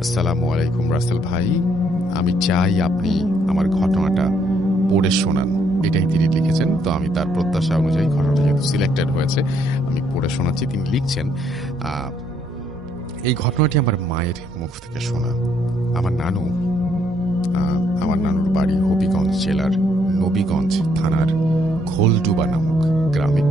আসসালামু আলাইকুম রাসেল ভাই, আমি চাই আপনি আমার ঘটনাটা পড়ে শোনান। এটাই তিনি লিখেছেন। তো আমি তার প্রত্যাশা অনুযায়ী ঘটনাটা যেহেতু সিলেক্টেড হয়েছে, আমি পড়ে শোনাচ্ছি। তিনি লিখছেন, এই ঘটনাটি আমার মায়ের মুখ থেকে শোনা। আমার নানু আমার নানুর বাড়ি হবিগঞ্জ জেলার নবীগঞ্জ থানার খোলডুবা নামক গ্রামে।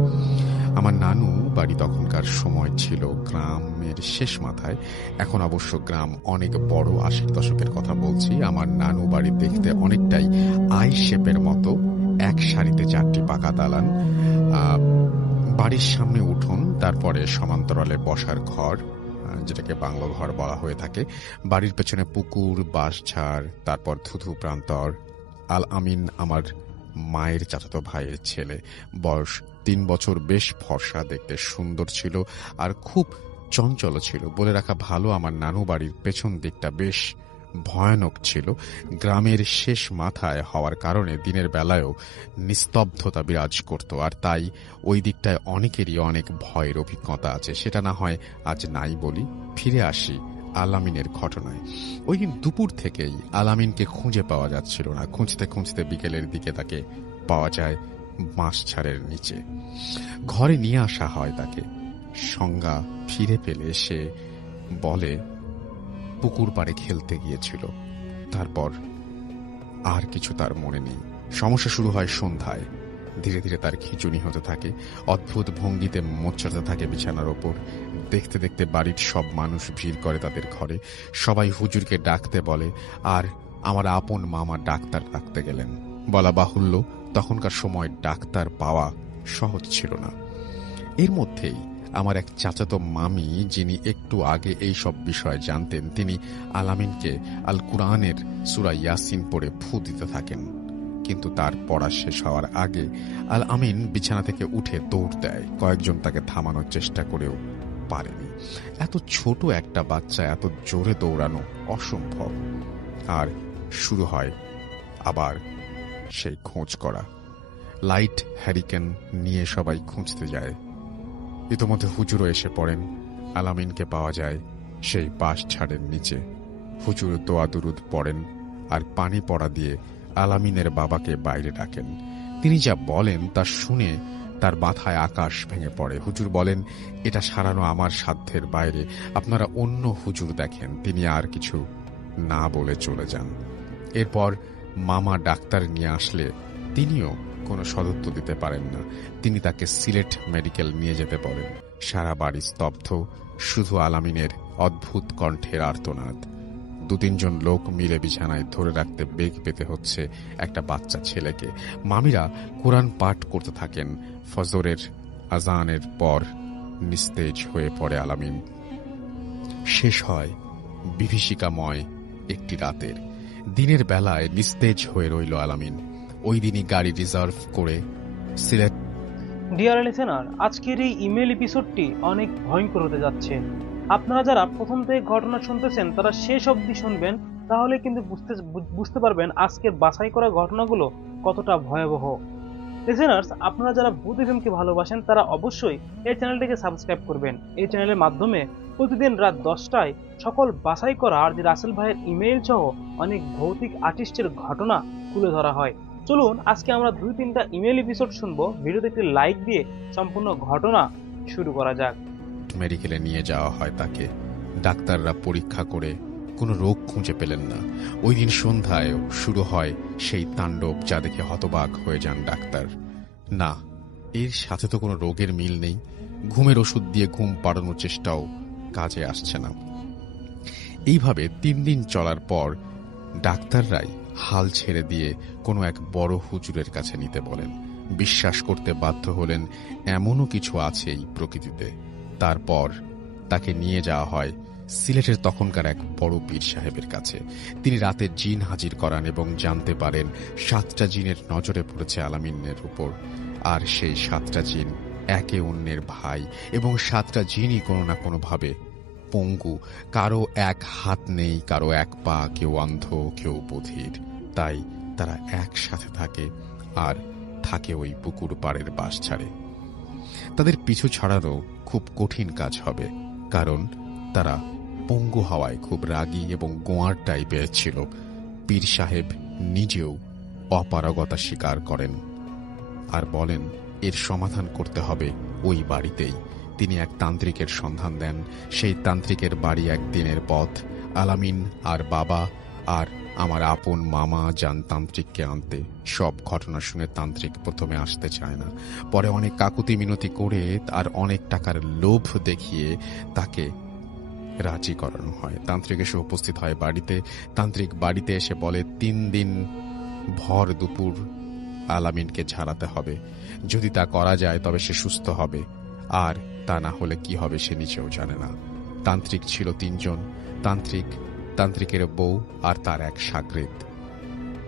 আমার নানু বাড়ি তখনকার সময় ছিল গ্রামের শেষ মাথায়। এখন অবশ্য গ্রাম অনেক বড়, ৮০ দশকের কথা বলছি। আমার নানু বাড়ি দেখতে অনেকটাই আই শেপের মতো, এক সারিতে ৪টি পাকা দালান, বাড়ির সামনে উঠোন, তারপরে সমান্তরালে বসার ঘর, যেটাকে বাংলো ঘর বলা হয়ে থাকে। বাড়ির পেছনে পুকুর, বাঁশঝাড়, তারপর থুথু প্রান্তর। আল আমিন আমার মায়ের চাচাতো ভাইয়ের ছেলে, বয়স ৩ বছর, বেশ ফর্সা, দেখতে সুন্দর ছিল আর খুব চঞ্চল ছিল। বলে রাখা ভালো, আমার নানু বাড়ির পেছন দিকটা বেশ ভয়ানক ছিল। গ্রামের শেষ মাথায় হওয়ার কারণে দিনের বেলায়ও নিস্তব্ধতা বিরাজ করত, আর তাই ওই দিকটায় অনেকেরই অনেক ভয়ের অভিজ্ঞতা আছে। সেটা না হয় আজ নাই বলি। ফিরে আসি আলামিনের ঘটনায়। ওই দিন দুপুর থেকেই আলামিনকে খুঁজে পাওয়া যাচ্ছিল না। খুঁজতে খুঁজতে বিকেলের দিকে তাকে পাওয়া যায় বাঁশঝাড়ের নিচে। ঘরে নিয়ে আসা হয় তাকে। সংজ্ঞা ফিরে পেলে সে বলে পুকুর পাড়ে খেলতে গিয়েছিল। তারপর আর কিছু তার মনে নেই। সমস্যা শুরু হয় সন্ধ্যায়। ধীরে ধীরে তার খিঁচুনি হতে থাকে, অদ্ভুত ভঙ্গিতে মোচ্চাতে থাকে বিছানার ওপর। দেখতে দেখতে বাড়ির সব মানুষ ভিড় করে তাদের ঘরে। সবাই হুজুরকে ডাকতে বলে, আর আমার আপন মামা ডাক্তার ডাকতে গেলেন। বলা বাহুল্য, তখনকার সময় ডাক্তার পাওয়া সহজ ছিল না। এর মধ্যেই আমার এক চাচাতো মামি, যিনি একটু আগে এই সব বিষয় জানতেন, তিনি আলামিনকে আল কুরআনের সূরা ইয়াসিন পড়ে ফু দিতে থাকেন। কিন্তু তার পড়া শেষ হওয়ার আগে আল আমিন বিছানা থেকে উঠে দৌড় দেয়। কয়েকজন তাকে থামানোর চেষ্টা করেও পারেনি। এত ছোট একটা বাচ্চা এত জোরে দৌড়ানো অসম্ভব। আর শুরু হয় আবার সেই খোঁজ করা। লাইট হ্যারিকেন নিয়ে সবাই খুঁজতে যায়। ইতোমধ্যে হুজুরও এসে পড়েন। আলামিনকে পাওয়া যায় সেই বাঁশঝাড়ের নিচে। হুজুর দোয়া দুরুদ পড়েন আর পানি পড়া দিয়ে আলামিনের বাবাকে বাইরে ডাকেন। তিনি যা বলেন তা শুনে তার মাথায় আকাশ ভেঙে পড়ে। হুজুর বলেন, এটা সারানো আমার সাধ্যের বাইরে, আপনারা অন্য হুজুর দেখেন। তিনি আর কিছু না বলে চলে যান। এরপর মামা ডাক্তার নিয়ে আসলে তিনিও কোনো সদুত্তর দিতে পারেন না। তিনি তাকে সিলেট মেডিকেল নিয়ে যেতে বলেন। সারা বাড়ি স্তব্ধ, শুধু আলামিনের অদ্ভুত কণ্ঠের আর্তনাদ। ২-৩ জন লোক মিলে বিছানায় ধরে রাখতে বেগ পেতে হচ্ছে একটা বাচ্চা ছেলেকে। মামিরা কোরআন পাঠ করতে থাকেন। ফজরের আজানের পর নিস্তেজ হয়ে পড়ে আলামিন। শেষ হয় বিভীষিকাময় একটি রাতের। দিনের বেলায় নিস্তেজ হয়ে রইল আলামিন। ওই দিনই গাড়ি রিজার্ভ করে সিলেট। ডিয়ার লিসেনার, আজকের এই ইমেল এপিসোডটি অনেক ভয়ঙ্কর হতে যাচ্ছে। আপনারা যারা প্রথম থেকে ঘটনা শুনতেছেন তারা শেষ অবধি শুনবেন, তাহলে কিন্তু বুঝতে পারবেন আজকের বাছাই করা ঘটনাগুলো কতটা ভয়াবহ। লিসেনার্স, আপনারা যারা ভূত এফএমকে ভালোবাসেন তারা অবশ্যই এই চ্যানেলটিকে সাবস্ক্রাইব করবেন। এই চ্যানেলের মাধ্যমে প্রতিদিন রাত 10টায় সকল বাছাই করা আর যে রাসেল ভাইয়ের ইমেইল সহ অনেক ভৌতিক আর্টিস্টের ঘটনা তুলে ধরা হয়। চলুন আজকে আমরা 2-3টা ইমেল এপিসোড শুনবো। ভিডিওতে একটি লাইক দিয়ে সম্পূর্ণ ঘটনা শুরু করা যাক। মেডিকেলে নিয়ে যাওয়া হয় তাকে। ডাক্তাররা পরীক্ষা করে কোনো রোগ খুঁজে পেলেন না। ওই দিন সন্ধ্যায় শুরু হয় সেই তাণ্ডব, যা দেখে হতবাক হয়ে যান ডাক্তার। না, এর সাথে তো কোনো রোগের মিল নেই। ঘুমের ওষুধ দিয়ে ঘুম পাড়ানোর চেষ্টাও কাজে আসছে না। এইভাবে ৩ দিন চলার পর ডাক্তাররাই হাল ছেড়ে দিয়ে কোনো এক বড় হুজুরের কাছে নিতে বলেন। বিশ্বাস করতে বাধ্য হলেন এমনও কিছু আছে এই প্রকৃতিতে। তারপর তাকে নিয়ে যাওয়া হয় সিলেটের তখনকার এক বড় পীর সাহেবের কাছে। তিনি রাতে জিন হাজির করান এবং জানতে পারেন 7টা জিনের নজরে পড়েছে আলামিনের উপর। আর সেই 7টা জিন একে অন্যের ভাই, এবং 7টা জিনই কোনো না কোনোভাবে পঙ্গু। কারো এক হাত নেই, কারো এক পা, কেউ অন্ধ, কেউ বধির। তাই তারা একসাথে থাকে, আর থাকে ওই পুকুর পাড়ের বাঁশঝাড়ে। তাদের পিছু ছাড়ানো খুব কঠিন কাজ হবে, কারণ তারা পঙ্গু হওয়ায় খুব রাগী এবং গোয়ার টাইপের ছিল। পীর সাহেব নিজেও অপারগতা স্বীকার করেন আর বলেন এর সমাধান করতে হবে ওই বাড়িতেই। তিনি এক তান্ত্রিকের সন্ধান দেন। সেই তান্ত্রিকের বাড়ি একদিনের পথ। আলামিন আর বাবা আর আমার আপন মামা যান তান্ত্রিককে আনতে। সব ঘটনা শুনে তান্ত্রিক প্রথমে আসতে চায় না, পরে অনেক কাকুতি মিনতি করে আর অনেক টাকার লোভ দেখিয়ে তাকে রাজি করানো হয়। তান্ত্রিক এসে উপস্থিত হয় বাড়িতে। তান্ত্রিক বাড়িতে এসে বলে 3 দিন ভর দুপুর আলামিনকে ঝাড়াতে হবে। যদি তা করা যায় তবে সে সুস্থ হবে, আর তা না হলে কি হবে সে নিজেও জানে না। তান্ত্রিক ছিল 3 জন, তান্ত্রিকের বউ আর তার এক শাগরেদ।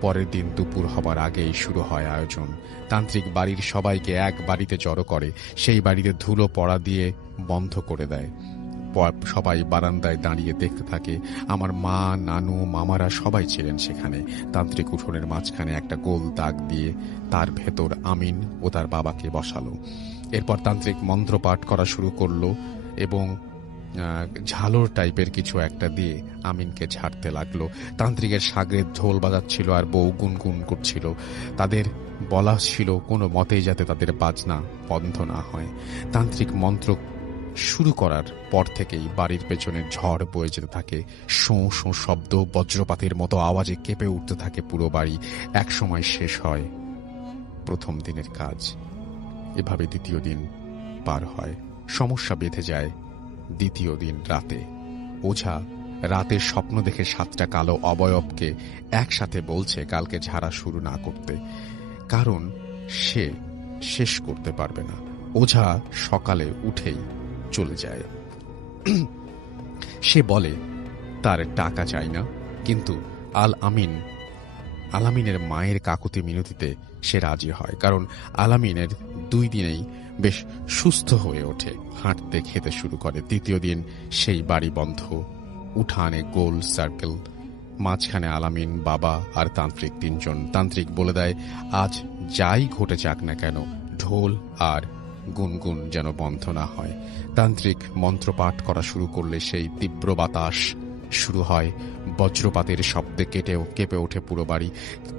পরের দিন দুপুর হবার আগেই শুরু হয় আয়োজন। তান্ত্রিক বাড়ির সবাইকে এক বাড়িতে জড়ো করে। সেই বাড়িতে ধুলো পড়া দিয়ে বন্ধ করে দেয়। সবাই বারান্দায় দাঁড়িয়ে দেখতে থাকে। আমার মা, নানু, মামারা সবাই ছিলেন সেখানে। তান্ত্রিক উঠোনের মাঝখানে একটা গোল দাগ দিয়ে তার ভেতর আমিন ও তার বাবাকে বসালো। এরপর তান্ত্রিক মন্ত্র পাঠ করা শুরু করলো এবং ঝালর টাইপের কিছু একটা দিয়ে আমিনকে ঝাড়তে লাগলো। তান্ত্রিকের শাগরেদ ঢোল বাজাচ্ছিল আর বউ গুনগুন করছিল। তাদের বলা ছিল কোনো মতেই যাতে তাদের বাজনা বন্ধ না হয়। তান্ত্রিক মন্ত্র শুরু করার পর থেকেই বাড়ির পেছনে ঝড় বয়ে যেতে থাকে। শোঁ শোঁ শব্দ বজ্রপাতের মতো আওয়াজে কেঁপে উঠতে থাকে পুরো বাড়ি। এক সময় শেষ হয় প্রথম দিনের কাজ। এভাবে দ্বিতীয় দিন পার হয়। সমস্যা বেঁধে যায় দ্বিতীয় দিন রাতে। ওঝা রাতে স্বপ্ন দেখে 7টা কালো অবয়বকে একসাথে বলছে কালকে ঝাড়া শুরু না করতে, কারণ সে শেষ করতে পারবে না। ওঝা সকালে উঠেই চলে যায়। সে বলে তার টাকা চাই না, কিন্তু আলামিনের মায়ের কাকুতি মিনতিতে সে রাজি হয়, কারণ আলামিনের 2 দিনেই বেশ সুস্থ হয়ে ওঠে, হাঁটতে খেতে শুরু করে। তৃতীয় দিন সেই বাড়ি বন্ধ, উঠানে গোল সার্কেল, মাঝখানে আলামিন, বাবা আর তান্ত্রিক 3 জন। তান্ত্রিক বলে দেয় আজ যাই ঘটে যাক না কেন ঢোল আর গুনগুন যেন বন্ধ না হয়। তান্ত্রিক মন্ত্রপাঠ করা শুরু করলে সেই তীব্র বাতাস শুরু হয়। বজ্রপাতের শব্দে কেঁপে ওঠে পুরো বাড়ি।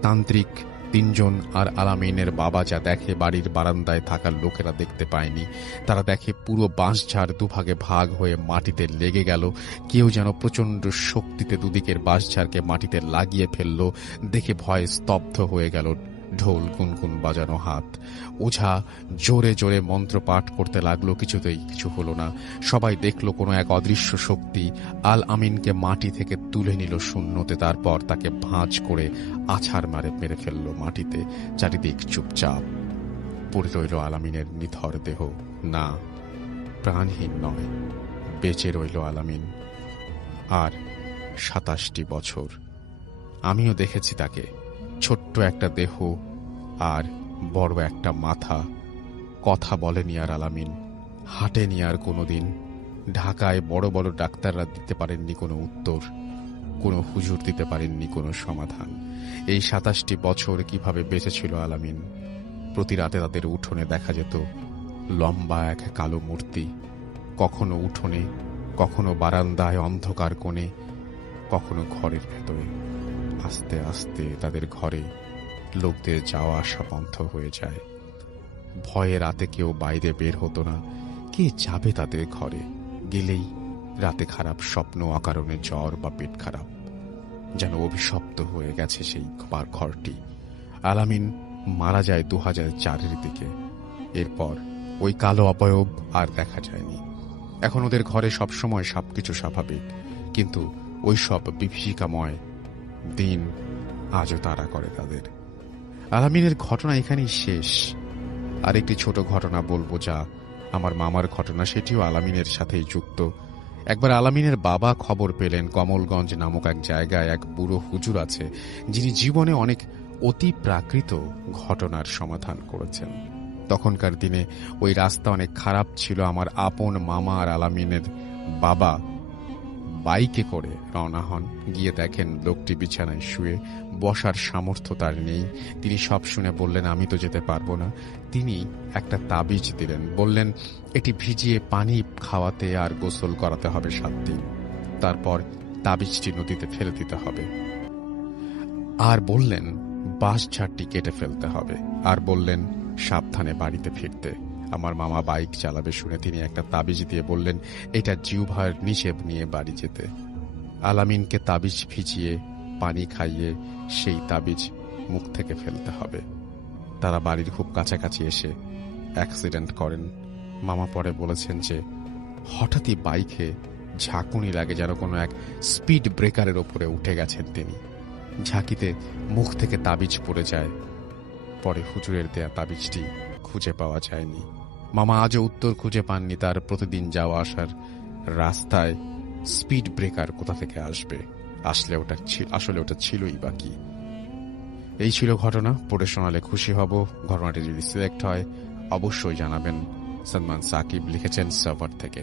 তান্ত্রিক 3 জন আর আলামিনের বাবা যা দেখে বাড়ির বারান্দায় থাকা লোকেরা দেখতে পায়নি। তারা দেখে পুরো বাঁশঝাড় দুভাগে ভাগ হয়ে মাটিতে লেগে গেল। কেউ যেন প্রচণ্ড শক্তিতে দুদিকের বাঁশঝাড়কে মাটিতে লাগিয়ে ফেলল। দেখে ভয়ে স্তব্ধ হয়ে গেল ঢোল গুনগুন বাজানো হাত। ওঝা জোরে জোরে মন্ত্র পাঠ করতে লাগলো, কিছুতেই কিছু হলো না। সবাই দেখলো কোনো এক অদৃশ্য শক্তি আল আমিনকে মাটি থেকে তুলে নিল শূন্যতে, তারপর তাকে ভাঁজ করে আছাড় মেরে ফেললো মাটিতে। চারিদিক চুপচাপ। পড়ে রইল আলামিনের নিথর দেহ। না, প্রাণহীন নয়, বেঁচে রইল আলামিন। আর 27টি বছর। আমিও দেখেছি তাকে। ছোট্ট একটা দেহ আর বড় একটা মাথা। কথা বলেনি আর আলামিন, হাঁটেনি আর কোনোদিন। ঢাকায় বড় বড় ডাক্তাররা দিতে পারেননি কোনো উত্তর, কোনো হুজুর দিতে পারেননি কোনো সমাধান। এই 27টি বছর কিভাবে বেঁচেছিল আলামিন। প্রতি রাতে তাদের উঠোনে দেখা যেত লম্বা এক কালো মূর্তি, কখনো উঠোনে, কখনো বারান্দায় অন্ধকার কোণে, কখনো ঘরের ভেতরে। আস্তে আস্তে তাদের ঘরে লোকদের যাওয়া আসা বন্ধ হয়ে যায়। ভয়ে রাতে কেউ বাইরে বের হতো না। কে যাবে তাদের ঘরে? গেলেই রাতে খারাপ স্বপ্ন, অকারণে জ্বর বা পেট খারাপ। যেন অভিশপ্ত হয়ে গেছে সেই ঘরটি। আলামিন মারা যায় 2004-এর দিকে। এরপর ওই কালো অবয়ব আর দেখা যায়নি। এখন ওদের ঘরে সবসময় সবকিছু স্বাভাবিক, কিন্তু ওই সব বিভীষিকাময় দিন আজও তাড়া করে তাদের। আলামিনের ঘটনা এখানেই শেষ। আরেকটি ছোট ঘটনা বলবো, যা আমার মামার ঘটনা, সেটিও আলামিনের সাথেই যুক্ত। একবার আলামিনের বাবা খবর পেলেন কমলগঞ্জ নামক এক জায়গায় এক বুড়ো হুজুর আছে, যিনি জীবনে অনেক অতি প্রাকৃত ঘটনার সমাধান করেছেন। তখনকার দিনে ওই রাস্তা অনেক খারাপ ছিল। আমার আপন মামা আর আলামিনের বাবা বাইকে করে রওনা হন। গিয়ে দেখেন লোকটি বিছানায় শুয়ে, বসার সামর্থ্য তার নেই। তিনি সব শুনে বললেন আমি তো যেতে পারবো না। তিনি একটা তাবিজ দিলেন, বললেন এটি ভিজিয়ে পানি খাওয়াতে আর গোসল করাতে হবে 7 দিন। তারপর তাবিজটি নদীতে ফেলে দিতে হবে। আর বললেন বাঁশঝাড়টি কেটে ফেলতে হবে। আর বললেন সাবধানে বাড়িতে ফিরতে। আমার মামা বাইক চালাবে শুনে তিনি একটা তাবিজ দিয়ে বললেন এটা জিহ্বার নিচে নিয়ে বাড়ি যেতে। আলামিনকে তাবিজ ভিজিয়ে পানি খাইয়ে সেই তাবিজ মুখ থেকে ফেলতে হবে। তারা বাড়ির খুব কাছাকাছি এসে অ্যাক্সিডেন্ট করেন। মামা পরে বলেছেন যে হঠাৎই বাইকে ঝাঁকুনি লাগে, যেন কোনো এক স্পিড ব্রেকারের ওপরে উঠে গেছেন তিনি। ঝাঁকিতে মুখ থেকে তাবিজ পড়ে যায়। পরে হুজুরের দেয়া তাবিজটি খুঁজে পাওয়া যায়নি। মামা আজও উত্তর খুঁজে পাননি তার প্রতিদিন যাওয়া আসার রাস্তায় স্পিড ব্রেকার কোথা থেকে আসবে, আসলে ওটা ছিলই বাকি। এই ছিল ঘটনা। পড়ে শোনালে খুশি হব। ঘটনাটি যদি সিলেক্ট হয় অবশ্যই জানাবেন। সালমান সাকিব লিখেছেন সার্ভার থেকে।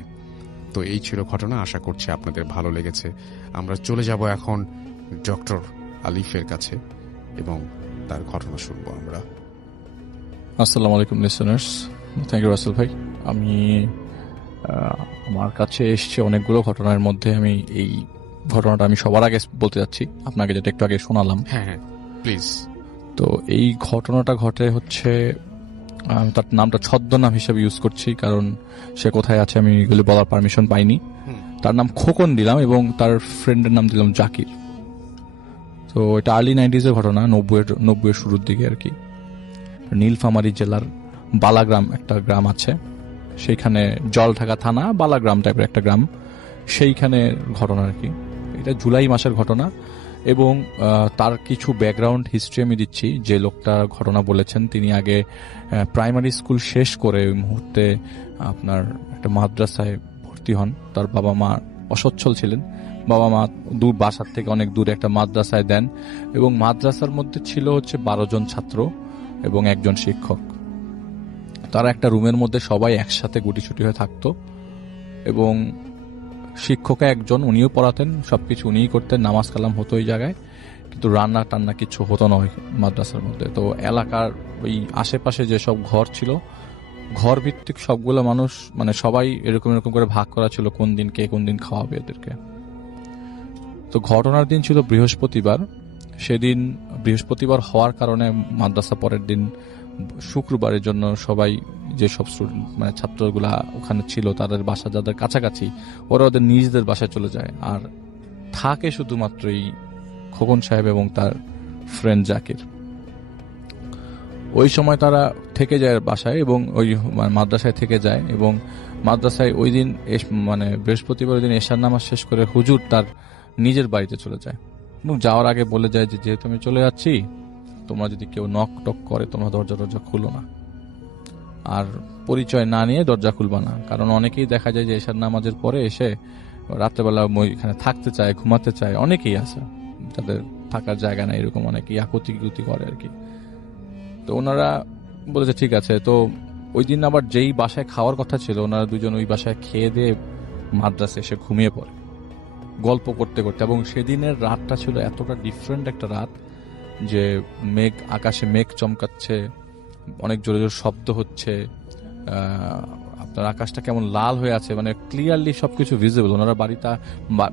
তো এই ছিল ঘটনা, আশা করছি আপনাদের ভালো লেগেছে। আমরা চলে যাব এখন ডক্টর আলিফের কাছে এবং তার ঘটনা শুনবো আমরা। আসসালামু আলাইকুম লিসেনার্স, থ্যাংক ইউ রাসেল ভাই। আমি আমার কাছে এসছে অনেকগুলো ঘটনার মধ্যে আমি এই ঘটনাটা আমি সবার আগে বলতে যাচ্ছি, আপনাকে যেটা একটু আগে শোনালাম। হ্যাঁ হ্যাঁ প্লিজ। তো এই ঘটনাটা ঘটে হচ্ছে, তার নামটা ছদ্মনাম হিসেবে ইউজ করছি কারণ সে কোথায় আছে আমি এগুলো বলার পারমিশন পাইনি। তার নাম খোকন দিলাম এবং তার ফ্রেন্ডের নাম দিলাম জাকির। তো এটা আর্লি 90s-এর ঘটনা, 90-এর শুরুর দিকে আর কি। নীলফামারী জেলার বালাগ্রাম একটা গ্রাম আছে, সেইখানে জলঢাকা থানা বালাগ্রাম টাইপের একটা গ্রাম, সেইখানে ঘটনা আর কি। এটা জুলাই মাসের ঘটনা এবং তার কিছু ব্যাকগ্রাউন্ড হিস্ট্রি আমি দিচ্ছি। যে লোকটা ঘটনা বলেছেন তিনি আগে প্রাইমারি স্কুল শেষ করে ওই মুহূর্তে আপনার একটা মাদ্রাসায় ভর্তি হন। তার বাবা মা অসচ্ছল ছিলেন, বাবা মা দূর বাসার থেকে অনেক দূরে একটা মাদ্রাসায় দেন এবং মাদ্রাসার মধ্যে ছিল হচ্ছে 12 জন ছাত্র এবং একজন শিক্ষক। তারা একটা রুমের মধ্যে সবাই একসাথে গুটিছুটি হয়ে থাকতো এবং শিক্ষক একজন, উনিও পড়াতেন, সবকিছু উনিই করতেন, নামাজ কালাম হতো ওই জায়গায়, কিন্তু রান্না টান্না কিছু হতো না ওই মাদ্রাসার মধ্যে। তো এলাকার ওই আশেপাশে যেসব ঘর ছিল, ঘর ভিত্তিক সবগুলো মানুষ মানে সবাই এরকম করে ভাগ করা ছিল কোন দিন কে কোন দিন খাওয়াবে এদেরকে। তো ঘটনার দিন ছিল বৃহস্পতিবার। সেদিন বৃহস্পতিবার হওয়ার কারণে মাদ্রাসা পরের দিন শুক্রবারের জন্য সবাই যেসব মানে ছাত্রগুলা ওখানে ছিল তাদের বাসা যাদের কাছাকাছি, ওরা ওদের নিজেদের বাসায় চলে যায় আর থাকে শুধুমাত্র এই খোকন সাহেব এবং তার ফ্রেন্ড জাকির। ওই সময় তারা থেকে যায় বাসায় এবং ওই মাদ্রাসায় থেকে যায় এবং মাদ্রাসায় ওই দিন মানে বৃহস্পতিবার ওই দিন এশার নামাজ শেষ করে হুজুর তার নিজের বাড়িতে চলে যায় এবং যাওয়ার আগে বলে যায় যে যেহেতু আমি চলে যাচ্ছি, তোমরা যদি কেউ নক টক করে তোমরা দরজা খুলো না, আর পরিচয় না নিয়ে দরজা খুলবা না। কারণ অনেকেই দেখা যায় যে এশার নামাজের পরে এসে রাত্রেবেলা এখানে থাকতে চায়, ঘুমাতে চায়, অনেকেই আছে যাদের থাকার জায়গা না, এরকম অনেকেই আকুতি করে আর কি। তো ওনারা বলেছে ঠিক আছে। তো ওই দিন আবার যেই বাসায় খাওয়ার কথা ছিল, ওনারা দুজন ওই বাসায় খেয়ে দিয়ে মাদ্রাসে এসে ঘুমিয়ে পড়ে গল্প করতে করতে। এবং সেদিনের রাতটা ছিল এতটা ডিফারেন্ট একটা রাত যে আকাশে মেঘ চমকাচ্ছে, অনেক জোরে জোরে শব্দ হচ্ছে, আপনার আকাশটা কেমন লাল হয়ে আছে, মানে ক্লিয়ারলি সবকিছু ভিজিবল। ওনারা বাড়িটা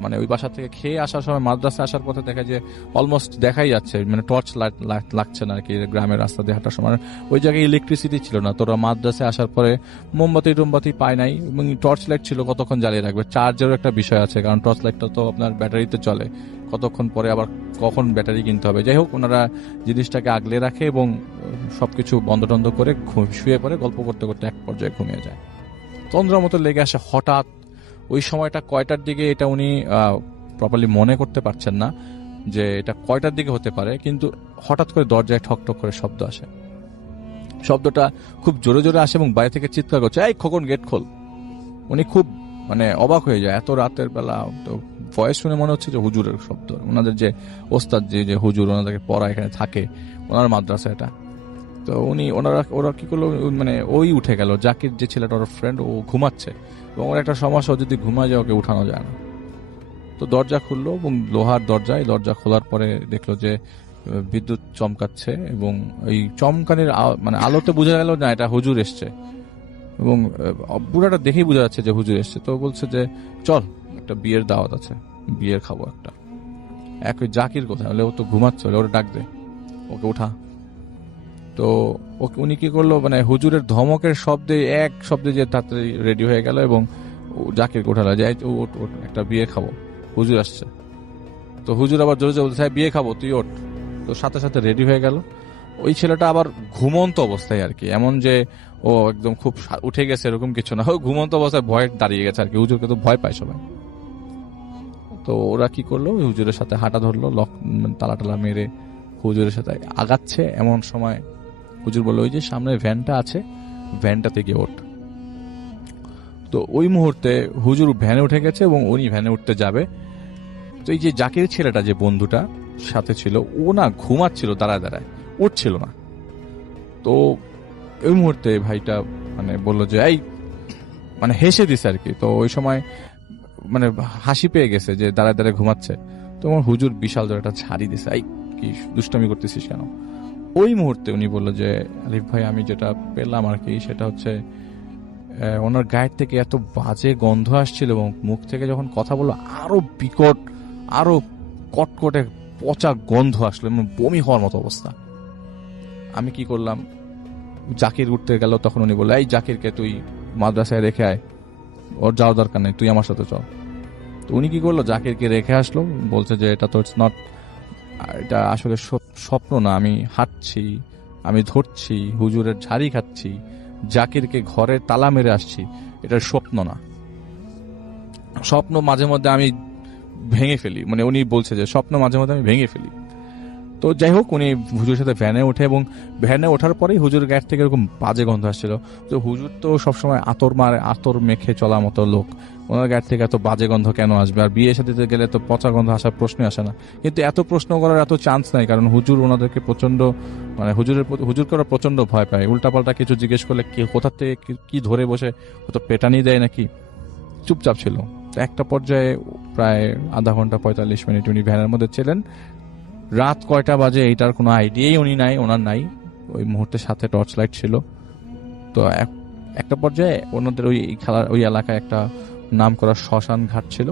মানে ওই বাসা থেকে খেয়ে আসার সময় মাদ্রাসা আসার পথে দেখা যায় অলমোস্ট দেখাই যাচ্ছে, মানে টর্চ লাইট লাগছে না আর কি গ্রামের রাস্তা দিয়ে হাঁটার সময়। ওই জায়গায় ইলেকট্রিসিটি ছিল না, তোরা মাদ্রাসায় আসার পরে মোমবাতি পায় নাই এবং টর্চ লাইট ছিল কতক্ষণ জ্বালিয়ে রাখবে। চার্জেরও একটা বিষয় আছে, কারণ টর্চ লাইটটা তো আপনার ব্যাটারিতে চলে, কতক্ষণ পরে আবার কখন ব্যাটারি কিনতে হবে। যাই হোক, ওনারা জিনিসটাকে আগলে রাখে এবং সবকিছু বন্ধ টন্ধ করে শুয়ে পড়ে, গল্প করতে করতে এক পর্যায়ে ঘুমিয়ে যায়। তন্দ্রার মতো লেগে আসে হঠাৎ। ওই সময়টা কয়টার দিকে এটা উনি প্রপারলি মনে করতে পারছেন না যে এটা কয়টার দিকে হতে পারে, কিন্তু হঠাৎ করে দরজায় ঠক ঠক করে শব্দ আসে। শব্দটা খুব জোরে জোরে আসে এবং বাইরে থেকে চিৎকার করছে, এই খোকন গেট খোল। উনি খুব মানে অবাক হয়ে যায়, এত রাতের বেলা। তো ভয়েস শুনে মনে হচ্ছে যে হুজুরের শব্দ, ওনাদের যে ওস্তাদ যে হুজুর ওনাদেরকে পড়া এখানে থাকে, ওনার মাদ্রাসা এটা। তো ওরা কি করলো, মানে ওই উঠে গেল, জাকির যে ছেলেটা ওর ফ্রেন্ড, ও ঘুমাচ্ছে এবং ওর একটা সমস্যা, যদি ঘুমায় যায় ওকে উঠানো যায় না। তো দরজা খুললো এবং লোহার দরজা খোলার পরে দেখলো যে বিদ্যুৎ চমকাচ্ছে এবং এই চমকানির মানে আলোতে বোঝা গেল না এটা হুজুর এসছে এবং বুড়াটা দেখেই বোঝা যাচ্ছে যে হুজুর এসছে। তো বলছে যে চল, একটা বিয়ের দাওয়াত আছে, বিয়ের খাবো একটা। ওই জাকির কোথায়, বলে ও তো ঘুমাচ্ছে, ওরে ডাক দে, ওকে উঠা। তো ওকে উনি কি করলো, মানে হুজুরের ধমকের শব্দে এক শব্দে যে তাড়াতাড়ি রেডি হয়ে গেল এবং জাকির উঠালো যে ওঠ ওঠ, একটা বিয়ে খাবো, হুজুর আসছে। তো হুজুর আবার জোরে জোরে বলছে বিয়ে খাবো, তুই ওঠ। তো সাথে সাথে রেডি হয়ে গেল। ওই ছেলেটা আবার ঘুমন্ত অবস্থায় আর কি, এমন যে ও একদম খুব উঠে গেছে এরকম কিছু না, ও ঘুমন্ত অবস্থায় ভয় দাঁড়িয়ে গেছে আর কি। হুজুরকে তো ভয় পায় সবাই। তো ওরা কি করলো, হুজুরের সাথে হাঁটা ধরলো, তালা টালা মেরে হুজুরের সাথে আগাচ্ছে। এমন সময় হুজুর বললো ওই যে সামনে ভ্যানটা আছে, ভ্যানটাতে গিয়ে ওঠ। তো ওই মুহূর্তে হুজুর ভ্যানে উঠে গেছে এবং উনি ভ্যানে উঠতে যাবে। তো এই যে জাকির ছেলেটা যে বন্ধুটা সাথে ছিল, ও না ঘুমাচ্ছিল দাঁড়ায় দাঁড়ায়, উঠছিল না। তো ওই মুহূর্তে ভাইটা মানে বললো যে এই, মানে হেসে দিছে আর কি। তো ওই সময় মানে হাসি পেয়ে গেছে যে দাঁড়ায় দাঁড়ায় ঘুমাচ্ছে। তোমার হুজুর বিশাল ধরে একটা ঝাড়ি দিছে, এই কি দুষ্টামি করতেছিস কেন। ওই মুহূর্তে উনি বললো যে আলিফ ভাই, আমি যেটা পেলাম আর কি সেটা হচ্ছে ওনার গায়ের থেকে এত বাজে গন্ধ আসছিল এবং মুখ থেকে যখন কথা বললো আরো বিকট, আরো কটকটে পচা গন্ধ আসলো এবং বমি হওয়ার মতো অবস্থা। আমি কি করলাম, জাকির উঠতে গেল, তখন উনি বললো এই জাকিরকে তুই মাদ্রাসায় রেখে আয়, ওর যাওয়ার দরকার নেই, তুই আমার সাথে চল। তো উনি কি করলো, জাকিরকে রেখে আসলো, বলছে যে এটা তো ইটস নট, এটা আসলে স্বপ্ন না, আমি হাঁটছি, আমি ধরছি, হুজুরের ঝাড়ি খাচ্ছি, জাকিরকে ঘরে তালা মেরে আসছি, এটা স্বপ্ন না। স্বপ্ন মাঝে মধ্যে আমি ভেঙে ফেলি, মানে উনি বলছে যে স্বপ্ন মাঝে মধ্যে আমি ভেঙে ফেলি। তো যাই হোক, উনি হুজুরের সাথে ভ্যানে ওঠে এবং ভ্যানে ওঠার পরেই হুজুর গায়ের থেকে এরকম বাজে গন্ধ আসছিল। তো হুজুর তো সবসময় আতর মেখে চলা মতো লোক, ওনার গায়ের থেকে এত বাজে গন্ধ কেন আসবে? আর বিয়ে সাথে গেলে তো পচা গন্ধ আসার প্রশ্নই আসে না। কিন্তু এত প্রশ্ন করার এত চান্স নাই, কারণ হুজুর ওনাদেরকে প্রচন্ড, মানে হুজুরকে ওরা প্রচন্ড ভয় পায়। উল্টাপাল্টা কিছু জিজ্ঞেস করলে কোথা থেকে কি ধরে বসে ও তো পেটানি দেয় নাকি। চুপচাপ ছিল। একটা পর্যায়ে প্রায় আধা ঘন্টা 45 মিনিট উনি ভ্যানের মধ্যে ছিলেন। রাত কয়টা বাজে এইটার কোনো আইডিয়াই ওনার নাই। ওই মুহূর্তে সাথে টর্চ লাইট ছিল। তো একটা পর্যায়ে ওনাদের ওই এলাকায় একটা নাম করা শ্মশান ঘাট ছিল।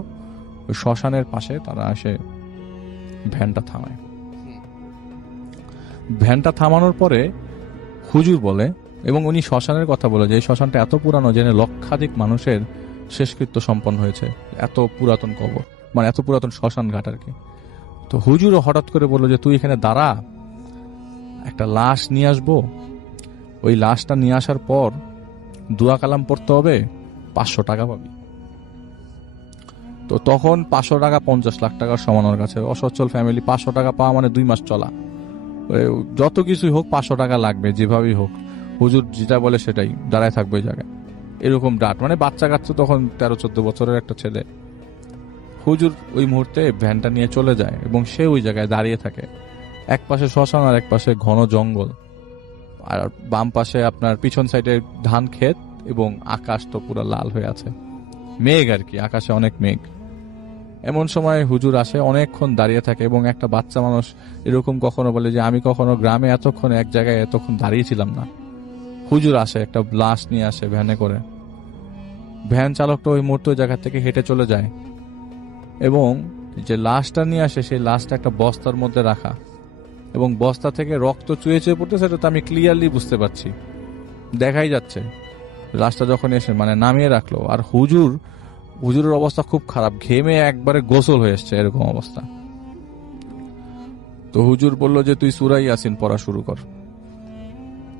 ওই শ্মশানের পাশে তারা এসে ভ্যানটা থামায়। ভ্যানটা থামানোর পরে হুজুর বলে, এবং উনি শ্মশানের কথা বলে যে এই শ্মশানটা এত পুরানো যে লক্ষাধিক মানুষের শেষকৃত্য সম্পন্ন হয়েছে, এত পুরাতন কবর, মানে এত পুরাতন শ্মশান ঘাট আর কি। তো হুজুরও হঠাৎ করে বললো যে তুই এখানে দাঁড়া, একটা লাশ নিয়ে আসবো, ওই লাশটা নিয়ে আসার পর দোয়া কালাম পড়তে হবে, 500 টাকা পাবি। তো তখন 500 টাকা 50 লাখ টাকার সমান ওর কাছে। অসচ্ছল ফ্যামিলি, 500 টাকা পাওয়া মানে 2 মাস চলা। যত কিছুই হোক 500 টাকা লাগবে যেভাবেই হোক। হুজুর যেটা বলে সেটাই, দাঁড়ায় থাকবে ওই জায়গায়। এরকম ডাট, মানে বাচ্চা কাচ্চা তখন 13-14 বছরের একটা ছেলে। হুজুর ওই মুহূর্তে ভ্যানটা নিয়ে চলে যায় এবং সে ওই জায়গায় দাঁড়িয়ে থাকে। এক পাশে শ্মশান আর এক পাশে ঘন জঙ্গল, আর বাম পাশে আপনার পিছন সাইডে ধান ক্ষেত এবং আকাশ তো পুরো লাল হয়ে আছে, মেঘ আর কি, আকাশে অনেক মেঘ। এমন সময় হুজুর আসে, অনেকক্ষণ দাঁড়িয়ে থাকে এবং একটা বাচ্চা মানুষ এরকম কখনো বলে যে আমি কখনো গ্রামে এতক্ষণ এক জায়গায় এতক্ষণ দাঁড়িয়েছিলাম না। হুজুর আসে, একটা লাশ নিয়ে আসে ভ্যানে করে। ভ্যান চালকটা ওই মুহূর্তে ওই জায়গা থেকে হেঁটে চলে যায় এবং যে লাশটা নিয়ে আসে সেই লাশটা একটা বস্তার মধ্যে রাখা, এবং বস্তা থেকে রক্ত চুয়ে চুয়ে পড়তে, সেটা তো আমি ক্লিয়ারলি বুঝতে পারছি, দেখাই যাচ্ছে। লাশটা যখন এসে মানে নামিয়ে রাখলো, আর হুজুরের অবস্থা খুব খারাপ, ঘেমে একবারে গোসল হয়ে এসছে, এরকম অবস্থা। তো হুজুর বলল যে তুই সূরা ইয়াসিন পড়া শুরু কর।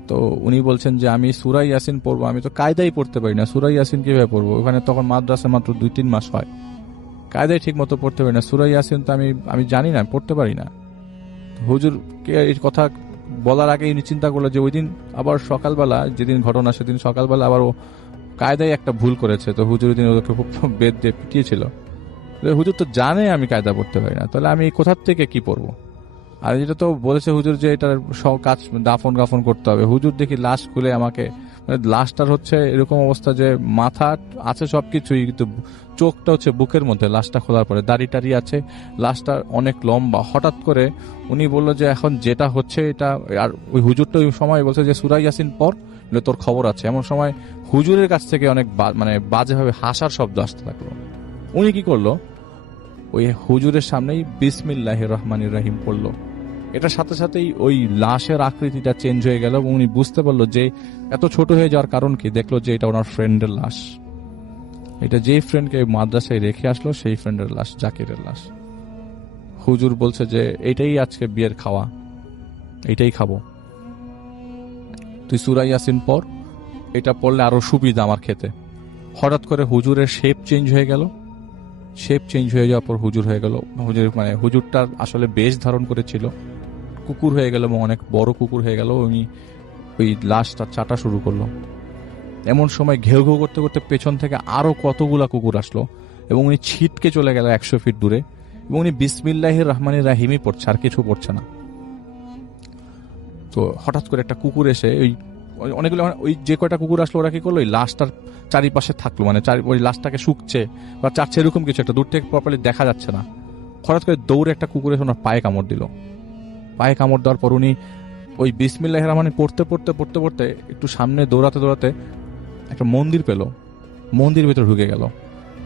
তো উনি বলছেন যে আমি সূরা ইয়াসিন পড়বো, আমি তো কায়দাই পড়তে পারি না, সূরা ইয়াসিন কিভাবে পড়বো? ওখানে তখন মাদ্রাসা মাত্র 2-3 মাস হয়, কায়দাই ঠিক মতো পড়তে পারি না, সূরা ইয়াসিন তো আমি জানি না, পড়তে পারি না। হুজুরকে এই কথা বলার আগে উনি চিন্তা করলো যে ওই দিন আবার সকালবেলা, যেদিন ঘটনা সেদিন সকালবেলা আবার ও কায়দায় একটা ভুল করেছে। তো হুজুর দিন ওদেরকে খুব বেদ দিয়ে পিটিয়েছিল। হুজুর তো জানে আমি কায়দা পড়তে পারি না, তাহলে আমি কোথার থেকে কি পড়বো? আর যেটা তো বলেছে হুজুর যে এটার সব কাজ দাফন করতে হবে। হুজুর দেখি লাশ খুলে আমাকে, মানে লাশটার হচ্ছে এরকম অবস্থা যে মাথা আছে সবকিছুই, কিন্তু চোখটা হচ্ছে বুকের মধ্যে। লাশটা খোলার পরে দাড়ি টাড়ি আছে, লাশটা অনেক লম্বা। হঠাৎ করে উনি বললো যে এখন যেটা হচ্ছে এটা, আর ওই হুজুরটা ওই সময় বলছে যে সূরা ইয়াসিন পড়, তোর খবর আছে। এমন সময় হুজুরের কাছ থেকে অনেক মানে বাজেভাবে হাসার শব্দ আসতে থাকলো। উনি কি করলো, ওই হুজুরের সামনেই বিসমিল্লাহির রহমানির রহিম পড়লো। এটার সাথে সাথেই ওই লাশের আকৃতিটা চেঞ্জ হয়ে গেল এবং উনি বুঝতে পারলো যে এত ছোট হয়ে যাওয়ার কারণ কি। দেখলো যে এটা ওনার ফ্রেন্ডের লাশ, এটা যেই ফ্রেন্ডকে মাদ্রাসায় রেখে আসলো সেই ফ্রেন্ডের লাশ, জাকিরের লাশ। হুজুর বলছে যে এটাই আজকে বিয়ের খাওয়া, এটাই খাবো, তুই সূরা ইয়াসিন পড়, এটা পড়লে আরো সুবিধা আমার খেতে। হঠাৎ করে হুজুরের শেপ চেঞ্জ হয়ে গেল। শেপ চেঞ্জ হয়ে যাওয়ার পর হুজুর হয়ে গেল, হুজুরটার আসলে বেশ ধারণ করেছিল, কুকুর হয়ে গেল এবং অনেক বড় কুকুর হয়ে গেল। উনি ওই লাশটা চাটা শুরু করলো। এমন সময় ঘেউ ঘেউ করতে করতে পেছন থেকে আরো কতগুলা কুকুর আসলো এবং উনি ছিটকে চলে গেল 100 ফিট দূরে এবং উনি বিসমিল্লাহির রহমানির রহিমই পড়ছে, আর কিছু পড়ছে না। তো হঠাৎ করে একটা কুকুর এসে অনেকগুলো ওই যে কয়টা কুকুর আসলো ওরা কি করলো, ওই লাশটার চারিপাশে থাকলো, মানে ওই লাশটাকে শুকছে বা চাচ্ছে এরকম কিছু একটা, দূর থেকে প্রপারলি দেখা যাচ্ছে না। হঠাৎ করে দৌড়ে একটা কুকুর এসে ওনার পায়ে কামড় দিল। পায়ে কামড় দেওয়ার পর উনি ওই বিসমিল্লাহির রহমানি পড়তে পড়তে পড়তে পড়তে একটু সামনে দৌড়াতে দৌড়াতে একটা মন্দির পেল, মন্দির ভেতরে ঢুকে গেল।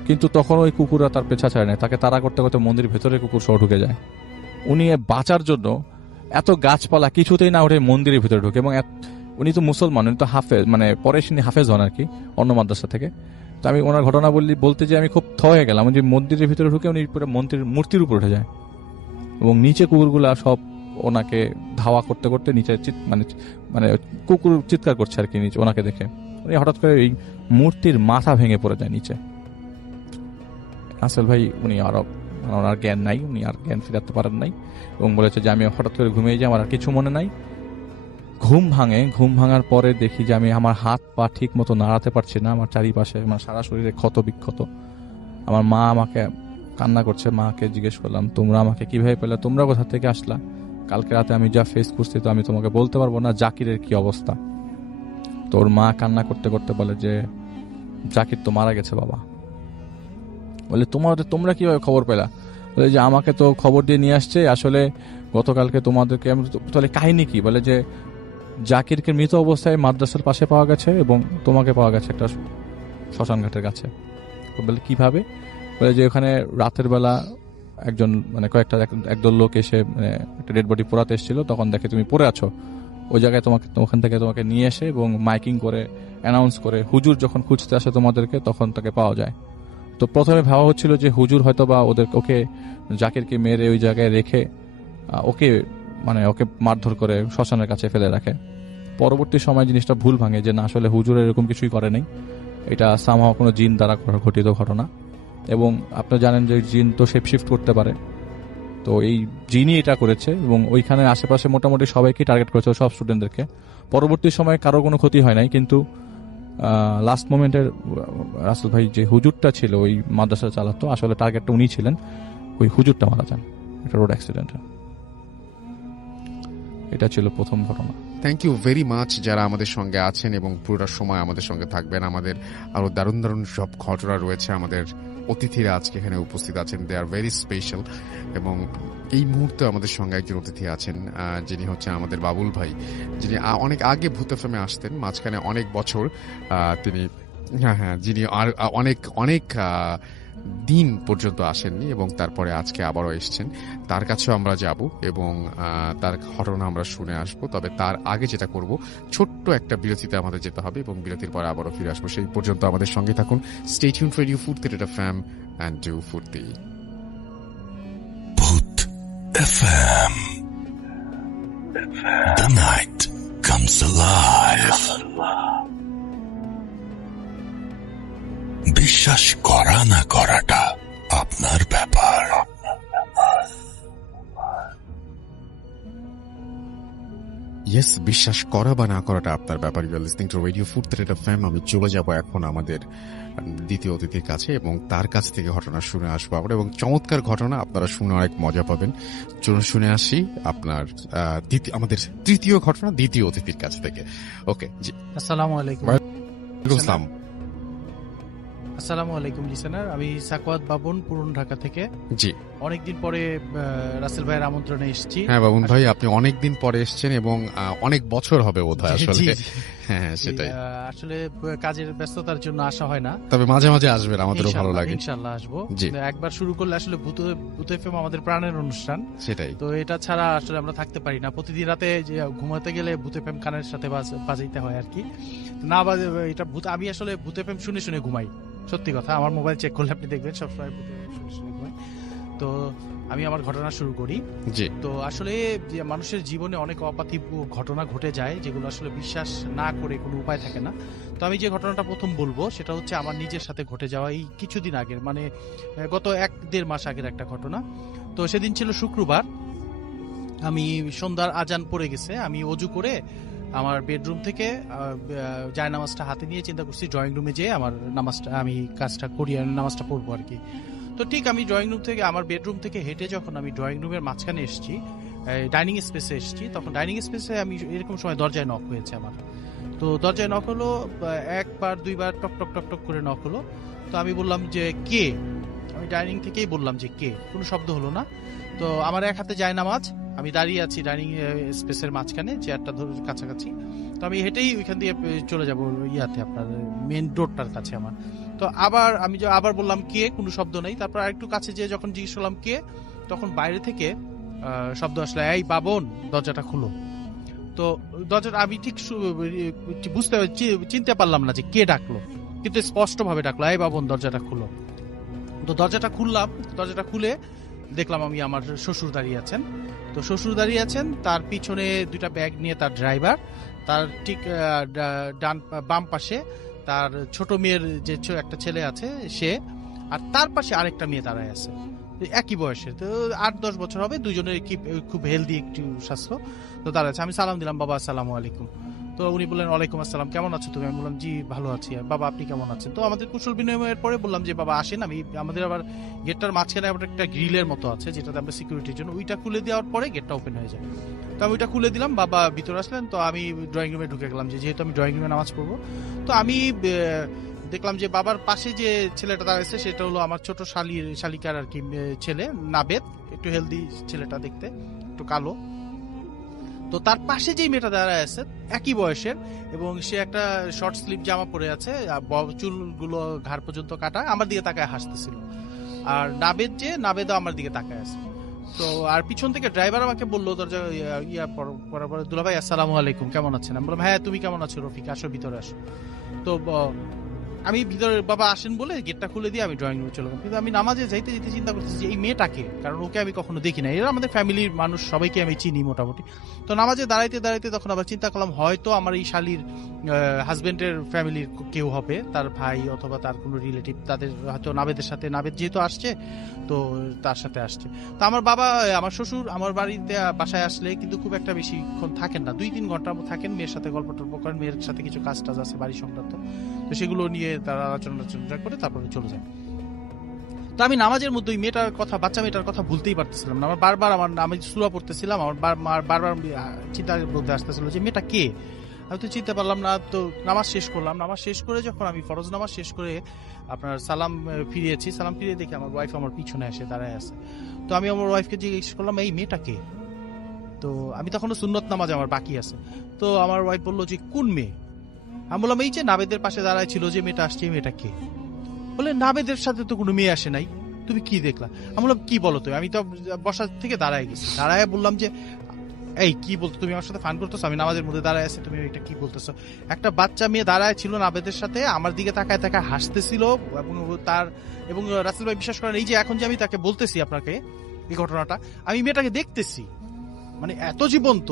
কিন্তু তখন ওই কুকুররা তার পেছা ছাড়ে না, তাকে তাড়া করতে করতে মন্দির ভেতরে কুকুর সহ ঢুকে যায়। উনি বাঁচার জন্য এত গাছপালা কিছুতেই না উঠে মন্দিরের ভিতরে ঢুকে, এবং উনি তো মুসলমান, উনি তো হাফেজ, মানে পরে তিনি হাফেজ হন আর কি অন্য মাদ্রাসা থেকে। তো আমি ওনার ঘটনা বলতে যে আমি খুব হয়ে গেলাম যে মন্দিরের ভিতরে ঢুকে উনি পুরো মূর্তির উপর উঠে যায় এবং নিচে কুকুরগুলা সব ওনাকে ধাওয়া করতে করতে নিচে মানে কুকুর চিৎকার করছে আর কি নিচে ওনাকে দেখে। উনি হঠাৎ করে এই মূর্তির মাথা ভেঙে পড়ে যায় নিচে। আসল ভাই উনি ওনার জ্ঞান নাই, উনি আর জ্ঞান ফিরাতে পারেন নাই এবং বলেছে যে আমি হঠাৎ করে ঘুমিয়ে যাই, আমার আর কিছু মনে নাই। ঘুম ভাঙার পরে দেখি যে আমি আমার হাত পা ঠিক মতো নাড়াতে পারছি না, আমার চারিপাশে আমার সারা শরীরে ক্ষত বিক্ষত। আমার মা আমাকে কান্না করছে, মাকে জিজ্ঞেস করলাম তোমরা আমাকে কিভাবে পেলে, তোমরা কোথা থেকে আসলা, কালকে রাতে আমি যা ফেস করছি তো আমি তোমাকে বলতে পারবো না, জাকিরের কি অবস্থা। তোর মা কান্না করতে করতে বলে যে জাকির তো মারা গেছে বাবা। বলে তোমরা কিভাবে খবর পেলা, বলে যে আমাকে তো খবর দিয়ে নিয়ে আসছে, আসলে গতকালকে তোমাদেরকে। তাহলে কাহিনী কি, বলে যে জাকিরকে মৃত অবস্থায় মাদ্রাসার পাশে পাওয়া গেছে এবং তোমাকে পাওয়া গেছে একটা শ্মশান ঘাটের কাছে। বলে কিভাবে, বলে যে ওখানে রাতের বেলা একজন একদল লোক এসে একটা ডেড বডি পোড়াতে এসেছিল, তখন দেখে তুমি পড়ে আছো, ওই জায়গায় ওখান থেকে তোমাকে নিয়ে এসে এবং মাইকিং করে অ্যানাউন্স করে হুজুর যখন খুঁজতে আসে তোমাদেরকে তখন তাকে পাওয়া যায়। তো প্রথমে ভাবা হচ্ছিল যে হুজুর হয়তো বা ওকে জাকিরকে মেরে ওই জায়গায় রেখে ওকে মারধর করে শ্মশানের কাছে ফেলে রাখে। পরবর্তী সময় জিনিসটা ভুল ভাঙে যে না, আসলে হুজুর এরকম কিছুই করে নাই, এটা সামহাও কোনো জিন দ্বারা ঘটিত ঘটনা। এবং আপনি জানেন যে জিন তো শেপ শিফট করতে পারে, তো এই জিনই এটা করেছে এবং ওইখানে আশেপাশে মোটামুটি সবাইকে টার্গেট করেছে, সব স্টুডেন্টদেরকে। পরবর্তী সময়ে কারো কোনো ক্ষতি হয় নাই, কিন্তু লাস্ট মোমেন্টের রাসেল ভাই যে হুজুরটা ছিল ওই মাদ্রাসা চালাতো, আসলে টার্গেটটা উনি ছিলেন, ওই হুজুরটা মারা যান এটা রোড অ্যাক্সিডেন্টে। এটা ছিল প্রথম ঘটনা। থ্যাংক ইউ ভেরি মাচ যারা আমাদের সঙ্গে আছেন এবং পুরোটা সময় আমাদের সঙ্গে থাকবেন। আমাদের আরো দারুণ দারুণ সব ঘটনা রয়েছে। আমাদের অতিথিরা আজকে এখানে উপস্থিত আছেন, দে আর ভেরি স্পেশাল। এবং এই মুহূর্তে আমাদের সঙ্গে একজন অতিথি আছেন যিনি হচ্ছেন আমাদের বাবুল ভাই, যিনি অনেক আগে ভূত এফএমে আসতেন, মাঝখানে অনেক বছর তিনি যিনি অনেক অনেক দিন পর্যন্ত আসেননি এবং তারপরে আজকে আবারও এসছেন। তার কাছেও আমরা যাব এবং তার ঘটনা আমরা শুনে আসবো। তবে তার আগে যেটা করব, ছোট্ট একটা বিরতিতে আমাদের যেতে হবে এবং বিরতির পরে আবারও ফিরে আসবো। সেই পর্যন্ত আমাদের সঙ্গে থাকুন। Stay tuned for radio Foorti FM and do ফুর্তি। ভূত FM, the night comes alive. বিশ্বাস করা না করাটা আপনার ব্যাপার। ইয়েস, বিশ্বাস করা বা না করাটা আপনার ব্যাপার। You are listening to radio Foorti FM. আমি চলে যাব এখন আমাদের দ্বিতীয় অতিথির কাছে এবং তার কাছ থেকে ঘটনা শুনে আসবো আমরা, এবং চমৎকার ঘটনা আপনারা শুনে অনেক মজা পাবেন। চলুন শুনে আসি আপনার আমাদের তৃতীয় ঘটনা দ্বিতীয় অতিথির কাছ থেকে। ওকে জি, আসসালামু আলাইকুম। আসসালাম। আসসালামু আলাইকুম লিসেনার, আমি সাকওয়াত বাবুন, পুরান ঢাকা থেকে। জি, অনেকদিন পরে রাসেল ভাইয়ের আমন্ত্রণে এসেছি। হ্যাঁ বাবুন ভাই, আপনি অনেকদিন পরে এসেছেন এবং অনেক বছর হবে বোধহয় আসলে। হ্যাঁ সেটাই। আসলে কাজের ব্যস্ততার জন্য আসা হয় না। তবে মাঝে মাঝে আসবেন, আমাদেরও ভালো লাগে। ইনশাআল্লাহ আসবো। জি। একবার শুরু করলে আসলে ভূত এফএম আমাদের প্রাণের অনুষ্ঠান। সেটাই। তো এটা ছাড়া আসলে আমরা থাকতে পারি না। প্রতিদিন রাতে যে ঘুমাতে গেলে ভূত এফএম কানের সাথে বাজাইতে হয় আর কি। না বাজে এটা আমি আসলে ভূত এফএম শুনে শুনে ঘুমাই। সত্যি কথা, আমার মোবাইল চেক করলে আপনি দেখবেন সবসময় ভূত এফএম শুনে শুনে ঘুমাই। তো আমি আমার ঘটনা শুরু করি। জি। তো আসলে যে মানুষের জীবনে অনেক অপার্থিব ঘটনা ঘটে যায়, যেগুলো আসলে বিশ্বাস না করে কোনো উপায় থাকে না। তো আমি যে ঘটনাটা প্রথম বলবো সেটা হচ্ছে আমার নিজের সাথে ঘটে যাওয়া এই কিছুদিন আগের, মানে গত 1-1.5 মাস আগের একটা ঘটনা। তো সেদিন ছিল শুক্রবার। আমি সন্ধ্যার আজান পড়ে গেছে, আমি অজু করে আমার বেডরুম থেকে জায়নামাজটা হাতে নিয়ে চিন্তা করছি ড্রয়িং রুমে যেয়ে আমার নামাজটা, আমি কাজটা করি, নামাজটা পড়বো আর কি। তো ঠিক আমি ড্রয়িং রুম থেকে, আমার বেডরুম থেকে হেঁটে যখন আমি ড্রয়িং রুমের মাঝখানে এসেছি, ডাইনিং স্পেসে এসেছি, তখন ডাইনিং স্পেসে আমি এরকম সময় দরজায় নক হয়েছে আমার। তো দরজায় নক হলো, 1-2বার টক টক টক টক করে নক হলো। তো আমি বললাম যে কে, আমি ডাইনিং থেকেই বললাম যে কে, কোনো শব্দ হলো না। তো আমার এক হাতে জায়নামাজ, আমি দাঁড়িয়ে আছি ডাইনিং স্পেসের মাঝখানে, চেয়ারটা ধরে কাছাকাছি। তো আমি হেঁটেই ওইখান দিয়ে চলে যাবো ইয়াতে, আপনার মেন ডোরটার কাছে আমার। তো আমি আবার বললাম কে, কোনো শব্দ নেই। তারপর আরেকটু কাছে যেয়ে যখন জিজ্ঞেস করলাম কে, তখন বাইরে থেকে শব্দ আসলো, এই বাবন দরজাটা খুলো। তো দরজাটা আমি ঠিক চিনতে পারলাম না যে কে ডাকলো, কিন্তু স্পষ্ট ভাবে ডাকলো, এই বাবন দরজাটা খুলো। তো দরজাটা খুললাম, দরজাটা খুলে দেখলাম আমি আমার শ্বশুর দাঁড়িয়ে আছেন। তো শ্বশুর দাঁড়িয়ে আছেন, তার পিছনে 2টা ব্যাগ নিয়ে তার ড্রাইভার, তার ঠিক বাম পাশে তার ছোট মেয়ের যে একটা ছেলে আছে সে, আর তার পাশে আরেকটা মেয়ে দাঁড়ায় আছে একই বয়সের, তো 8-10 বছর হবে, দুজনের খুব হেলদি একটু স্বাস্থ্য। তো দাঁড়াচ্ছে, আমি সালাম দিলাম, বাবা আসসালামু আলাইকুম। তো উনি বললেন ওয়ালাইকুম আসসালাম, কেমন আছো তুমি? আমি বললাম জি ভালো আছি, বাবা আপনি কেমন আছেন? তো আমাদের কুশল বিনিময়ের পরে বললাম যে বাবা আসেন, আমাদের আবার গেটটার মাঝখানে আবার একটা গ্রিলের মতো আছে যেটাতে আমরা সিকিউরিটির জন্য, ওইটা খুলে দেওয়ার পরে গেটটা ওপেন হয়ে যায়। তো আমি ওইটা খুলে দিলাম, বাবা ভিতরে আসলেন। তো আমি ড্রয়িং রুমে ঢুকে গেলাম, যেহেতু আমি ড্রয়িং রুমে নামাজ পড়বো। তো আমি দেখলাম যে বাবার পাশে যে ছেলেটা দাঁড়াচ্ছে সেটা হলো আমার ছোট শালিকার আর কি ছেলে, নাবেদ, একটু হেলদি ছেলেটা দেখতে, একটু কালো। তো তার পাশে যেই মেয়েটা দাঁড়ায় আছে একই বয়সের, এবং সে একটা শর্ট স্লিভ জামা পরে আছে, চুলগুলো ঘাড় পর্যন্ত কাটা, আমার দিকে তাকায় হাসতেছিল। আর নাবেদও আমার দিকে তাকায় আছে। তো আর পিছন থেকে ড্রাইভার আমাকে বললো দরজা পরে, দুলাভাই আসসালামু আলাইকুম, কেমন আছেন? আমি বললাম হ্যাঁ তুমি কেমন আছো রফিক, আসো ভিতরে আসো। তো আমি ভিতরে, বাবা আসেন বলে গেটটা খুলে দিয়ে আমি ড্রয়িং রুমে চলে গেলাম। কিন্তু আমি নামাজে যাইতে যেতে চিন্তা করতেছি যে এই মেয়েটাকে, কারণ ওকে আমি কখনো দেখি না, এরা আমাদের ফ্যামিলির মানুষ, সবাইকে আমি চিনি মোটামুটি। তো নামাজে দাঁড়াইতে দাঁড়াইতে তখন আবার চিন্তা করলাম হয়তো আমার এই শালির হাজবেন্ডের ফ্যামিলির কেউ হবে, তার ভাই অথবা তার কোনো রিলেটিভ, তাদের হয়তো নাবেদের সাথে, নাবেদ যেহেতু আসছে তো তার সাথে আসছে। তো আমার শ্বশুর আমার বাড়িতে বাসায় আসলে কিন্তু খুব একটা বেশিক্ষণ থাকেন না, 2-3 ঘন্টা থাকেন, মেয়ের সাথে গল্প টল্প করেন, মেয়ের সাথে কিছু কাজ টাজ আছে বাড়ি সংক্রান্ত, তো সেগুলো নিয়ে তারা আলোচনা করে তারপরে চলে যায়। তো আমি নামাজের মধ্যে ওই মেয়েটার কথা, বাচ্চা মেয়েটার কথা ভুলতেই পারতেছিলাম না। আমি সূরা পড়তেছিলাম, আমার বারবার চিন্তার মধ্যে আসতেছিল যে মেয়েটা কে, আমি তো চিনতে পারলাম না। তো নামাজ শেষ করলাম, নামাজ শেষ করে যখন আমি ফরজ নামাজ শেষ করে আপনার সালাম ফিরিয়ে দেখি আমার ওয়াইফ আমার পিছনে এসে দাঁড়ায় আছে। তো আমি আমার ওয়াইফকে জিজ্ঞেস করলাম এই মেয়েটা কে? তো আমি তখনও সুন্নত নামাজ আমার বাকি আছে। তো আমার ওয়াইফ বললো যে কোন মেয়ে? আমি বললাম এই যে নাবেদের পাশে দাঁড়ায় ছিল যে মেয়েটা আসছে, এই মেয়েটা কে? বলে নাবেদের সাথে তো কোনো মেয়ে আসে নাই, তুমি কি দেখলা? আমি বললাম কি বলো তুমি? আমি তো বসা থেকে দাঁড়ায় গেছি, দাঁড়ায় বললাম যে এই কি বলতো তুমি আমার সাথে ফান করতেছো? আমি নামাজের মধ্যে দাঁড়ায় আছি, তুমি এটা কি বলতেছো? একটা বাচ্চা মেয়ে দাঁড়ায় ছিল নাবেদের সাথে, আমার দিকে তাকায় তাকায় হাসতেছিল, এবং রাসেল ভাই বিশ্বাস করেন এই যে এখন যে আমি তাকে বলতেছি আপনাকে এই ঘটনাটা, আমি মেয়েটাকে দেখতেছি, মানে এত জীবন্ত।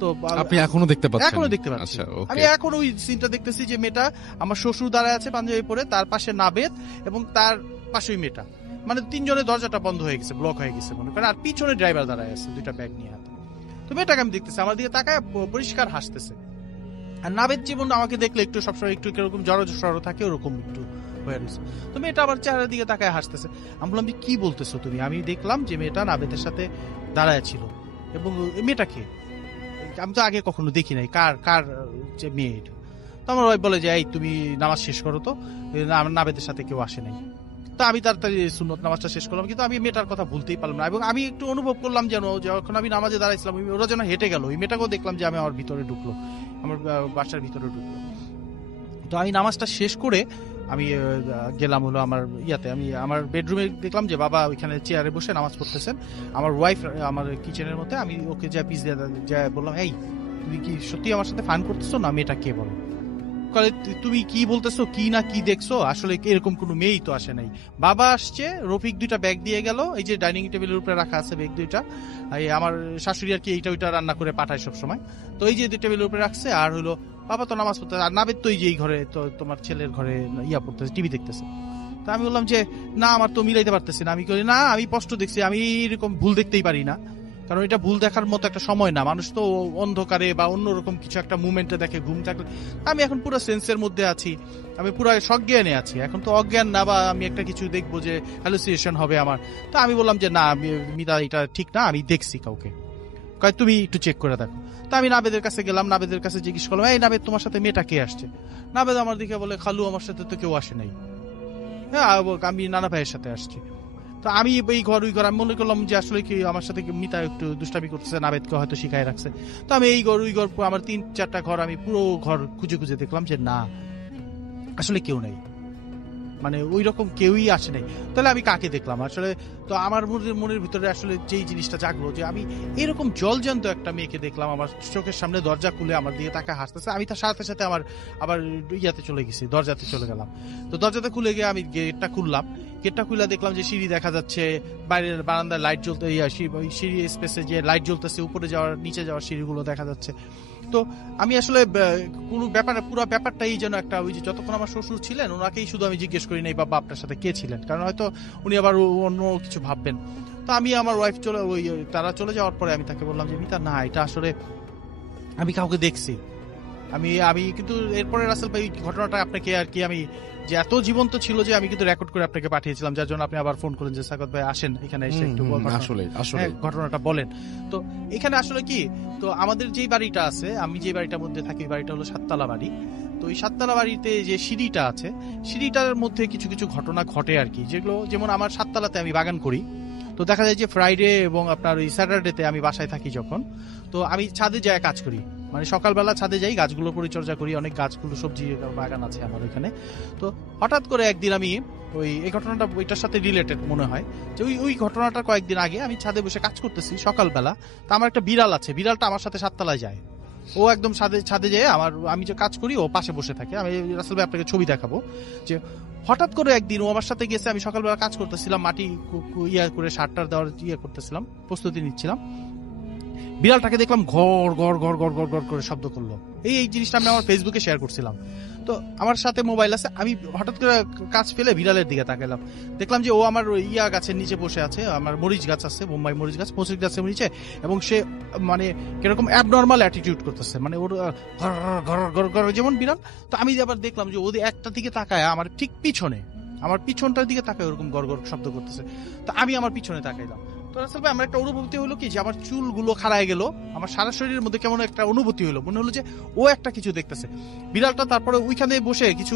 তো আপনি এখনো দেখতে পাচ্ছেন? এখনো দেখতে পাচ্ছি। আমি এখন ওই সিনটা দেখতেছি যে মেয়েটা, আমার শ্বশুর দাঁড়ায় আছে পাঞ্জাবি পরে, তার পাশে নাবেদ এবং তার পাশে ওই মেয়েটা, মানে 3 জনের দরজাটা বন্ধ হয়ে গেছে, ব্লক হয়ে গেছে মনে করেন, আর পিছনে ড্রাইভার দাঁড়ায় আছে 2টা ব্যাগ নিয়ে হাতে। তো মেয়েটাকে আমি দেখতেছি, আমার দিকে তাকায় পরিষ্কার হাসতেছে। আর নাবেদ জীবন আমাকে দেখলে একটু সবসময় একটু কিরকম জড়ো থাকে, ওরকম একটু হয়ে রয়েছে। তো মেয়েটা আবার চেহারার দিকে তাকায় হাসতেছে। আমি বললাম কি বলতেছো তুমি? আমি দেখলাম যে মেয়েটা নাবেদের সাথে দাঁড়ায় ছিল, এবং মেয়েটাকে আমি তো আগে কখনো দেখি নাই, কার যে মেয়ে এটা? তো আমার ওয়াইফ বলে যে এই তুমি নামাজ শেষ করো তো, নাবেদের সাথে কেউ আসে নাই। তো আমি তাড়াতাড়ি সুন্নত নামাজটা শেষ করলাম, কিন্তু আমি মেয়েটার কথা ভুলতেই পারলাম না। এবং আমি একটু অনুভব করলাম যেন যখন আমি নামাজে দাঁড়াইছিলাম ওরা যেন হেঁটে গেল, ওই মেয়েটাকেও দেখলাম যে আমি আমার ভিতরে ঢুকলো, আমার বাসার ভিতরে ঢুকলো। তো আমি নামাজটা শেষ করে আমি গেলাম হলো আমার আমি আমার বেডরুমে, দেখলাম যে বাবা ওইখানে চেয়ারে বসে নামাজ পড়তেছেন, আমার ওয়াইফ আমার কিচেনের মধ্যে। আমি ওকে যা পিস দিয়ে বললাম, এই তুমি কি সত্যি আমার সাথে ফান করতেছো না মেয়েটা কে বলো? তুমি কি বলতেছো, কি না কি দেখছো, আসলে এরকম কোনো মেয়েই তো আসে নাই। বাবা আসছে, রফিক 2টা ব্যাগ দিয়ে গেল, এই যে ডাইনিং টেবিলের উপরে রাখা আছে ব্যাগ 2টা, আমার শাশুড়ি আর কি এইটা ওইটা রান্না করে পাঠায় সব সময়, তো এই যে টেবিলের উপরে রাখছে। আর হলো বাবা তো নামাজ পড়তে, আর নাবেদ তো এই যে এই ঘরে, তো তোমার ছেলের ঘরে পড়তেছে, টিভি দেখতেছে। তো আমি বললাম যে না, আমার তো মিলাইতে পারতেছি না। আমি করি না, আমি স্পষ্ট দেখছি, আমি এরকম ভুল দেখতেই পারি না, কারণ এটা ভুল দেখার মতো একটা সময় না। মানুষ তো অন্ধকারে বা অন্যরকম কিছু একটা মুভমেন্টে দেখে ঘুম থাকলে। আমি এখন পুরো সেন্সের মধ্যে আছি, আমি পুরো সজ্ঞানে আছি, এখন তো অজ্ঞান না, বা আমি একটা কিছু দেখবো যে হ্যালুসিনেশন হবে আমার। তো আমি বললাম যে না, মিতা এটা ঠিক না, আমি দেখছি কাউকে। কয় তুমি একটু চেক করে দেখো। তো আমি নাবেদের কাছে গেলাম, নাবেদের কাছে জিজ্ঞেস করলাম, এই নাবেদ তোমার সাথে মেয়েটা কে আসছে? নাবেদ আমার দিকে বলে, খালু আমার সাথে তো কেউ আসে নাই, হ্যাঁ আমি নানা ভাইয়ের সাথে আসছি। তো আমি এই ঘর ওই ঘর, আমি মনে করলাম যে আসলে কি আমার সাথে মিতা একটু দুষ্টামি করতেছে, নাবেদকে হয়তো শিখাই রাখছে। তো আমি এই ঘর ওই ঘর, আমার 3-4টা ঘর আমি পুরো ঘর খুঁজে খুঁজে দেখলাম যে না, আসলে কেউ নেই, মানে ওই রকম কেউই আসে নাই। তাহলে আমি কাকে দেখলাম আসলে? তো আমার মনের ভিতরে আসলে যেই জিনিসটা জাগলো যে আমি এরকম জলজান্ত একটা মেয়েকে দেখলাম আমার চোখের সামনে, দরজা খুলে আমার দিকে তাকে হাসতেছে। আমি তার সাথে সাথে আবার চলে গেছি, দরজাতে চলে গেলাম। তো দরজাতে খুলে গিয়ে আমি গেটটা খুললাম, গেটটা খুলে দেখলাম যে সিঁড়ি দেখা যাচ্ছে, বাইরের বারান্দায় লাইট জ্বলতে, সিঁড়ি স্পেসে যে লাইট জ্বলতেছে, উপরে যাওয়ার নিচে যাওয়ার সিঁড়িগুলো দেখা যাচ্ছে। তো আমি আসলে পুরো ব্যাপারটাই যেন একটা, ওই যে যতক্ষণ আমার শ্বশুর ছিলেন ওনাকেই শুধু আমি জিজ্ঞেস করি নাই বাবা আপনার সাথে কে ছিলেন, কারণ হয়তো উনি আবার অন্য কিছু ভাববেন। তো আমি আমার ওয়াইফ তারা চলে যাওয়ার পরে আমি তাকে বললাম যে মিতা না, এটা আসলে আমি কাউকে দেখছি। আমি কিন্তু এরপরে রাসেল ভাই ঘটনাটা আপনাকে আর কি, আমি যে এত জীবন্ত ছিল যে আমি কিন্তু রেকর্ড করে আপনাকে পাঠিয়েছিলাম, যার জন্য আপনি আবার ফোন করেন যে সাকত ভাই আসেন এখানে এসে একটু আসলে ঘটনাটা বলেন। তো এখানে আসলে কি, তো আমাদের যেই বাড়িটা আছে, আমি যে বাড়িটার মধ্যে থাকি, বাড়িটা হলো 7তলা বাড়ি। তো এই 7তলা বাড়িতে যে সিঁড়িটা আছে, সিঁড়িটার মধ্যে কিছু কিছু ঘটনা ঘটে আর কি, যেগুলো যেমন আমার 7তলাতে আমি বাগান করি। তো দেখা যায় যে ফ্রাইডে এবং আপনার ওই স্যাটারডেতে আমি বাসায় থাকি যখন, তো আমি ছাদে যাই কাজ করি, মানে সকালবেলা ছাদে যাই, গাছগুলো পরিচর্যা করি, অনেক গাছগুলো সবজি বাগান আছে আমার ওইখানে। তো হঠাৎ করে একদিন আমি এই ঘটনাটা ওইটার সাথে রিলেটেড মনে হয় যে ওই ঘটনাটা কয়েকদিন আগে আমি ছাদে বসে কাজ করতেছি সকালবেলা। তা আমার একটা বিড়াল আছে, বিড়ালটা আমার সাথে 7তলায় যায়, ও একদম ছাদে যেয়ে আমি যে কাজ করি ও পাশে বসে থাকে। আমি রাসেল ভাই আপনাকে ছবি দেখাবো যে হঠাৎ করে একদিন ও আমার সাথে গেছে, আমি সকালবেলা কাজ করতেছিলাম, মাটি করে সারটার দেওয়ার করতেছিলাম, প্রস্তুতি নিচ্ছিলাম। বিড়ালটাকে দেখলাম ঘর ঘর ঘর ঘর ঘর ঘর করে শব্দ করলো। এই জিনিসটা আমি আমার ফেসবুকে শেয়ার করছিলাম। তো আমার সাথে মোবাইল আছে, আমি হঠাৎ করে কাজ ফেলে বিড়ালের দিকে তাকালাম, দেখলাম যে ও আমার গাছের নিচে বসে আছে, আমার মরিচ গাছ আছে, বোম্বাই মরিচ গাছের নিচে, এবং সে মানে কিরকম অ্যাবনর্মাল অ্যাটিটিউড করতেছে, মানে ওর ঘর ঘর ঘর যেমন বিড়াল। তো আমি আবার দেখলাম যে ওদের একটা দিকে তাকায় আমার ঠিক পিছনে, আমার পিছনটার দিকে তাকায় ওরকম গড় গড় শব্দ করতেছে। তো আমি আমার পিছনে তাকাইলাম। তো রাসেল ভাই আমার একটা অনুভূতি হলো কি, যে আমার চুলগুলো খাড়ায় গেল, আমার সারা শরীরের মধ্যে কেমন একটা অনুভূতি হলো, মনে হলো যে ও একটা কিছু দেখতেছে বিড়ালটা। তারপরে ওইখানে বসে কিছু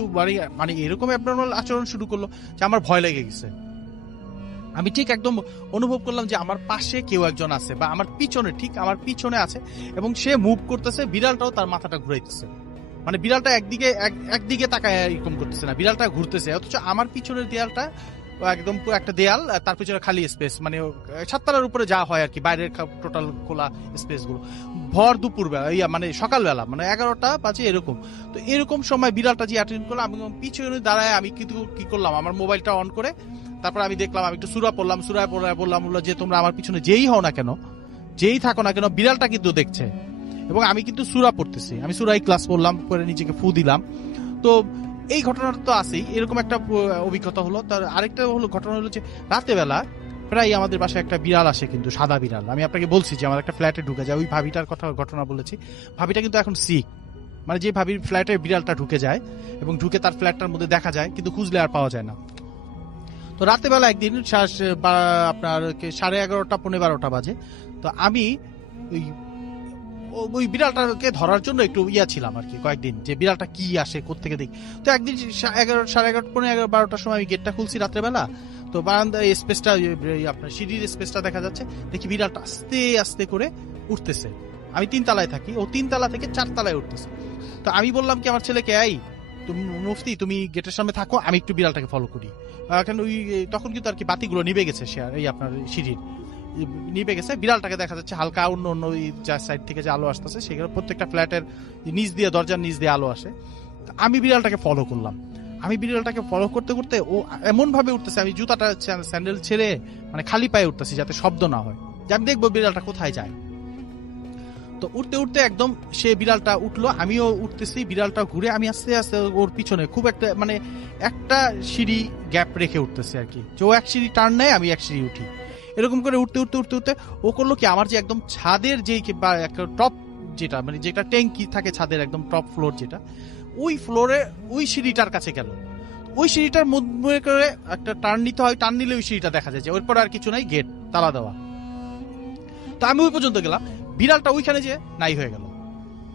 মানে এরকম অ্যাবনর্মাল আচরণ শুরু করলো যে আমার ভয় লেগে গেছে। আমি ঠিক একদম অনুভব করলাম যে আমার পাশে কেউ একজন আছে, বা আমার পিছনে, ঠিক আমার পিছনে আছে, এবং সে মুভ করতেছে, বিড়ালটাও তার মাথাটা ঘুরাইতেছে, মানে বিড়ালটা একদিকে তাকায় এরকম করতেছে না, বিড়ালটা ঘুরতেছে। অথচ আমার পিছনের দেয়ালটা একদম একটা দেয়াল, তার পিছনে খালি স্পেস, মানে 7তলার উপরে যা হয় আর কি, বাইরের টোটাল খোলা স্পেস গুলো। ভর দুপুর বেলা, মানে সকালবেলা, মানে 11টা বাজে এরকম। তো এরকম সময় বিড়ালটা যে অ্যাটেন্ড করলো, আমি পিছনে দাঁড়ায় আমি কিন্তু কি করলাম, আমার মোবাইলটা অন করে তারপর আমি দেখলাম, আমি একটু সূরা পড়লাম, বললাম যে তোমরা আমার পিছনে যেই হও না কেন, যেই থাকো না কেন, বিড়ালটা কিন্তু দেখছে। এবং আমি কিন্তু সূরা পড়তেছি, আমি সূরা ইখলাস পড়লাম, পরে নিজেকে ফু দিলাম। তো এই ঘটনাটা তো আছেই, এরকম একটা অভিজ্ঞতা হলো। তার আরেকটা ঘটনা হলো যে রাতে বেলা প্রায় আমাদের বাসায় একটা বিড়াল আসে, কিন্তু সাদা বিড়াল। আমি আপনাকে বলছি যে আমার একটা ফ্ল্যাটে ঢুকে যায়, ওই ভাবিটার ঘটনা বলেছি। ভাবিটা কিন্তু এখন সিক, মানে যে ভাবির ফ্ল্যাটে বিড়ালটা ঢুকে যায় এবং ঢুকে তার ফ্ল্যাটটার মধ্যে দেখা যায়, কিন্তু খুঁজলে আর পাওয়া যায় না। তো রাতে বেলা একদিন আপনার 11:30 পৌনে 12টা বাজে, তো আমি ওই ওই বিড়ালটাকে ধরার জন্য একটু ছিলাম আর কি কয়েকদিন, যে বিড়ালটা কি আসে কোত্থেকে দেখি। তো একদিন 11, 11:30, 11, 12টার সময় আমি গেটটা খুলছি রাত্রেবেলা, তো বারান্দার স্পেসটা আপনার সিঁড়ির স্পেসটা দেখা যাচ্ছে, দেখি বিড়ালটা আস্তে আস্তে করে উঠতেছে। আমি 3 তলায় থাকি, ও 3 তলা থেকে 4 তলায় উঠতেছে। তো আমি বললাম কি আমার ছেলেকে, এই তুমি মুফতি তুমি গেটের সামনে থাকো, আমি একটু বিড়ালটাকে ফলো করি। এখন ওই তখন কিন্তু আর কি বাতিগুলো নিভে গেছে, এই আপনার সিঁড়ির নিভে গেছে। বিড়ালটাকে দেখা যাচ্ছে হালকা অন্য অন্য সাইড থেকে যে আলো আসতেছে, সেগুলো প্রত্যেকটা ফ্ল্যাটের নিচ দিয়ে, দরজার নিচ দিয়ে আলো আসে। আমি বিড়ালটাকে ফলো করলাম। আমি বিড়ালটাকে ফলো করতে করতে ও এমন ভাবে উঠতেছে, আমি জুতাটা স্যান্ডেল ছেড়ে মানে খালি পায়ে উঠতেছি যাতে শব্দ না হয়, যে আমি দেখবো বিড়ালটা কোথায় যায়। তো উঠতে উঠতে একদম সে বিড়ালটা উঠলো, আমিও উঠতেছি, বিড়ালটা ঘুরে আমি আস্তে আস্তে ওর পিছনে খুব একটা মানে একটা সিঁড়ি গ্যাপ রেখে উঠতেছি আর কি, যে ও এক সিঁড়ি টার্ন নেয়, আমি এক সিঁড়ি উঠি, এরকম করে উঠতে উঠতে উঠতে উঠতে ও করলো কি, আমার যে একদম ছাদের যেই বা একটা টপ যেটা মানে যেটা ট্যাঙ্কি থাকে ছাদের একদম টপ ফ্লোর যেটা, ওই ফ্লোরে ওই সিঁড়িটার কাছে গেল। ওই সিঁড়িটার মধ্যে করে একটা টার্ন নিতে হয়, টার্ন নিলে ওই সিঁড়িটা দেখা যায়, যে ওর পর আর কিছু নাই, গেট তালা দেওয়া। তো আমি ওই পর্যন্ত গেলাম, বিড়ালটা ওইখানে যে নাই হয়ে গেল,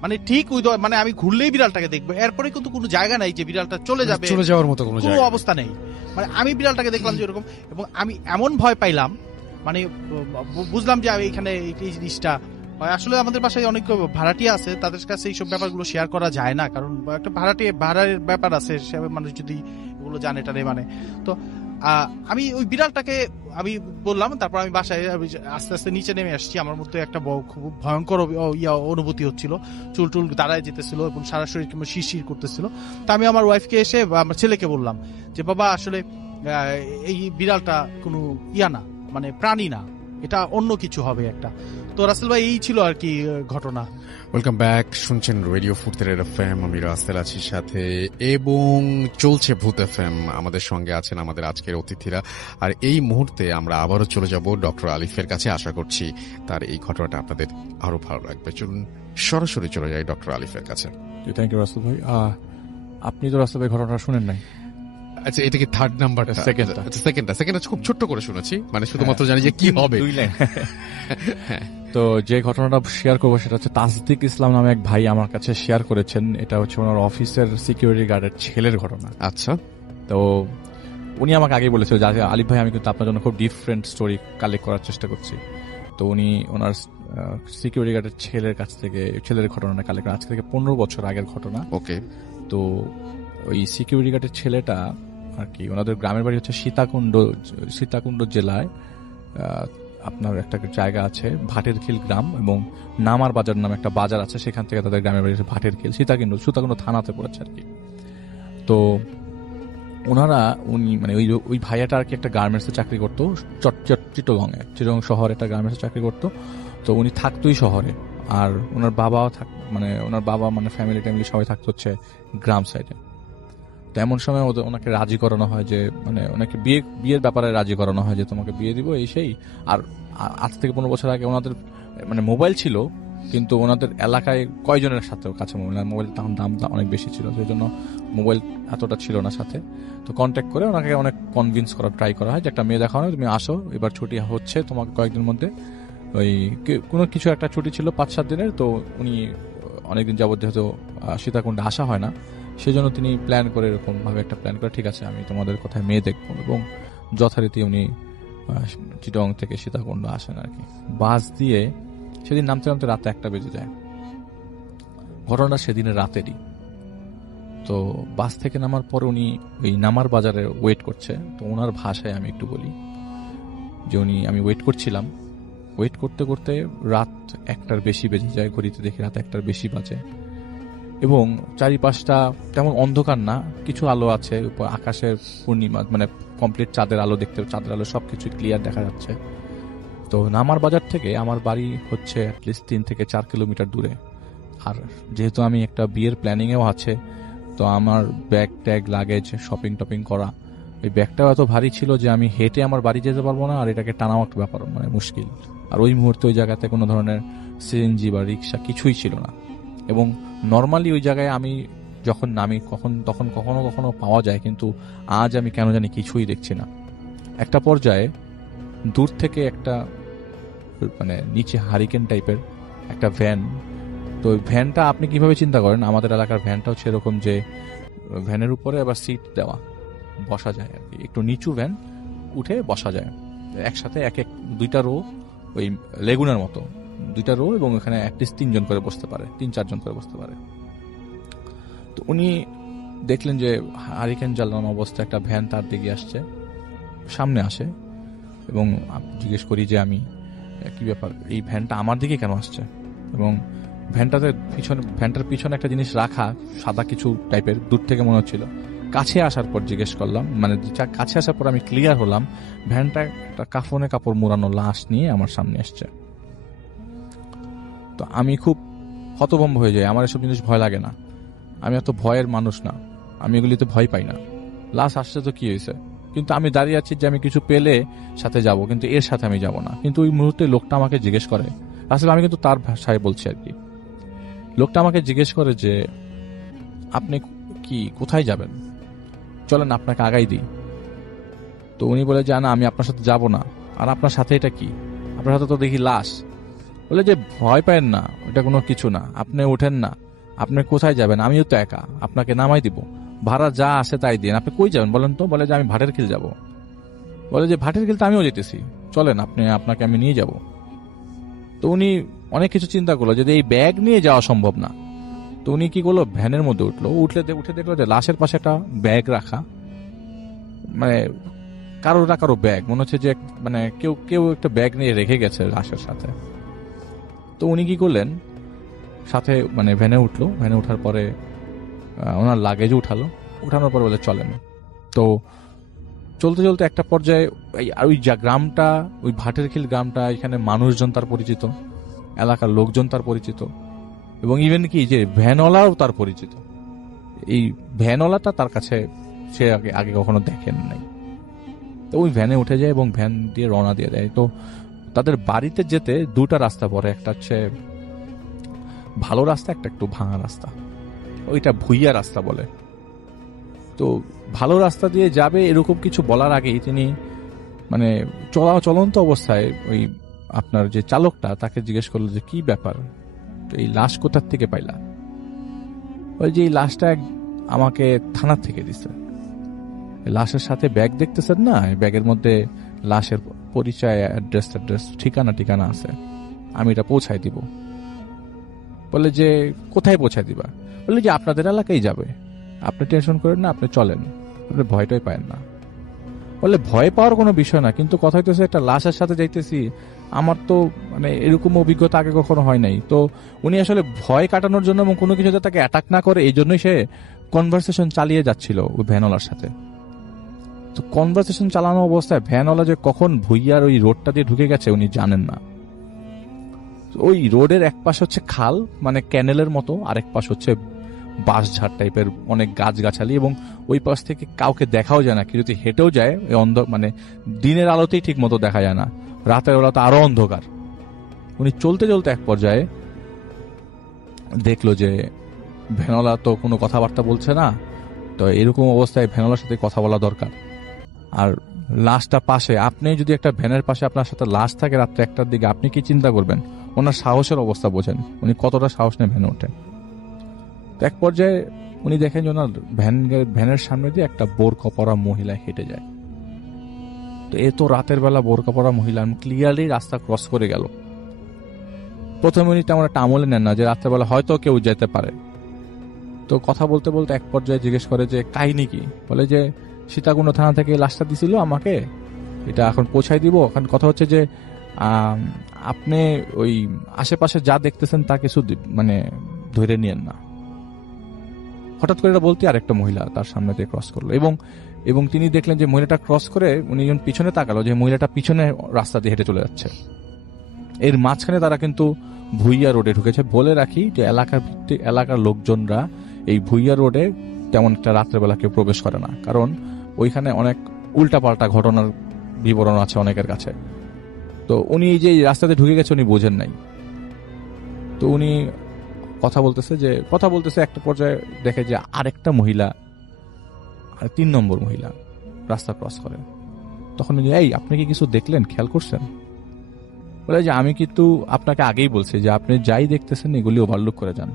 মানে ঠিক ওই মানে আমি ঘুরলেই বিড়ালটাকে দেখবো, এরপরে কিন্তু কোনো জায়গা নাই যে বিড়ালটা চলে যাবে, চলে যাওয়ার মতো কোনো অবস্থা নেই। মানে আমি বিড়ালটাকে দেখলাম যে এরকম, এবং আমি এমন ভয় পাইলাম, মানে বুঝলাম যে এখানে এই জিনিসটা আসলে আমাদের বাসায় অনেক ভাড়াটিয়া আছে, তাদের কাছে এইসব ব্যাপারগুলো শেয়ার করা যায় না, কারণ একটা ভাড়ার ব্যাপার আছে, সে মানুষ যদি এগুলো জানে টানে মানে। তো আমি ওই বিড়ালটাকে আমি বললাম, তারপর আমি বাসায় আস্তে আস্তে নিচে নেমে আসছি, আমার মধ্যে একটা খুব ভয়ঙ্কর অনুভূতি হচ্ছিল, চুল টুল দাঁড়ায় যেতেছিল এবং সারা শরীর কিংবা শিরশির করতেছিল। তা আমি আমার ওয়াইফকে এসে আমার ছেলেকে বললাম যে বাবা আসলে এই বিড়ালটা কোনো না, মানে প্রাণী না, এটা অন্য কিছু হবে একটা। তো রাসেল ভাই এই ছিল আর কি ঘটনা। ওয়েলকাম ব্যাক, শুনছেন রেডিও ফুরতের এফএম, আমি রাসেল আছি সাথে, এবং চলছে ভূত এফএম। আমাদের সঙ্গে আছেন আমাদের আজকের অতিথিরা, আর এই মুহূর্তে আমরা আবারও চলে যাব ডক্টর আলিফের কাছে। আশা করছি তার এই ঘটনাটা আপনাদের আরো ভালো লাগবে। চলুন সরাসরি চলে যাই ডক্টর আলিফের কাছে। থ্যাংক ইউ রাসেল ভাই। আপনি তো রাসেল ভাই ঘটনাটা শুনেন নাই? আচ্ছা, এটা কি থার্ড নাম্বারটা? সেকেন্ডটা খুব ছোট্ট করে শুনেছি, মানে শুধুমাত্র জানি যে কি হবে। তো যে ঘটনাটা শেয়ার করবো সেটা হচ্ছে তাসদিক ইসলাম নামে এক ভাই আমার কাছে শেয়ার করেছেন। এটা হচ্ছে ওনার অফিসের সিকিউরিটি গার্ডের ছেলের ঘটনা। আচ্ছা, তো উনি আমাকে আগে বলেছিল যে আলিফ ভাই আমি কিন্তু আপনার জন্য খুব ডিফারেন্ট স্টোরি কালেক্ট করার চেষ্টা করছি। তো উনি ওনার সিকিউরিটি গার্ডের ছেলের ঘটনাটা কালেক্ট করেন, আজ থেকে 15 বছর আগের ঘটনা। ওকে। তো ওই সিকিউরিটি গার্ডের ছেলেটা আর কি, ওনাদের গ্রামের বাড়ি হচ্ছে সীতাকুণ্ড জেলায় আপনার একটা জায়গা আছে ভাটের খিল গ্রাম, এবং নামার বাজার নামে একটা বাজার আছে, সেখান থেকে তাদের গ্রামের বাড়ি হচ্ছে ভাটের খিল, সীতাকুণ্ড থানাতে পড়েছে আর কি। তো উনি মানে ওই ভাইয়াটা আর কি একটা গার্মেন্টসে চাকরি করতো চিটগং শহরে একটা গার্মেন্টসে চাকরি করতো। তো উনি থাকতোই শহরে, আর ওনার বাবা মানে ফ্যামিলি সবাই থাকতো হচ্ছে গ্রাম সাইডে। তো এমন সময় ওনাকে রাজি করানো হয় যে, মানে ওনাকে বিয়ের ব্যাপারে রাজি করানো হয় যে তোমাকে বিয়ে দিব এই সেই। আর আজ থেকে 15 বছর আগে ওনাদের মানে মোবাইল ছিল, কিন্তু ওনাদের এলাকায় কয়জনের সাথে কাছে মোবাইল তখন দাম অনেক বেশি ছিল, সেই জন্য মোবাইল এতটা ছিল না সাথে। তো কন্ট্যাক্ট করে ওনাকে অনেক কনভিন্স করার ট্রাই করা হয় যে একটা মেয়ে দেখা হয়, তুমি আসো, এবার ছুটি হচ্ছে তোমাকে কয়েকদিন মধ্যে, ওই কোনো কিছু একটা ছুটি ছিল 5-7 দিনের। তো উনি অনেকদিন যাবত যেহেতু সীতাকুণ্ডে আসা হয় না, সেজন্য তিনি প্ল্যান করে এরকম ভাবে একটা প্ল্যান করে, ঠিক আছে আমি তোমাদের কোথায় মেয়ে দেখবো, এবং যথারীতি উনি চিটগং থেকে সীতাকুণ্ড আসেন আর কি বাস দিয়ে। সেদিন নামতে নামতে রাতে 1টা বেজে যায়। ঘটনাটা সেদিনের রাতেরই। তো বাস থেকে নামার পর উনি ওই নামার বাজারে ওয়েট করছে। তো ওনার ভাষায় আমি একটু বলি যে আমি ওয়েট করছিলাম, ওয়েট করতে করতে রাত 1টার বেশি বেজে যায়, ঘড়িতে দেখি রাত 1টার বেশি বাজে, এবং চারিপাশটা তেমন অন্ধকার না, কিছু আলো আছে, উপর আকাশের পূর্ণিমা মানে কমপ্লিট চাঁদের আলো চাঁদের আলো সবকিছু ক্লিয়ার দেখা যাচ্ছে। তো নামার বাজার থেকে আমার বাড়ি হচ্ছে অ্যাটলিস্ট 3 থেকে 4 কিলোমিটার দূরে। আর যেহেতু আমি একটা বিয়ের প্ল্যানিংয়েও আছে, তো আমার bag tag luggage shopping topping করা, ওই ব্যাগটাও এত ভারী ছিল যে আমি হেঁটে আমার বাড়ি যেতে পারবো না, আর এটাকে টানাও একটা ব্যাপার মানে মুশকিল। আর ওই মুহূর্তে ওই জায়গাতে কোনো ধরনের সিএনজি বা রিক্সা কিছুই ছিল না, এবং নর্মালি ওই জায়গায় আমি যখন নামি তখন কখনো কখনো পাওয়া যায়, কিন্তু আজ আমি কেন জানি কিছুই দেখছি না। একটা পর্যায়ে দূর থেকে একটা মানে নিচে হারিকেন টাইপের একটা ভ্যান তো ওই ভ্যানটা আপনি কিভাবে চিন্তা করেন, আমাদের এলাকার ভ্যানটা হচ্ছে এরকম যে ভ্যানের উপরে আবার সিট দেওয়া, বসা যায় আর কি, একটু নিচু ভ্যান, উঠে বসা যায় একসাথে, এক এক 2টা রো, ওই লেগুনার মতো 2টা রো, এবং এখানে অ্যাটলিস্ট 3 জন করে বসতে পারে, 3-4 জন করে বসতে পারে। তো উনি দেখলেন যে হারিকেন জ্বালানো অবস্থায় একটা ভ্যান তার দিকে আসছে, সামনে আসে, এবং জিজ্ঞেস করি যে আমি কি ব্যাপার, এই ভ্যানটা আমার দিকে কেন আসছে, এবং ভ্যানটার পিছনে একটা জিনিস রাখা, সাদা কিছু টাইপের, দূর থেকে মনে হচ্ছিল। কাছে আসার পর জিজ্ঞেস করলাম, মানে কাছে আসার পর আমি ক্লিয়ার হলাম, ভ্যানটা একটা কাফনে কাপড় মোড়ানো লাশ নিয়ে আমার সামনে আসছে। তো আমি খুব হতভম্ব হয়ে যাই, আমার এসব জিনিস ভয় লাগে না, আমি এত ভয়ের মানুষ না, আমি এগুলিতে ভয় পাই না, লাশ আসছে তো কি হয়েছে, কিন্তু আমি দাঁড়িয়ে আছি যে আমি কিছু পেলে সাথে যাব, কিন্তু এর সাথে আমি যাব না। কিন্তু ওই মুহূর্তে লোকটা আমাকে জিজ্ঞেস করে, আসলে আমি কিন্তু তার ভাষায় বলছি আর কি, লোকটা আমাকে জিজ্ঞেস করে যে আপনি কি কোথায় যাবেন, চলেন আপনাকে আগাই দিই। তো উনি বলে যে না, আমি আপনার সাথে যাব না। আর আপনার সাথে এটা কি, আপনার সাথে তো দেখি লাশ। বলে যে ভয় পায়েন না, ওটা কোনো কিছু না, আপনি ওঠেন না, আপনি কোথায় যাবেন, আমিও তো একা, আপনাকে নামাই দিব, ভাড়া যা আসে তাই দিন, আপনি কই যাবেন বলেন তো। বলে যে আমি ভাটের খিল যাব। বলে যে ভাটের খিল তো আমিও যেতেছি, চলেন আপনাকে আমি নিয়ে যাব। তো উনি অনেক কিছু চিন্তা করলো, যদি এই ব্যাগ নিয়ে যাওয়া সম্ভব না, তো উনি কি করলো, ভ্যানের মধ্যে উঠে দেখলো যে লাশের পাশে একটা ব্যাগ রাখা, মানে কারো ব্যাগ, মনে হচ্ছে যে মানে কেউ একটা ব্যাগ নিয়ে রেখে গেছে লাশের সাথে। তো উনি কি করলেন, সাথে মানে ভ্যানে উঠলো, ভ্যানে ওঠার পরে ওনার লাগেজ উঠানোর পর বলে চলেন। তো চলতে চলতে একটা পর্যায়ে ওই যা গ্রামটা, ওই ভাটের খিল গ্রামটা, এখানে মানুষজন তার পরিচিত, এলাকার লোকজন তার পরিচিত, এবং ইভেন কি যে ভ্যানওয়ালাও তার পরিচিত। এই ভ্যানওয়ালাটা তার কাছে সে আগে কখনো দেখেন নাই। তো ওই ভ্যানে উঠে যায় এবং ভ্যান দিয়ে রওনা দিয়ে দেয়। তো তাদের বাড়িতে যেতে 2টা রাস্তা পড়ে, একটা হচ্ছে ভালো রাস্তা, একটা একটু ভাঙা রাস্তা, ওইটা ভুইয়া রাস্তা বলে। তো ভালো রাস্তা দিয়ে যাবে এরকম কিছু বলার আগেই তিনি মানে চলন্ত অবস্থায় ওই আপনার যে চালকটা তাকে জিজ্ঞেস করলো যে কি ব্যাপার, এই লাশ কোথার থেকে পাইলা। ওই যে এই লাশটা আমাকে থানার থেকে দিছে, লাশের সাথে ব্যাগ দেখতেছেন না, ব্যাগের মধ্যে লাশের পরিচয়, অ্যাড্রেস, ঠিকানা আছে, আমি এটা পৌঁছায় দিব। বলে যে কোথায় পৌঁছায় দিবা? বলে যে আপনাদের এলাকায় যাবে, আপনি টেনশন করেন না, আপনি চলেন, আপনি ভয়টাই পায়েন না। বলে ভয় পাওয়ার কোনো বিষয় না, কিন্তু কথা হইতেছে একটা লাশের সাথে যাইতেছি, আমার তো মানে এরকম অভিজ্ঞতা আগে কখনো হয় নাই। তো উনি আসলে ভয় কাটানোর জন্য এবং কোনো কিছু তাকে অ্যাটাক না করে এই জন্যই সে কনভারসেশন চালিয়ে যাচ্ছিল ওই ভ্যানওয়ালার সাথে। তো কনভারসেশন চালানো অবস্থায় ভ্যানওয়ালা যে কখন ভুইয়ার ওই রোডটা দিয়ে ঢুকে গেছে উনি জানেন না। ওই রোডের এক পাশ হচ্ছে খাল, মানে ক্যানেলের মতো, আরেক পাশ হচ্ছে বাঁশঝাড় টাইপের অনেক গাছগাছালি, এবং ওই পাশ থেকে কাউকে দেখাও যায় না, কি যদি হেঁটেও যায় মানে দিনের আলোতেই ঠিক মতো দেখা যায় না, রাতের বেলা তো আরো অন্ধকার। উনি চলতে চলতে এক পর্যায়ে দেখলো যে ভ্যানওয়ালা তো কোনো কথাবার্তা বলছে না, তো এরকম অবস্থায় ভ্যানওয়ালার সাথে কথা বলা দরকার। আর লাশটা পাশে, আপনি যদি একটা ভ্যানের পাশে আপনার সাথে লাশ থাকে রাত্রে 1টার দিকে, আপনি কি চিন্তা করবেন? ওনার সাহসের অবস্থা বোঝেন, উনি কতটা সাহস নিয়ে ভ্যানে ওঠেন। এক পর্যায়ে উনি দেখেন যে ওনার ভ্যানের সামনে দিয়ে একটা বোরকা পরা মহিলা হেঁটে যায়। তো এ তো রাতের বেলা বোরকা পরা মহিলা ক্লিয়ারলি রাস্তা ক্রস করে গেল। প্রথমে উনি তেমন একটা আমলে নেন না যে রাতের বেলা হয়তো কেউ যেতে পারে। তো কথা বলতে বলতে এক পর্যায়ে জিজ্ঞেস করে যে কাহিনী কি? বলে যে সীতাকুণ্ড থানা থেকে লাশটা দিছিল আমাকে, এটা এখন পৌঁছাই দিব। এখন কথা হচ্ছে যে আপনি ওই আশেপাশে যা দেখতেছেন তা কিছু মানে ধরে নিয়েন না। হঠাৎ করে এটা বলতে আরেকটা মহিলা তার সামনে দিয়ে ক্রস করলো, এবং তিনি দেখলেন যে মহিলাটা ক্রস করে উনি যখন পিছনে তাকালো যে মহিলাটা পিছনে রাস্তা দিয়ে হেঁটে চলে যাচ্ছে। এর মাঝখানে তারা কিন্তু ভুইয়া রোডে ঢুকেছে। বলে রাখি যে এলাকার লোকজনরা এই ভুইয়া রোডে তেমন একটা রাত্রেবেলা কেউ প্রবেশ করে না, কারণ ওইখানে অনেক উল্টাপাল্টা ঘটনার বিবরণ আছে অনেকের কাছে। তো উনি যে রাস্তাতে ঢুকে গেছে উনি বোঝেন নাই। তো উনি কথা বলতেছে একটা পর্যায়ে দেখে যে আরেকটা মহিলা, 3 নম্বর মহিলা রাস্তা ক্রস করে। তখন এই আপনি কি কিছু দেখলেন, খেয়াল করছেন? বলে যে আমি কিন্তু আপনাকে আগেই বলছি যে আপনি যাই দেখতেছেন এগুলি ওভারলুক করে যান,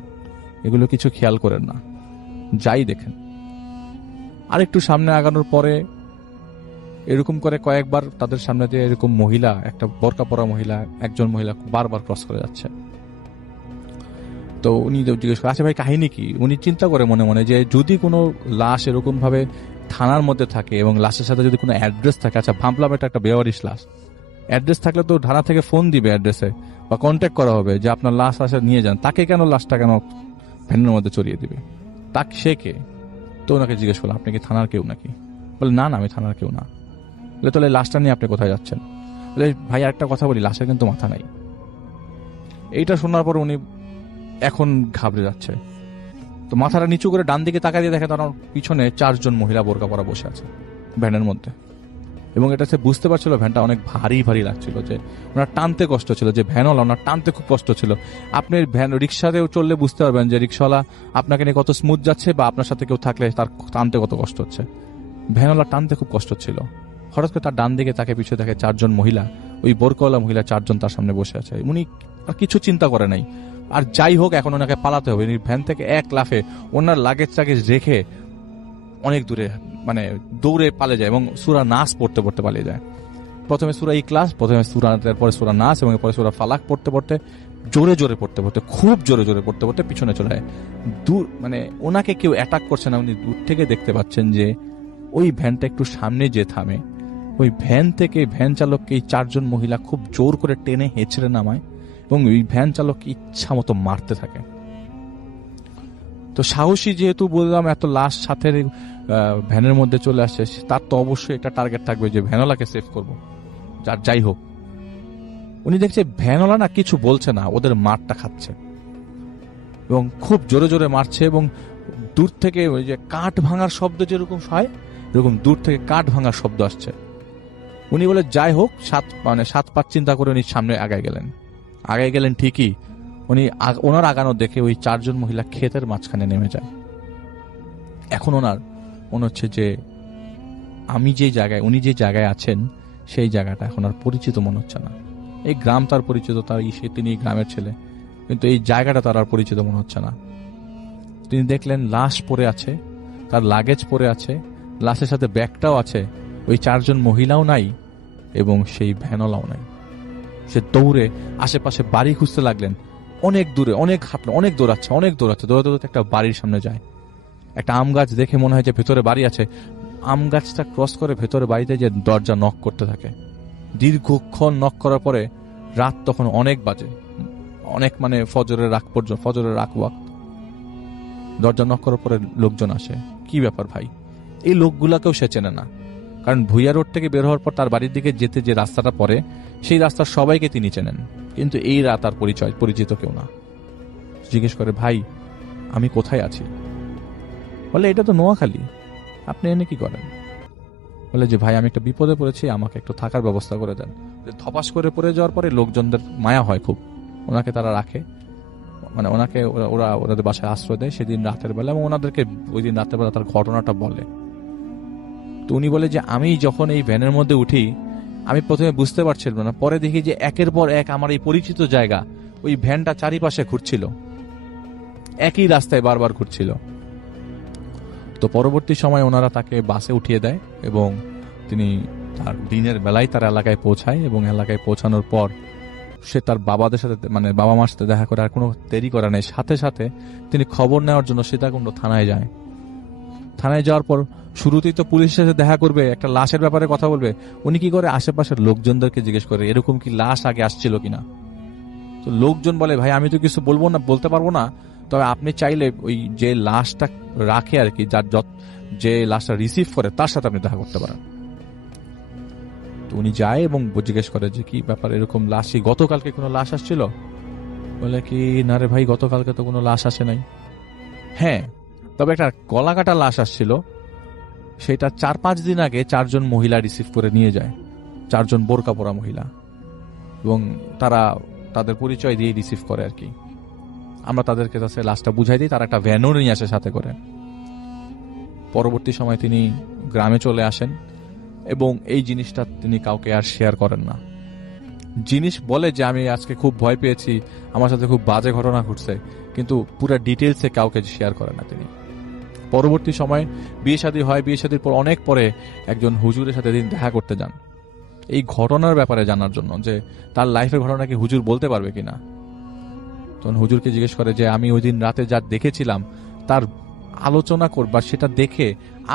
এগুলো কিছু খেয়াল করেন না, যাই দেখেন। আর একটু সামনে আগানোর পরে এরকম করে কয়েকবার তাদের সামনে দিয়ে এরকম মহিলা, একটা বোরকা পরা মহিলা, একজন মহিলা বারবার ক্রস করে যাচ্ছে। তো উনি জিজ্ঞেস করে, আচ্ছা ভাই কাহিনী কি? উনি চিন্তা করে মনে মনে যে যদি কোনো লাশ এরকম ভাবে থানার মধ্যে থাকে এবং লাশের সাথে যদি কোনো অ্যাড্রেস থাকে, আচ্ছা ভাবলাম এটা একটা বেওয়ারিশ লাশ, অ্যাড্রেস থাকলে তো থানা থেকে ফোন দিবে অ্যাড্রেসে বা কন্ট্যাক্ট করা হবে যে আপনার লাশ আসে নিয়ে যান, তাকে কেন লাশটা কেন ভ্যানের মধ্যে চড়িয়ে দিবে? তাকে সে কে? তো ওনাকে জিজ্ঞেস করলাম, আপনি কি থানার কেউ নাকি? বলে না না, আমি থানার কেউ না। বলে তাহলে লাশটা নিয়ে আপনি কোথায় যাচ্ছেন? বলে ভাই আরেকটা কথা বলি, লাশের কিন্তু মাথা নাই। এইটা শোনার পর উনি এখন ঘাবড়ে যাচ্ছে। তো মাথাটা নিচু করে ডান দিকে তাকা দিয়ে দেখে তার পিছনে 4 জন মহিলা বোরকা পরা বসে আছে ভ্যানের মধ্যে। এবং এটা সে বুঝতে পারছিল ভ্যানটা অনেক ভারী ভারী লাগছিল, যে ওনার টানতে কষ্ট ছিল, যে ভ্যানওয়ালা ওনার টানতে খুব কষ্ট ছিল। আপনি ভ্যান রিক্সাতেও চললে বুঝতে পারবেন যে রিক্সাওয়ালা আপনাকে নিয়ে কত স্মুথ যাচ্ছে, বা আপনার সাথে কেউ থাকলে তার টানতে কত কষ্ট হচ্ছে। ভ্যানওয়ালা টানতে খুব কষ্ট ছিল। হঠাৎ করে তার ডান দিকে তাকে পিছনে দেখে 4 জন মহিলা, ওই বোরকাওয়ালা মহিলা 4 জন তার সামনে বসে আছে। উনি আর কিছু চিন্তা করে নাই। আর যাই হোক, এখন ওনাকে পালাতে হবে। ভ্যান থেকে এক লাফে ওনার লাগেজ টাগেজ রেখে অনেক দূরে মানে দৌড়ে পালিয়ে যায় এবং সূরা নাস পড়তে পড়তে পালিয়ে যায়। প্রথমে সূরা ইখলাস, প্রথমে সূরা, তারপরে সূরা নাস এবং পরে সূরা ফালাক পড়তে পড়তে জোরে জোরে পড়তে পড়তে খুব জোরে জোরে পড়তে পড়তে পিছনে চলে যায়। দূর মানে ওনাকে কেউ অ্যাটাক করছে না, উনি দূর থেকে দেখতে পাচ্ছেন যে ওই ভ্যানটা একটু সামনে যে থামে, ওই ভ্যান থেকে ভ্যান চালককে এই 4 জন মহিলা খুব জোর করে টেনে হেঁচড়ে নামায় এবং ওই ভ্যান চালককে ইচ্ছা মতো মারতে থাকে। তো সাহসী যেহেতু বললাম, এত লাশ সাথে ভ্যানের মধ্যে চলে আসছে, তার তো অবশ্যই একটা টার্গেট থাকবে যে ভ্যানওয়ালাকে সেভ করবো। যাই হোক, উনি দেখছে ভ্যানওয়ালা না কিছু বলছে না, ওদের মারটা খাচ্ছে এবং খুব জোরে জোরে মারছে। এবং দূর থেকে ওই যে কাঠ ভাঙার শব্দ যেরকম হয়, এরকম দূর থেকে কাঠ ভাঙার শব্দ আসছে। উনি বলে যাই হোক, 7 পাঁচ চিন্তা করে উনি সামনে আগায় গেলেন ঠিকই। উনি ওনার আগানো দেখে ওই 4 জন মহিলা ক্ষেতের মাঝখানে নেমে যায়। এখন ওনার মনে হচ্ছে যে উনি যে জায়গায় আছেন সেই জায়গাটা এখন আর পরিচিত মনে হচ্ছে না। এই গ্রাম তার পরিচিত, তিনি গ্রামের ছেলে, কিন্তু এই জায়গাটা তার আর পরিচিত মনে হচ্ছে না। তিনি দেখলেন লাশ পড়ে আছে, তার লাগেজ পড়ে আছে, লাশের সাথে ব্যাগটাও আছে, ওই 4 জন মহিলাও নাই এবং সেই ভ্যানওয়ালাও নাই। সে দৌড়ে আশেপাশে বাড়ি খুঁজতে লাগলেন। অনেক দূরে, অনেক হাঁটলো, অনেক দৌড়াচ্ছে, দৌড়াতে একটা বাড়ির সামনে যায়। একটা আম গাছ দেখে মনে হয় যে ভেতরে বাড়ি আছে। আম গাছটা ক্রস করে ভেতরে বাড়িতে যে দরজা নক করতে থাকে। দীর্ঘক্ষণ নক করার পরে রাত তখন অনেক বাজে, অনেক মানে ফজরের রাগ ওয়াক্ত। দরজা নক করার পরে লোকজন আসে। কি ব্যাপার ভাই? এই লোকগুলাকেও সে চেনে না, কারণ ভুইয়া রোড থেকে বের হওয়ার পর তার বাড়ির দিকে যেতে যে রাস্তাটা পড়ে, সেই রাস্তার সবাইকে তিনি চেনেন, কিন্তু এই রাত আর পরিচিত কেউ না। জিজ্ঞেস করে, ভাই আমি কোথায় আছি? বলে এটা তো নোয়াখালী, আপনি এনে কি করেন? বলে যে ভাই আমি একটা বিপদে পড়েছি, আমাকে একটু থাকার ব্যবস্থা করে দেন। ধপাস করে পড়ে যাওয়ার পরে লোকজনদের মায়া হয় খুব, ওনাকে তারা রাখে, মানে ওনাকে ওনাদের বাসায় আশ্রয় দেয় সেদিন রাতের বেলা, এবং ওনাদেরকে ওই দিন রাতের বেলা তার ঘটনাটা বলে। তো উনি বলে যে আমি যখন এই ভ্যানের মধ্যে উঠি, আমি প্রথমে বুঝতে পারছিলাম না, পরে দেখি যে একের পর এক আমার এই পরিচিত জায়গা, ওই ভ্যানটা চারিপাশে ঘুরছিল, একই রাস্তায় বারবার ঘুরছিল। তো পরবর্তী সময় ওনারা তাকে বাসে উঠিয়ে দেয় এবং তিনি তার দিনের বেলায় তার এলাকায় পৌঁছায়, এবং এলাকায় পৌঁছানোর পর সে তার বাবাদের সাথে মানে বাবা মার সাথে দেখা করে আর কোনো দেরি করা নেই, সাথে সাথে তিনি খবর নেওয়ার জন্য সীতাকুণ্ড থানায় যায়। থানায় যাওয়ার পর শুরুতেই তো পুলিশের সাথে দেখা করবে, একটা লাশের ব্যাপারে কথা বলবে। উনি কি করে, আশেপাশের লোকজনদেরকে জিজ্ঞেস করে এরকম কি লাশ আগে আসছিল কিনা। তো লোকজন বলে ভাই আমি তো কিছু বলতে পারবো না, তবে আপনি চাইলে ওই যে লাশটা রাখে আর কি, যে লাশটা রিসিভ করে তার সাথে আপনি দেখা করতে পারেন। তো উনি যায় এবং জিজ্ঞেস করে যে কি ব্যাপার, এরকম লাশই গতকালকে কোনো লাশ আসছিল? বলে কি না রে ভাই, গতকালকে তো কোনো লাশ আসে নাই। হ্যাঁ, তবে একটা গলা কাটা লাশ আসছিল, সেটা 4-5 দিন আগে 4 জন মহিলা রিসিভ করে নিয়ে যায়, 4 জন বোরকা পরা মহিলা, এবং তারা তাদের পরিচয় দিয়ে রিসিভ করে আর কি। আমরা তাদেরকে কাছে লাশটা বুঝাই দিই, তারা একটা ভ্যানও নিয়ে আসে সাথে করে। পরবর্তী সময় তিনি গ্রামে চলে আসেন এবং এই জিনিসটা তিনি কাউকে আর শেয়ার করেন না। জিনিস বলে যে আমি আজকে খুব ভয় পেয়েছি, আমার সাথে খুব বাজে ঘটনা ঘটছে, কিন্তু পুরো ডিটেলসে কাউকে শেয়ার করে না তিনি। পরবর্তী সময় বিয়ে শাদী হয়, বিয়ে শাদীর পর অনেক পরে একজন হুজুরের সাথে তিনি দেখা করতে যান এই ঘটনার ব্যাপারে জানার জন্য, যে তার লাইফের ঘটনা কি হুজুর বলতে পারবে কিনা। তখন হুজুরকে জিজ্ঞেস করে যে আমি ওই দিন রাতে যা দেখেছিলাম তার আলোচনা করবা, সেটা দেখে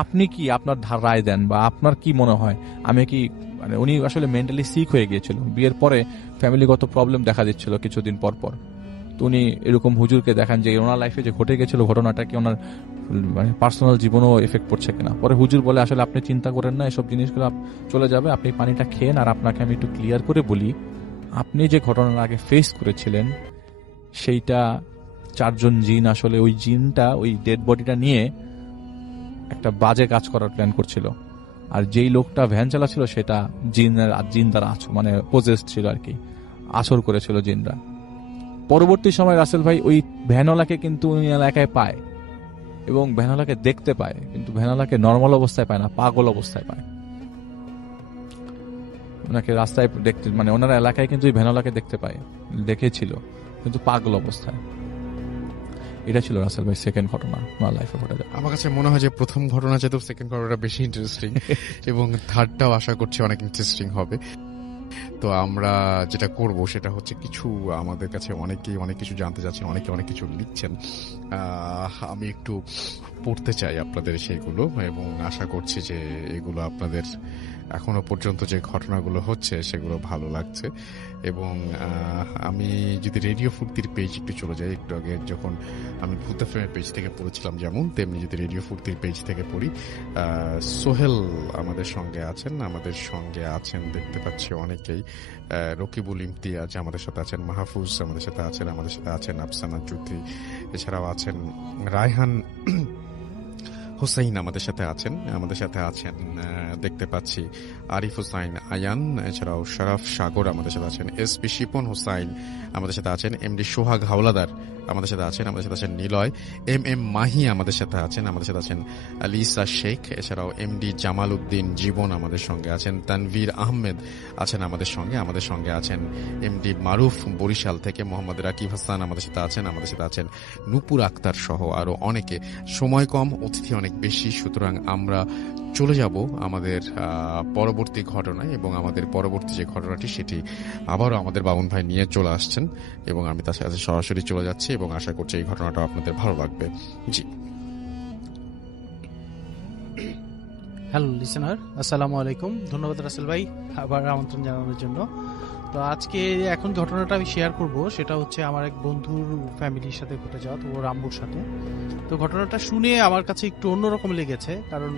আপনি কি আপনার রায় দেন, বা আপনার কি মনে হয় আমি কি, মানে উনি আসলে মেন্টালি সিক হয়ে গিয়েছিল, বিয়ের পরে ফ্যামিলিগত প্রবলেম দেখা দিচ্ছিল কিছুদিন পর পর। তো উনি এরকম হুজুরকে দেখান যে ওনার লাইফে যে ঘটে গেছিল ঘটনাটা কি ওনার মানে পার্সোনাল জীবনেও এফেক্ট পড়ছে কিনা। পরে হুজুর বলে আসলে আপনি চিন্তা করেন না, এসব জিনিসগুলো চলে যাবে, আপনি পানিটা খেয়েন। আর আপনাকে আমি একটু ক্লিয়ার করে বলি, আপনি যে ঘটনার আগে ফেস করেছিলেন সেইটা 4 জন জিন আসলে ওই জিনটা ওই ডেড বডিটা নিয়ে একটা বাজে কাজ করার প্ল্যান করছিল, আর যেই লোকটা ভ্যান চালাচ্ছিল সেটা জিন দ্বারা মানে পজেসড ছিল আর কি, আসর করেছিল জিনরা। পরবর্তী সময় রাসেল ভাই ওই ভ্যানওয়ালাকে কিন্তু উনি এলাকায় পায় এবং ভ্যানওয়ালাকে দেখতে পায়, কিন্তু ভ্যানওয়ালাকে নর্মাল অবস্থায় পায় না, পাগল অবস্থায় পায়। ওনাকে রাস্তায় দেখতে, মানে ওনার এলাকায় কিন্তু ওই ভ্যানওয়ালাকে দেখতে পায়, দেখেছিল, কিন্তু পাগল অবস্থায়। এটা ছিল রাসেল ভাই সেকেন্ড ঘটনা ওনার লাইফে ঘটে যায়। আমার কাছে মনে হয় যে প্রথম ঘটনা যেহেতু, সেকেন্ড ঘটনাটা বেশি ইন্টারেস্টিং এবং থার্ডটাও আশা করছি অনেক ইন্টারেস্টিং হবে। তো আমরা যেটা করব সেটা হচ্ছে, কিছু আমাদের কাছে অনেকেই অনেক কিছু জানতে চাচ্ছেন, অনেকে অনেক কিছু লিখছেন, আমি একটু পড়তে চাই আপনাদের সেইগুলো, এবং আশা করছি যে এগুলো আপনাদের এখনো পর্যন্ত যে ঘটনাগুলো হচ্ছে সেগুলো ভালো লাগছে। এবং আমি যদি রেডিও ফুর্তির পেজ একটু চলে যাই, একটু আগে যখন আমি ভূত এফএমের পেজ থেকে পড়েছিলাম যেমন, তেমনি যদি রেডিও ফুর্তির পেজ থেকে পড়ি, সোহেল আমাদের সঙ্গে আছেন দেখতে পাচ্ছি অনেকেই। রকিবুল ইমতিয়াজ আমাদের সাথে আছেন, মাহফুজ আমাদের সাথে আছেন আফসানা চৌধুরী, এছাড়াও আছেন রায়হান হুসাইন আমাদের সাথে আছেন দেখতে পাচ্ছি আরিফ হুসাইন আয়ান, এছাড়াও শরাফ সাগর আমাদের সাথে আছেন, এসপি শিপন হুসাইন আমাদের সাথে আছেন, এমডি সোহাগ হাওলাদার আমাদের সাথে আছেন নিলয়, এম মাহি আমাদের সাথে আছেন আলিসা শেখ, এছাড়াও এমডি জামাল উদ্দিন জীবন আমাদের সঙ্গে আছেন, তানভীর আহমেদ আছেন আমাদের সঙ্গে আছেন এমডি মারুফ বরিশাল থেকে, মোহাম্মদ রাকিব হাসান আমাদের সাথে আছেন নূপুর আক্তার সহ আরো অনেকে। সময় কম, অতিথি অনেক বেশি, সুতরাং আমরা চলে যাব আমাদের পরবর্তী ঘটনায়, এবং আমাদের পরবর্তী যে ঘটনাটি সেটি আবারও আমাদের বাবুন ভাই নিয়ে চলে আসছেন, এবং আমি তার সাথে সরাসরি চলে যাচ্ছি, এবং আশা করছি এই ঘটনাটা আপনাদের ভালো লাগবে। জি, হ্যালো লিসেনার, আসসালামু আলাইকুম। ধন্যবাদ রাসেল ভাই আবার আমন্ত্রণ জানানোর জন্য। তো আজকে এখন ঘটনাটা আমি শেয়ার করব সেটা হচ্ছে আমার এক বন্ধুর ফ্যামিলির সাথে ঘটে যাওয়া, তো ওর আম্মুর সাথে। তো ঘটনাটা শুনে আমার কাছে একটু অন্যরকম লেগেছে, কারণ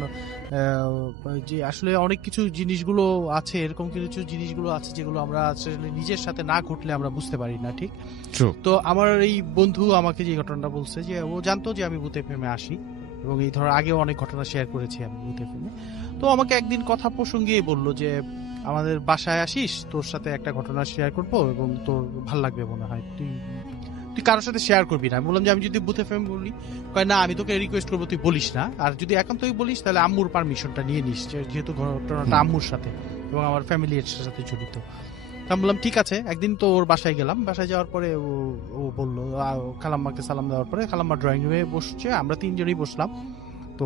যে আসলে অনেক কিছু জিনিসগুলো আছে, এরকম কিছু জিনিসগুলো আছে যেগুলো আমরা আসলে নিজের সাথে না ঘটলে আমরা বুঝতে পারি না, ঠিক? তো আমার এই বন্ধু আমাকে যে ঘটনাটা বলছে, যে ও জানতো যে আমি ভূত এফএমে আসি, এবং এই ধর আগেও অনেক ঘটনা শেয়ার করেছি আমি ভূত এফএমে। তো আমাকে একদিন কথা প্রসঙ্গে বললো যে আমাদের বাসায় আসিস, তোর সাথে একটা ঘটনা শেয়ার করবো এবং তোর ভাল লাগবে মনে হয়, তুই কারোর সাথে শেয়ার করবি না। আমি বললাম যে আমি যদি ভূত এফএম বলি, কয় না আমি তোকে রিকোয়েস্ট করবো তুই বলিস না, আর যদি এখন তুই বলিস তাহলে আম্মুর পারমিশনটা নিয়ে নিস, যেহেতু ঘটনাটা আম্মুর সাথে এবং আমার ফ্যামিলির সাথে জড়িত। আমি বললাম ঠিক আছে। একদিন তো ওর বাসায় গেলাম, বাসায় যাওয়ার পরে ও বললো, খালাম্মাকে সালাম দেওয়ার পরে খালাম্মা ড্রয়িং রুমে বসছে, আমরা 3 জনই বসলাম। তো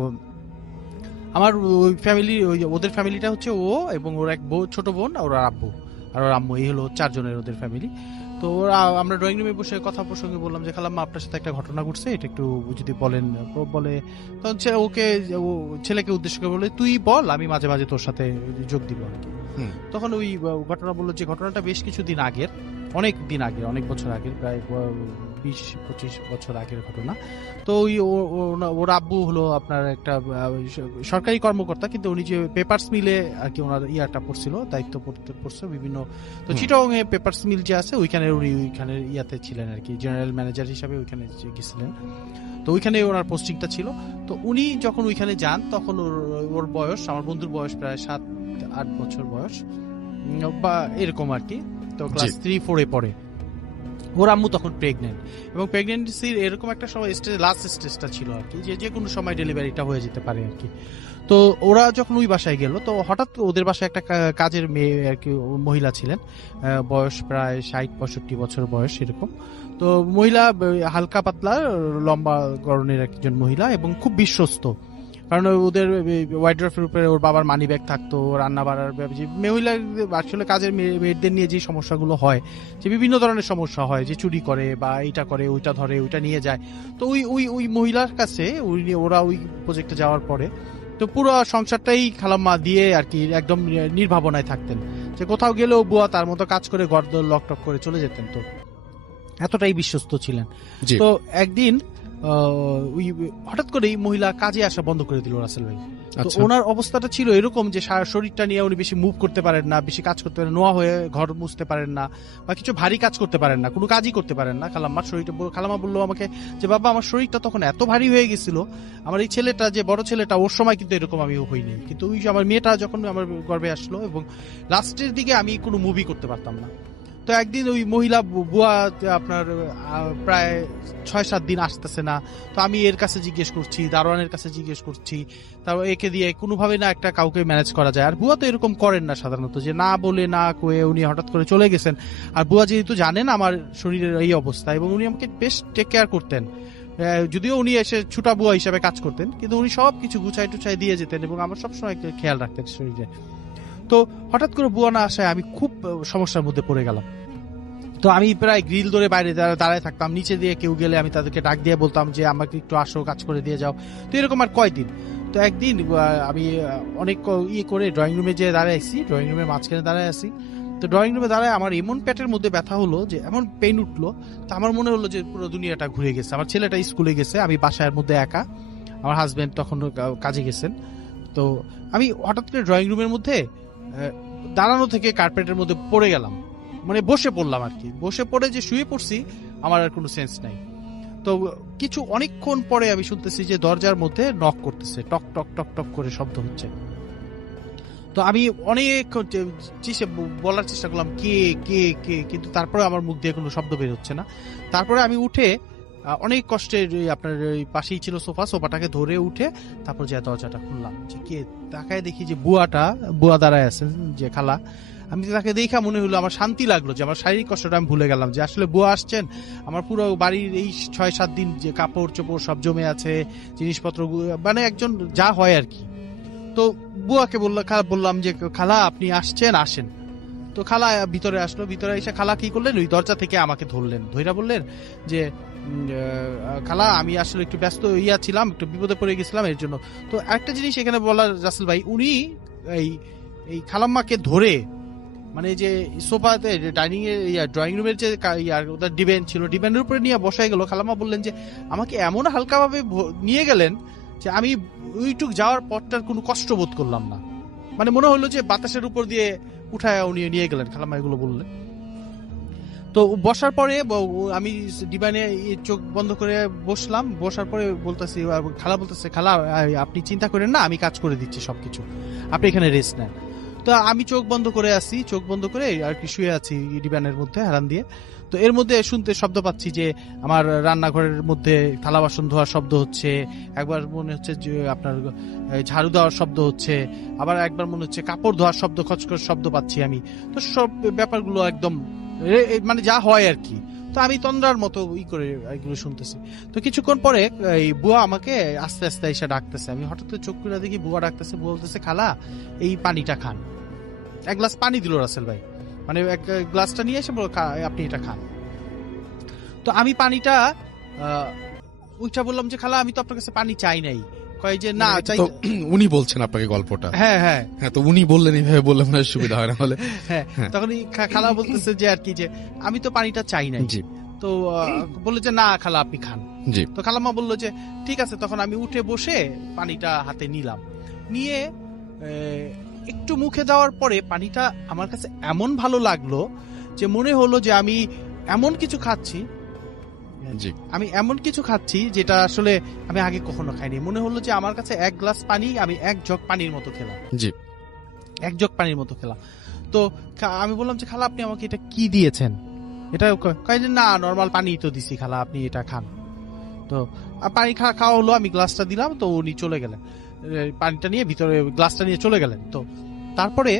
আমার ওই ফ্যামিলি, ওদের ফ্যামিলিটা হচ্ছে ও এবং ওর এক ছোট বোন, ওর আব্বু আর ওর আম্মু, এই হলো 4 জনের ওদের ফ্যামিলি। তো ওরা, আমরা ড্রয়িং রুমে বসে কথা প্রসঙ্গে বললাম যে খালাম্মা আপনার সাথে একটা ঘটনা ঘটছে, এটা একটু যদি বলেন। বলে তখন ওকে ছেলেকে উদ্দেশ্য করে বলে, তুই বল, আমি মাঝে মাঝে তোর সাথে যোগ দিব আর কি। তখন ওই ঘটনা বললো যে ঘটনাটা বেশ কিছুদিন আগের, অনেক দিন আগে, অনেক বছর আগের, প্রায় 20-25 বছর আগের ঘটনা। তো ওই ওর আব্বু হলো আপনার একটা সরকারি কর্মকর্তা, কিন্তু উনি যে পেপারস মিলে আর কি ওনার ইয়াটা পড়ছিল, দায়িত্ব পড়ছে বিভিন্ন। তো চিটং এ পেপারস মিল যে আছে ওইখানে উনি ওইখানে ইয়াতে ছিলেন আর কি, জেনারেল ম্যানেজার হিসাবে ওইখানে গেছিলেন। তো ওইখানে ওনার পোস্টিংটা ছিল। তো উনি যখন ওইখানে যান তখন ওর বয়স, আমার বন্ধুর বয়স প্রায় 7-8 বছর বয়স বা এরকম আর কি। তো ক্লাস 3-4 পড়ে। ওর আম্মু তখন প্রেগনেন্ট, এবং প্রেগনেন্সির এরকম একটা সময় স্টেজ, লাস্ট স্টেজটা ছিল আর কি, যে কোনো সময় ডেলিভারিটা হয়ে যেতে পারে আর কি। তো ওরা যখন ওই বাসায় গেল, তো হঠাৎ ওদের বাসায় একটা কাজের মেয়ে আর কি মহিলা ছিলেন, বয়স প্রায় 60-65 বছর বয়স এরকম। তো মহিলা হালকা পাতলা লম্বা গড়নের একজন মহিলা এবং খুব বিশ্বস্ত, কারণ ওদের ওয়াইড্রফের উপরে ওর বাবার মানি ব্যাগ থাকতো, রান্না বাড়ার মহিলা আসলে কাজের মেয়েদের নিয়ে যে সমস্যাগুলো হয়, যে বিভিন্ন ধরনের সমস্যা হয়, যে চুরি করে বা এইটা করে, ওইটা ধরে, ওইটা নিয়ে যায়। তো ওই মহিলার কাছে ওরা ওই প্রজেক্টে যাওয়ার পরে তো পুরো সংসারটাই খালাম্মা দিয়ে আর কি একদম নির্ভাবনায় থাকতেন, যে কোথাও গেলেও বুয়া তার মতো কাজ করে ঘর দর লকটক করে চলে যেতেন। তো এতটাই বিশ্বস্ত ছিলেন। তো একদিন ওই হঠাৎ করে মহিলা কাজে আসা বন্ধ করে দিল রাসেল ভাই। তো ওনার অবস্থাটা ছিল এরকম যে শরীরটা নিয়ে উনি বেশি মুভ করতে পারেন না, বেশি কাজ করতে পারেন, নোয়া হয়ে ঘর মুছতে পারেন না, বা কিছু ভারী কাজ করতে পারেন না, কোনো কাজই করতে পারেন না। খালাম্মার শরীরটা, খালাম্মা বললো আমাকে যে বাবা আমার শরীরটা তখন এত ভারী হয়ে গেছিল, আমার এই ছেলেটা যে বড় ছেলেটা ওর সময় কিন্তু এরকম আমি হইনি, কিন্তু ওই আমার মেয়েটা যখন আমার গর্ভে আসলো এবং লাস্টের দিকে আমি কোনো মুভি করতে পারতাম না। তো একদিন ওই মহিলা বুয়া আপনার প্রায় 6-7 দিন আসতেছে না। তো আমি এর কাছে জিজ্ঞেস করছি, দারোয়ানের কাছে জিজ্ঞেস করছি, তারপর একে দিয়ে কোনোভাবে না একটা কাউকে ম্যানেজ করা যায়। আর বুয়া তো এরকম করেন না সাধারণত, যে না বলে না কয়ে উনি হঠাৎ করে চলে গেছেন। আর বুয়া যেহেতু জানেন আমার শরীরের এই অবস্থা, এবং উনি আমাকে বেশ টেক কেয়ার করতেন, যদিও উনি এসে ছুটা বুয়া হিসাবে কাজ করতেন, কিন্তু উনি সব কিছু গুছাই টুছাই দিয়ে যেতেন এবং আমার সবসময় খেয়াল রাখতেন শরীরে। তো হঠাৎ করে বুয়া না আসায় আমি খুব সমস্যার মধ্যে পড়ে গেলাম। তো আমি প্রায় গ্রিল ধরে বাইরে দাঁড়ায় থাকতাম, নিচে দিয়ে কেউ গেলে আমি তাদেরকে ডাক দিয়ে বলতাম যে আমাকে একটু আসো, কাজ করে দিয়ে যাও। তো এরকম আর কয়দিন। তো একদিন আমি অনেক করে ড্রয়িং রুমে যেয়ে দাঁড়াইছি, ড্রয়িং রুমের মাঝখানে দাঁড়ায় আছি। তো ড্রয়িং রুমে দাঁড়ায় আমার এমন পেটের মধ্যে ব্যথা হলো, যে এমন পেইন উঠলো, তো আমার মনে হলো যে পুরো দুনিয়াটা ঘুরে গেছে। আমার ছেলেটা স্কুলে গেছে, আমি বাসার মধ্যে একা, আমার হাজবেন্ড তখন কাজে গেছেন। তো আমি হঠাৎ করে ড্রয়িং রুমের মধ্যে দাঁড়ানো থেকে কার্পেটের মধ্যে পড়ে গেলাম, মানে বসে পড়লাম আর কি। বসে পড়ে যে শুয়ে পড়ছি, আমার আর কোনো সেন্স নাই। তো কিছু অনেকক্ষণ পরে আমি শুনতেছি যে দরজার মধ্যে নক করতেছে, টক টক টক টক করে শব্দ হচ্ছে। তো আমি অনেক বলার চেষ্টা করলাম কে কে কে, কিন্তু তারপরে আমার মুখ দিয়ে কোনো শব্দ বের হচ্ছে না। তারপরে আমি উঠে অনেক কষ্টে আপনার পাশেই ছিল সোফাটাকে ধরে উঠে তারপর যে দরজাটা খুললাম, যে কে, তাকায় দেখি যে বুয়া দাঁড়ায় আছেন, যে খালা। আমি তাকে দেখা মনে হলো, আমার শান্তি লাগলো, যে আমার শারীরিক কষ্টটা আমি ভুলে গেলাম, যে আসলে বুয়া আসছেন। আমার পুরো বাড়ির এই 6-7 দিন যে কাপড় চোপড় সব জমে আছে, জিনিসপত্র, মানে একজন যা হয় আর কি। তো বুয়াকে বললাম যে খালা আপনি আসছেন, আসেন। তো খালা ভিতরে আসলো, ভিতরে এসে খালা কি করলেন, ওই দরজা থেকে আমাকে ধরলেন, ধইরা বললেন যে খালা আমি আসলে একটু ব্যস্ত ছিলাম, একটু বিপদে পড়ে গেছিলাম এর জন্য। তো একটা জিনিস এখানে বলার রাসেল ভাই, উনি এই খালাম্মাকে ধরে, মানে যে সোফাতে ডাইনিং এর ড্রয়িং রুমের যে ওদের ডিবেন ছিল, ডিবেনের উপরে নিয়ে বসাই গেল। খালাম্মা বললেন যে আমাকে এমন হালকাভাবে নিয়ে গেলেন যে আমি ওইটুক যাওয়ার পরটার কোনো কষ্ট বোধ করলাম না, মানে মনে হলো যে বাতাসের উপর দিয়ে উঠায় উনি নিয়ে গেলেন। খালাম্মা এগুলো বললেন। তো বসার পরে আমি ডিবানে চোখ বন্ধ করে বসলাম। বসার পরে বলতেছি, খালা বলতেছে খালা আপনি চিন্তা করেন না, আমি কাজ করে দিচ্ছি সবকিছু, আপনি এখানে রেস্ট নেন। তো আমি চোখ বন্ধ করে আছি, চোখ বন্ধ করে আর কি শুয়ে আছি ডিবানের মধ্যে হেলান দিয়ে। তো এর মধ্যে শুনতে শব্দ পাচ্ছি যে আমার রান্নাঘরের মধ্যে থালা বাসন ধোয়ার শব্দ হচ্ছে, একবার মনে হচ্ছে যে আপনার ঝাড়ু দেওয়ার শব্দ হচ্ছে, আবার একবার মনে হচ্ছে কাপড় ধোয়ার শব্দ, খচখচ শব্দ পাচ্ছি আমি। তো সব ব্যাপারগুলো একদম মানে যা হয় আর কি। তো আমি তন্দ্রার মতো করে এগুলো শুনতেছি। তো কিছুক্ষণ পরে এই বুয়া আমাকে আস্তে আস্তে এসে ডাকতেছে। আমি হঠাৎ চোখ করে দেখি বুয়া ডাকতেছে, বলতেছে খালা এই পানিটা খান। এক গ্লাস পানি দিল রাসেল ভাই, মানে এক গ্লাসটা নিয়ে এসে বলল আপনি এটা খান। তো আমি পানিটা ওইটা বললাম যে খালা আমি তো আপনার কাছে পানি চাই নাই। কয় যে না চাই, উনি বলছেন আপনাকে গল্পটা। হ্যাঁ হ্যাঁ হ্যাঁ, তো উনি বললেন এইভাবে বললে মনে হয় সুবিধা হয় না হলে। হ্যাঁ, তখন খালা বলতেছে যে আর কি যে আমি তো পানিটা চাই নাই। তো বললো যে না খালা আপনি খান। তো খালাম্মা বললো যে ঠিক আছে। তখন আমি উঠে বসে পানিটা হাতে নিলাম, নিয়ে একটু মুখে যাওয়ার পরে পানিটা আমার কাছে এমন ভালো লাগলো যে মনে হলো যে আমি এমন কিছু খাচ্ছি যেটা আসলে আমি আগে কখনো খাইনি। মনে হলো যে আমার কাছে এক গ্লাস পানি আমি এক জগ পানির মতো খেলাম, এক জগ পানির মতো খেলাম। তো আমি বললাম যে খালা আপনি আমাকে এটা কি দিয়েছেন? এটা কয় যে না নর্মাল পানি তো দিছি খালা, আপনি এটা খান। তো পানি খাওয়া হলো, আমি গ্লাসটা দিলাম, তো উনি চলে গেলেন পানিটা নিয়ে, ভিতরে গ্লাসটা নিয়ে চলে গেলেন। তো তারপরে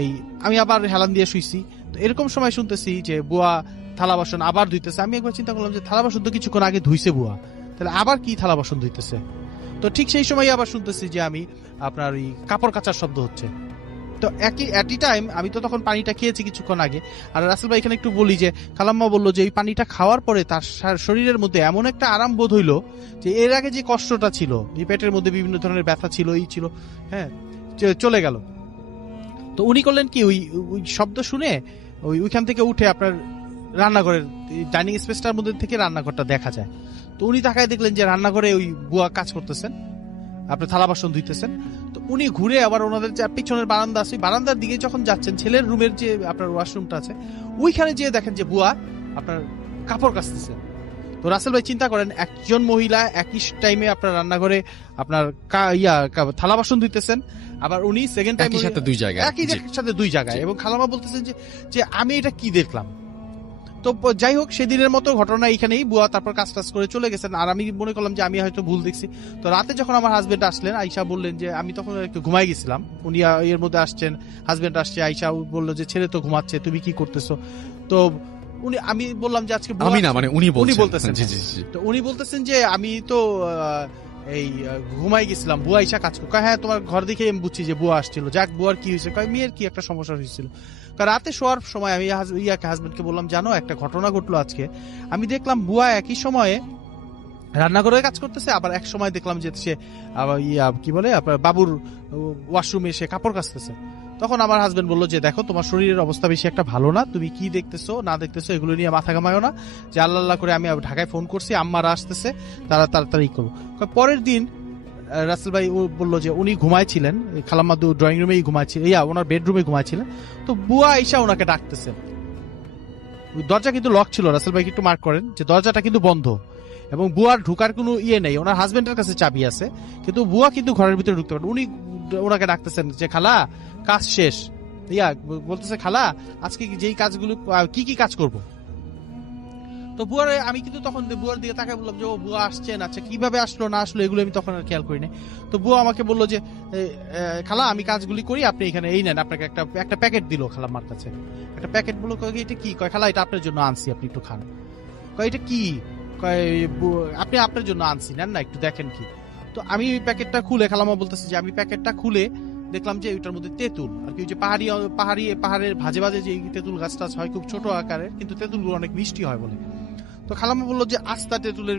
এই আমি আবার হেলান দিয়ে শুইছি। তো এরকম সময় শুনতেছি যে বুয়া থালা বাসন আবার ধুইতেছে। আমি একবার চিন্তা করলাম যে থালা বাসন তো কিছুক্ষণ আগে ধুইছে বুয়া, তাহলে আবার কি থালা বাসন ধুইতেছে। তো ঠিক সেই সময় আবার শুনতেছি যে আমি আপনার ওই কাপড় কাচার শব্দ হচ্ছে। তো একই টাইম আমি তো তখন পানিটা খেয়েছি কিছুক্ষণ আগে। আর রাসেল ভাই এখানে একটু বলি যে খালাম্মা বললো যে এই পানিটা খাওয়ার পরে তার শরীরের মধ্যে এমন একটা আরাম বোধ হইলো যে এর আগে যে কষ্টটা ছিল, এই পেটের মধ্যে বিভিন্ন ধরনের ব্যথা ছিল, এই ছিল, হ্যাঁ, চলে গেল। তো উনি করলেন কি, ওই শব্দ শুনে ওইখান থেকে উঠে আপনার রান্নাঘরের ডাইনিং স্পেসটার মধ্যে থেকে রান্নাঘরটা দেখা যায়। তো উনি তাকায় দেখলেন যে রান্নাঘরে ওই বুয়া কাজ করতেছেন, আপনার থালা বাসন ধুইতেছেন। তো উনি ঘুরে আবার ওনাদের যে পিছনের বারান্দা আছে, বারান্দার দিকে যখন যাচ্ছেন, ছেলের রুমের যে আপনার ওয়াশরুমটা আছে ওইখানে যেয়ে দেখেন যে বুয়া আপনার কাপড় কাচতেছে। তো রাসেল ভাই চিন্তা করেন, একজন মহিলা একই টাইমে আপনার রান্নাঘরে আপনার থালা বাসন ধুইতেছেন, আবার উনি সেকেন্ড টাইম একই সাথে দুই জায়গায়, এবং খালামা বলতেছেন যে আমি এটা কি দেখলাম। তো যাই হোক, সেদিনের মতো ঘটনা এখানেই, বুয়া তারপর কাজ টাজ করে চলে গেছেন। আর আমি মনে করলাম যে আমি হয়তো ভুল দেখছি। তো রাতে যখন আমার হাজবেন্ড আসলেন, আইসা বললেন যে আমি তখন একটু ঘুমাই গেছিলাম, উনি এর মধ্যে আসছেন, হাজবেন্ড আসছে, আইসা বললো যে ছেলে তো ঘুমাচ্ছে, তুমি কি করতেছো। তো আমি বললাম যে আজকে আমি না, মানে উনি বলতেছেন। তো উনি বলতেছেন যে আমি তো এই ঘুমাই গেছিলাম, বুয়া আইসা কাজ করে। হ্যাঁ, তোমার ঘর দেখে আমি বুঝছি যে বুয়া আসছিল, যাক বুয়ার কি হয়েছে, মেয়ের কি একটা সমস্যা হয়েছিল। রাতে শোয়ার সময় আমি হাজবেন্ডকে বললাম, জানো একটা ঘটনা ঘটলো আজকে, আমি দেখলাম বুয়া একই সময়ে রান্নাঘরে কাজ করতেছে, আবার এক সময় দেখলাম যে সে কি বলে আপনার বাবুর ওয়াশরুমে এসে কাপড় কাচতেছে। তখন আমার হাজবেন্ড বললো যে দেখো, তোমার শরীরের অবস্থা বেশি একটা ভালো না, তুমি কি দেখতেছো না দেখতেছো এগুলো নিয়ে মাথা ঘামায়ো না, যে আল্লাহ করে আমি ঢাকায় ফোন করছি, আম্মারা আসতেছে, তারা তাড়াতাড়ি করবো। পরের দিন রাসেল ভাই বললো যে উনি ঘুমাইছিলেন, খালাম্মা ড্রয়িং রুমেই ঘুমাইছিলেন, ওনার বেডরুমে ঘুমাইছিলেন। তো বুয়া আইসা ওনাকে ডাকতেছে, দরজা কিন্তু লক ছিল, রাসেল ভাই একটু মার্ক করেন যে দরজাটা কিন্তু বন্ধ, এবং বুয়ার ঢুকার কোনো নেই, ওনার হাজবেন্ডের কাছে চাবি আছে, কিন্তু বুয়া কিন্তু ঘরের ভিতরে ঢুকতে পারেন। উনি ওনাকে ডাকতেছেন যে খালা কাজ শেষ, বলতেছে খালা আজকে যেই কাজগুলো কি কাজ করব। তো বুয়ারে আমি কিন্তু তখন বুয়ার দিকে তাকায় বললাম যে ও বুয়া আসছেন, আচ্ছা কিভাবে আসলো না আসলো এগুলো আমি তখন আর খেয়াল করিনি। তো বুয়া আমাকে বললো যে খালা আমি কাজগুলি করি, আপনি এখানে এই নেন, আপনাকে একটা প্যাকেট দিল খালাম্মার কাছে, একটা প্যাকেট বললো, এটা কি, কয় খালা এটা আপনার জন্য আনছি, আপনি একটু খান। কয় এটা কি, কয় আপনি আপনার জন্য আনছি, নেন না একটু দেখেন কি। তো আমি ওই প্যাকেটটা খুলে, খালাম্মা বলতেছে যে আমি প্যাকেটটা খুলে দেখলাম যে ওইটার মধ্যে তেঁতুল, আর কি, যে পাহাড়ের ভাজে ভাজে যে তেঁতুল গাছটা হয় খুব ছোট আকারের, কিন্তু তেঁতুলগুলো অনেক মিষ্টি হয় বলে। তো খালাম্মা বললো যে আস্তা তেঁতুলের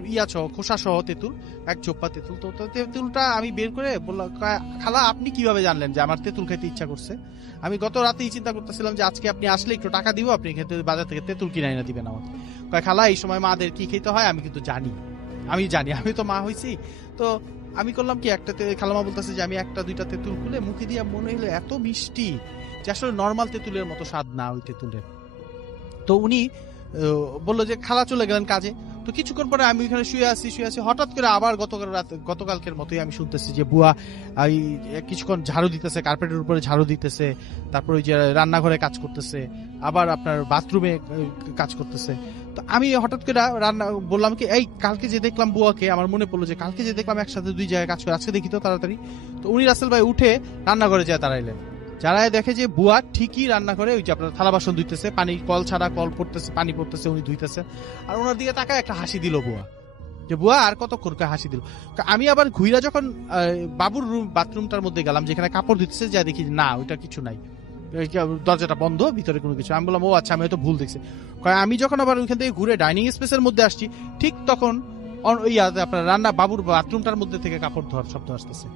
খোসা সহ তেঁতুল, এক চোপ্পা তেঁতুল। তো তেঁতুলটা আমি বের করে বললাম, খালা আপনি কিভাবে জানলেন যে আমার তেঁতুল খেতে ইচ্ছা করছে? আমি গত রাতেই চিন্তা করতেছিলাম যে আজকে আপনি আসলে একটু টাকা দিব, আপনি খেতে বাজার থেকে তেঁতুল কিনে এনে দিবেন আমাকে। কয় খালা এই সময় মাদের কি খেতে হয় আমি কিন্তু জানি, আমি তো মা হয়েছি। তো আমি করলাম কি, খালামা বলতেছে যে আমি একটা দুইটা তেঁতুল খুলে মুখে দিয়ে মনে হলো এত মিষ্টি যে আসলে নর্মাল তেঁতুলের মতো স্বাদ না ওই তেঁতুলের। তো উনি বললো যে খালা চলে গেলেন কাজে। তো কিছুক্ষণ পরে আমি ওইখানে শুয়ে আছি, হঠাৎ করে আবার গতকালকের মতোই আমি শুনতেছি যে বুয়া কিছুক্ষণ ঝাড়ু দিতেছে, কার্পেটের উপরে ঝাড়ু দিতেছে, তারপর ওই যে রান্নাঘরে কাজ করতেছে, আবার আপনার বাথরুমে কাজ করতেছে। তো আমি হঠাৎ করে বললাম কি, এই কালকে যে দেখলাম বুয়াকে, আমার মনে পড়লো যে কালকে যে দেখলাম একসাথে দুই জায়গায় কাজ করে, আজকে দেখি তো তাড়াতাড়ি। তো উনি রাসেল ভাই উঠে রান্নাঘরে যায় দাঁড়াইলেন, যারাই দেখে যে বুয়া ঠিকই রান্নাঘরে ওই যে আপনার থালা বাসন ধুইতেছে, পানি কল ছাড়া কল পড়তেছে, পানি পড়তেছে, উনি ধুইতেছে। আর ওনার দিকে তাকায় একটা হাসি দিল বুয়া, যে বুয়া আর কতক্ষণ হাসি দিল। আমি আবার ঘুইরা যখন বাবুর বাথরুমটার মধ্যে গেলাম যেখানে কাপড় ধুইতেছে, যা দেখি না ওইটা কিছু নাই, দরজাটা বন্ধ, ভিতরে কোনো কিছু। আমি বললাম ও আচ্ছা, আমি হয়তো ভুল দেখছি। আমি যখন আবার ওইখান থেকে ঘুরে ডাইনিং স্পেসের মধ্যে আসছি, ঠিক তখন আপনার বাবুর বাথরুমটার মধ্যে থেকে কাপড় ধোয়ার শব্দ আসতেছে।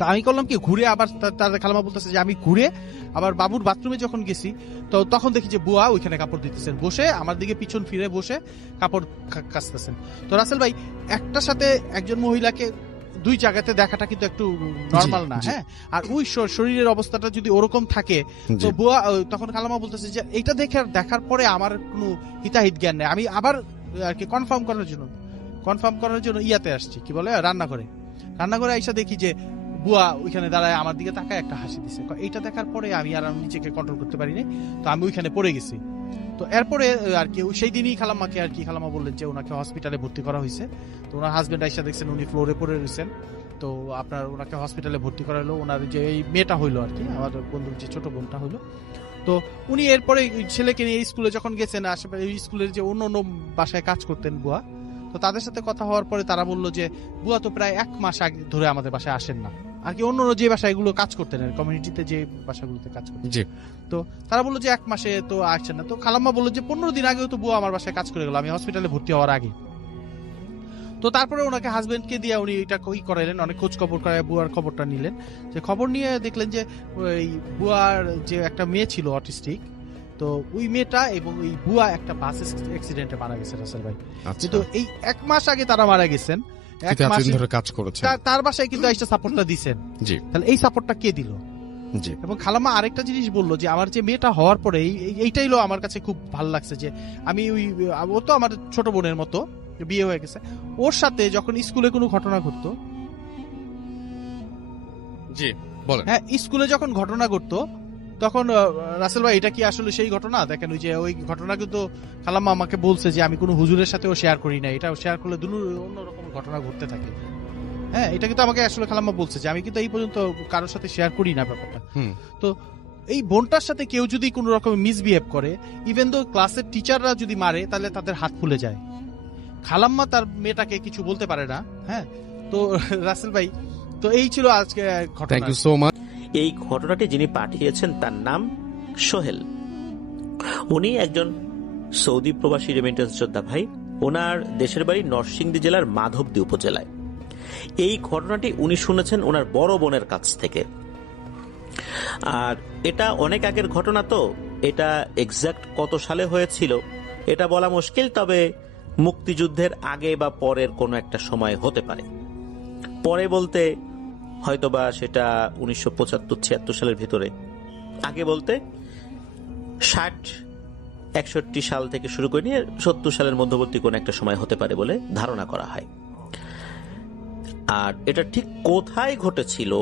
তো আমি করলাম কি, ঘুরে আবার তার খালামা বলতেছে যে আমি ঘুরে আবার বাবুর বাথরুমে যখন গেছি, তো তখন দেখি যে বুয়া ওইখানে কাপড় দিতেছেন, বসে আমার দিকে পিছন ফিরে বসে কাপড় কাচতেছেন। তো রাসেল ভাই, একটার সাথে একজন মহিলাকে দুই জায়গাতে দেখাটা কিন্তু একটু নরমাল না, হ্যাঁ। আর ওই শরীরের অবস্থাটা যদি ওরকম থাকে, তো বুয়া তখন খালামা বলতেছে যে এটা দেখার পরে আমার কোনো হিতাহিত জ্ঞান নেই, আমি আবার আর কি কনফার্ম করার জন্য ইয়াতে আসছি, কি বলে রান্নাঘরে আইসা দেখি যে বুয়া ওইখানে দাঁড়ায় আমার দিকে তাকায় একটা হাসি দিছে। এইটা দেখার পরে আমি আর নিজেকে কন্ট্রোল করতে পারিনি, তো আমি ওইখানে পড়ে গেছি। তো এরপরে আর কি সেই দিনই খালাম্মাকে আর কি খালাম্মা বললেন যে ওনাকে হসপিটালে ভর্তি করা হয়েছে। তো ওনার হাজবেন্ড আইসা দেখছেন উনি ফ্লোরে পড়ে রয়েছেন। তো আপনার ওনাকে হসপিটালে ভর্তি করা হলো। ওনার যে এই মেয়েটা হইলো আর কি, আমার বন্ধুর যে ছোট বোনটা হইলো, তো উনি এরপরে ছেলেকে নিয়ে স্কুলে যখন গেছেন, আশেপাশে স্কুলের যে অন্য অন্য বাসায় কাজ করতেন বুয়া, তো তাদের সাথে কথা হওয়ার পরে তারা বললো যে বুয়া তো প্রায় 1 মাস আগে ধরে আমাদের বাসায় আসেন না আর কি, অন্য যে বাসাগুলো কাজ করতেন কমিউনিটিতে যে বাসাগুলোতে কাজ করতেন। জি। তো তারা বললো যে 1 মাসে তো আসছেন না। তো খালাম্মা বললো যে 15 দিন আগেও তো বুয়া আমার বাসায় কাজ করে গেল, আমি হসপিটালে ভর্তি হওয়ার আগে। তো তারপরে ওনাকে হাজবেন্ডকে দিয়ে উনি এটা কই করাইলেন, অনেক খোঁজ খবর করায় বুয়ার খবরটা নিলেন। যে খবর নিয়ে দেখলেন যে ওই বুয়ার যে একটা মেয়ে ছিল অটিস্টিক, তো ওই মেয়েটা এবং ওই বুয়া একটা বাস অ্যাক্সিডেন্টে মারা গেছে রাসেল ভাই। কিন্তু এই 1 মাস আগে তারা মারা গেছেন, 1 মাস ধরে কাজ করেছে, তার বাসায় কিন্তু একটা সাপোর্টটা দিছেন। জি। তাহলে এই সাপোর্টটা কে দিল? জি। এবং খালাম্মা আরেকটা জিনিস বললো যে আমার যে মেয়েটা হওয়ার পরে এইটাই হলো আমার কাছে খুব ভালো লাগছে যে আমি ও তো আমার ছোট বোনের মতো বিয়ে হয়ে গেছে, ওর সাথে যখন স্কুলে কোনো ঘটনা ঘটতো, জি বলেন। হ্যাঁ স্কুলে যখন ঘটনা ঘটতো তখন রাসেল ভাই এটা কি আসলে সেই ঘটনা? দেখেন ওই যে ওই ঘটনা কিন্তু খালাম্মা আমাকে বলছে যে আমি কোনো হুজুরের সাথেও শেয়ার করি না, এটা শেয়ার করলে অন্যরকম ঘটনা ঘটতে থাকে। হ্যাঁ এটা কিন্তু আমাকে আসলে খালাম্মা বলছে যে আমি কিন্তু এই পর্যন্ত কারোর সাথে শেয়ার করি না ব্যাপারটা। তো এই বোনটার সাথে কেউ যদি কোনো রকম মিসবিহেভ করে, ইভেন দো ক্লাসের টিচাররা যদি মারে, তাহলে তাদের হাত ফুলে যায়। খালাম্মা তার মেয়েটাকে কিছু বলতে পারে না। হ্যাঁ তো রাসেল ভাই, তো এই ছিল আজকে ঘটনা। Thank you so much. এই ঘটনাটি যিনি পাঠিয়েছেন তার নাম সোহেল। উনি একজন সৌদি প্রবাসী রেমিটেন্স যোদ্ধা ভাই। ওনার দেশের বাড়ি নরসিংদী জেলার মাধবদী উপজেলায়। এই ঘটনাটি উনি শুনেছেন ওনার বড় বোনের কাছ থেকে। আর এটা অনেক আগের ঘটনা, তো এটা এক্সাক্ট কত সালে হয়েছিল এটা বলা মুশকিল, তবে মুক্তিযুদ্ধের আগে বা পরের কোনো একটা সময় হতে পারে। পরে বলতে হয়তোবা সেটা 1975-76 সালের ভিতরে, আগে বলতে 60-61 সাল থেকে শুরু করে নিয়ে 70 সালের মধ্যবর্তী কোন একটা সময় হতে পারে বলে ধারণা করা হয়। আর এটা ঠিক কোথায় ঘটেছিল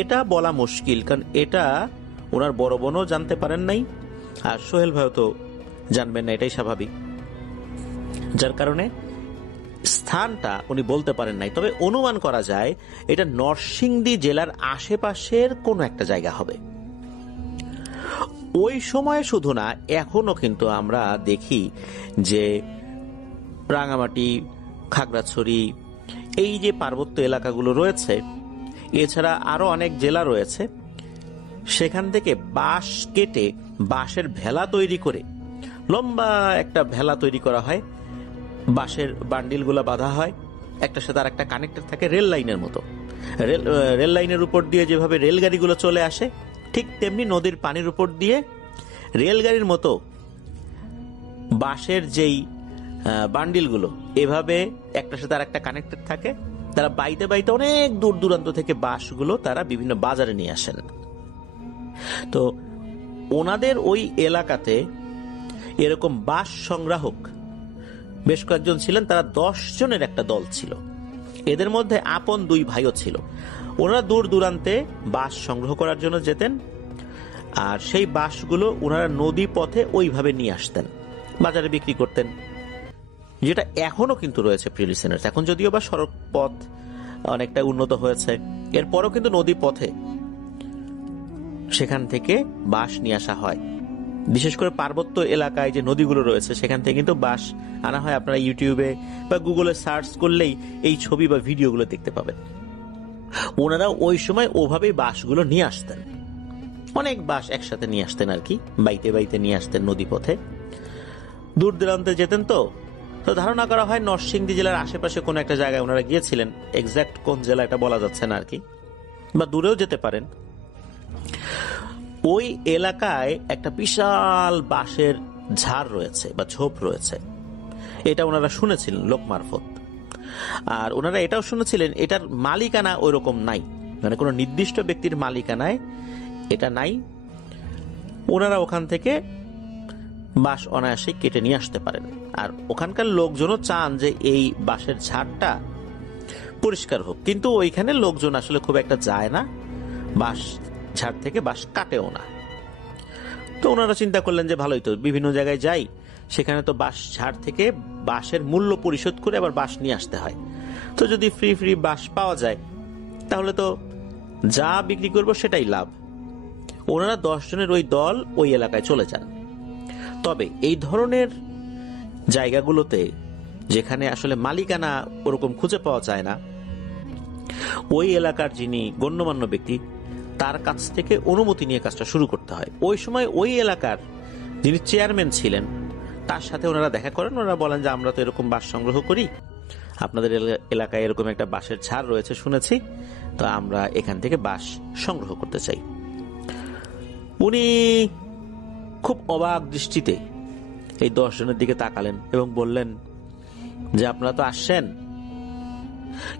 এটা বলা মুশকিল, কারণ এটা ওনার বড় বোনও জানতে পারেন নাই, আর সোহেল ভাইও তো জানবেন না, এটাই স্বাভাবিক। যার কারণে স্থানটা উনি বলতে পারেন নাই, তবে অনুমান করা যায় এটা নরসিংদী জেলার আশেপাশের কোনো একটা জায়গা হবে। ওই সময় শুধু না, এখনো কিন্তু আমরা দেখি যে রাঙামাটি, খাগড়াছড়ি, এই যে পার্বত্য এলাকাগুলো রয়েছে, এছাড়া আরো অনেক জেলা রয়েছে, সেখান থেকে বাঁশ কেটে বাঁশের ভেলা তৈরি করে, লম্বা একটা ভেলা তৈরি করা হয়, বাঁশের বান্ডিলগুলো বাঁধা হয়, একটার সাথে আর একটা কানেক্টেড থাকে রেল লাইনের মতো। রেল লাইনের উপর দিয়ে যেভাবে রেলগাড়িগুলো চলে আসে, ঠিক তেমনি নদীর পানির উপর দিয়ে রেলগাড়ির মতো বাঁশের যেই বান্ডিলগুলো এভাবে একটার সাথে আর একটা কানেক্টেড থাকে, তারা বাইতে বাইতে অনেক দূর দূরান্ত থেকে বাঁশগুলো তারা বিভিন্ন বাজারে নিয়ে আসেন। তো ওনাদের ওই এলাকাতে এরকম বাঁশ সংগ্রাহক বেশ কয়েকজন ছিলেন, তারা 10 জনের একটা দল ছিল। এদের মধ্যে আপন 2 ভাইও ছিল। ওনারা দূর দূরান্তে বাঁশ সংগ্রহ করার জন্য যেতেন, আর সেই বাঁশগুলো ওনারা নদী পথে ওইভাবে নিয়ে আসতেন, বাজারে বিক্রি করতেন, যেটা এখনো কিন্তু রয়েছে প্রিয় লিসেনার্স। এখন যদিও বা সড়ক পথ অনেকটা উন্নত হয়েছে, এরপরও কিন্তু নদী পথে সেখান থেকে বাঁশ নিয়ে আসা হয়। বিশেষ করে পার্বত্য এলাকায় যে নদীগুলো রয়েছে সেখান থেকে কিন্তু বাঁশ আনা হয়। আপনারা ইউটিউবে বা গুগলে সার্চ করলেই এই ছবি বা ভিডিওগুলো দেখতে পাবেন। ওনারা ওই সময় ওভাবেই বাঁশগুলো নিয়ে আসতেন, অনেক বাঁশ একসাথে নিয়ে আসতেন আর কি, বাইতে বাইতে নিয়ে আসতেন নদী পথে, দূর দূরান্তে যেতেন। তো ধারণা করা হয় নরসিংদী জেলার আশেপাশে কোন একটা জায়গায় ওনারা গিয়েছিলেন, এক্সাক্ট কোন জেলা এটা বলা যাচ্ছে না আর কি, বা দূরেও যেতে পারেন। ওই এলাকায় একটা বিশাল বাঁশের ঝাড় রয়েছে বা ঝোপ রয়েছে, এটা ওনারা শুনেছিলেন লোক মারফত। আর ওনারা এটাও শুনেছিলেন এটার মালিকানা ওই রকম নাই, মানে কোনো নির্দিষ্ট ব্যক্তির মালিকানায় এটা নাই। ওনারা ওখান থেকে বাঁশ অনায়াসে কেটে নিয়ে আসতে পারেন। আর ওখানকার লোকজনও চান যে এই বাঁশের ঝাড়টা পরিষ্কার হোক, কিন্তু ওইখানে লোকজন আসলে খুব একটা যায় না, বাঁশ ঝাড় থেকে বাঁশ কাটেও না। তো ওনারা চিন্তা করলেন যে ভালোই তো, বিভিন্ন জায়গায় যাই, সেখানে তো বাঁশ ঝাড় থেকে বাঁশের মূল্য পরিশোধ করে আবার বাঁশ নিয়ে আসতে হয়। তো যদি ফ্রি বাঁশ পাওয়া যায় তাহলে তো যা বিক্রি করব সেটাই লাভ। ওনারা 10 জনের ওই দল ওই এলাকায় চলে যান। তবে এই ধরনের জায়গাগুলোতে যেখানে আসলে মালিকানা ওরকম খুঁজে পাওয়া যায় না, ওই এলাকার যিনি গণ্যমান্য ব্যক্তি তার কাছ থেকে অনুমতি নিয়ে কাজটা শুরু করতে হয়। ওই সময় ওই এলাকার যিনি চেয়ারম্যান ছিলেন তার সাথে ওনারা দেখা করেন। ওনারা বলেন যে আমরা তো এরকম বাঁশ সংগ্রহ করি, আপনাদের এলাকায় এরকম একটা বাঁশের ঝাড় রয়েছে শুনেছি, তো আমরা এখান থেকে বাঁশ সংগ্রহ করতে চাই। উনি খুব অবাক দৃষ্টিতে এই 10 জনের দিকে তাকালেন এবং বললেন যে আপনারা তো আসছেন,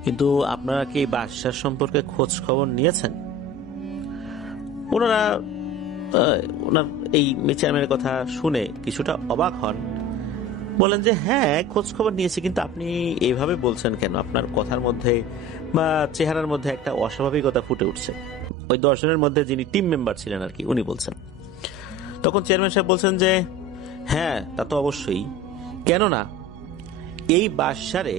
কিন্তু আপনারা কি বাদশাহ সম্পর্কে খোঁজ খবর নিয়েছেন? ওনার এই চেয়ারম্যানের কথা শুনে কিছুটা অবাক হন, বলেন যে হ্যাঁ খোঁজ খবর নিয়েছি, কিন্তু আপনি এইভাবে বলছেন কেন? আপনার কথার মধ্যে বা চেহারার মধ্যে একটা অস্বাভাবিকতা ফুটে উঠছে। ওই 10 জনের মধ্যে যিনি টিম মেম্বার ছিলেন আর কি, উনি বলছেন। তখন চেয়ারম্যান সাহেব বলছেন যে হ্যাঁ তা তো অবশ্যই, কেননা এই বাঁশঝাড়ে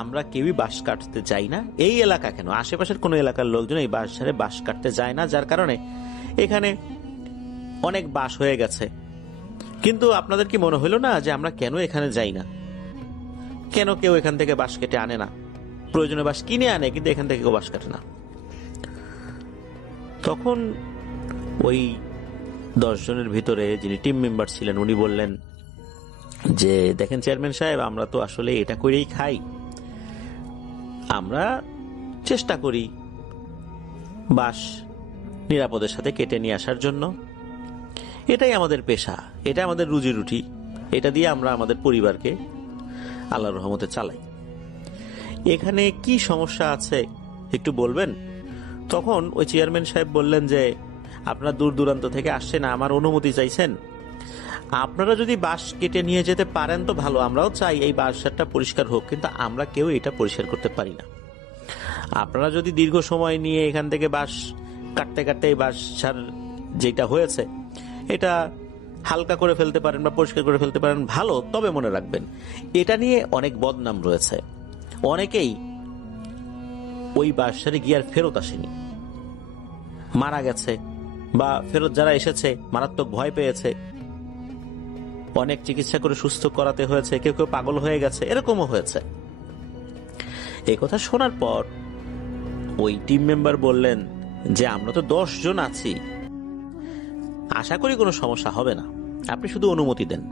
আমরা কেউই বাঁশ কাটতে যাই না। এই এলাকা কেন, আশেপাশের কোনো এলাকার লোকজন এই বাঁশঝাড়ে বাঁশ কাটতে যায় না, যার কারণে এখানে অনেক বাঁশ হয়ে গেছে। কিন্তু আপনাদের কি মনে হলো না যে আমরা কেন এখানে যাই না? কেন কেউ এখান থেকে বাঁশ কেটে আনে না? প্রয়োজনে বাঁশ কিনে আনে, কিন্তু এখান থেকে কেউ বাঁশ কাটে না। তখন ওই 10 জনের ভিতরে যিনি টিম মেম্বার ছিলেন উনি বললেন যে দেখেন চেয়ারম্যান সাহেব, আমরা তো আসলে এটা করেই খাই, আমরা চেষ্টা করি বাঁশ নিরাপদের সাথে কেটে নিয়ে আসার জন্য। এটাই আমাদের পেশা, এটা আমাদের রুজি রুটি, এটা দিয়ে আমরা আমাদের পরিবারকে আল্লাহর রহমতে চালাই। এখানে কি সমস্যা আছে একটু বলবেন? তখন ওই চেয়ারম্যান সাহেব বললেন যে আপনারা দূর দূরান্ত থেকে আসছেন, আমার অনুমতি চাইছেন, আপনারা যদি বাঁশ কেটে নিয়ে যেতে পারেন তো ভালো, আমরাও চাই এই বাঁশঝাড়টা পরিষ্কার হোক, কিন্তু আমরা কেউ এটা পরিষ্কার করতে পারি না। আপনারা যদি দীর্ঘ সময় নিয়ে এখান থেকে বাঁশ কাটতে কাটতে এই বাঁশঝাড় যেটা হয়েছে এটা হালকা করে ফেলতে পারেন বা পরিষ্কার করে ফেলতে পারেন ভালো, তবে মনে রাখবেন এটা নিয়ে অনেক বদনাম রয়েছে। অনেকেই ওই বাঁশঝাড়ে গিয়ে আর ফেরত আসেনি, মারা গেছে, বা ফেরত যারা এসেছে মারাত্মক ভয় পেয়েছে, অনেক চিকিৎসা করে সুস্থ করাতে হয়েছে, কেউ কেউ পাগল হয়ে গেছে, এরকমও হয়েছে। এই কথা শোনার পর ওই টিম মেম্বার বললেন যে আমরা তো 10 জন আছি, আশা করি কোনো সমস্যা হবে না, আপনি শুধু অনুমতি দেন।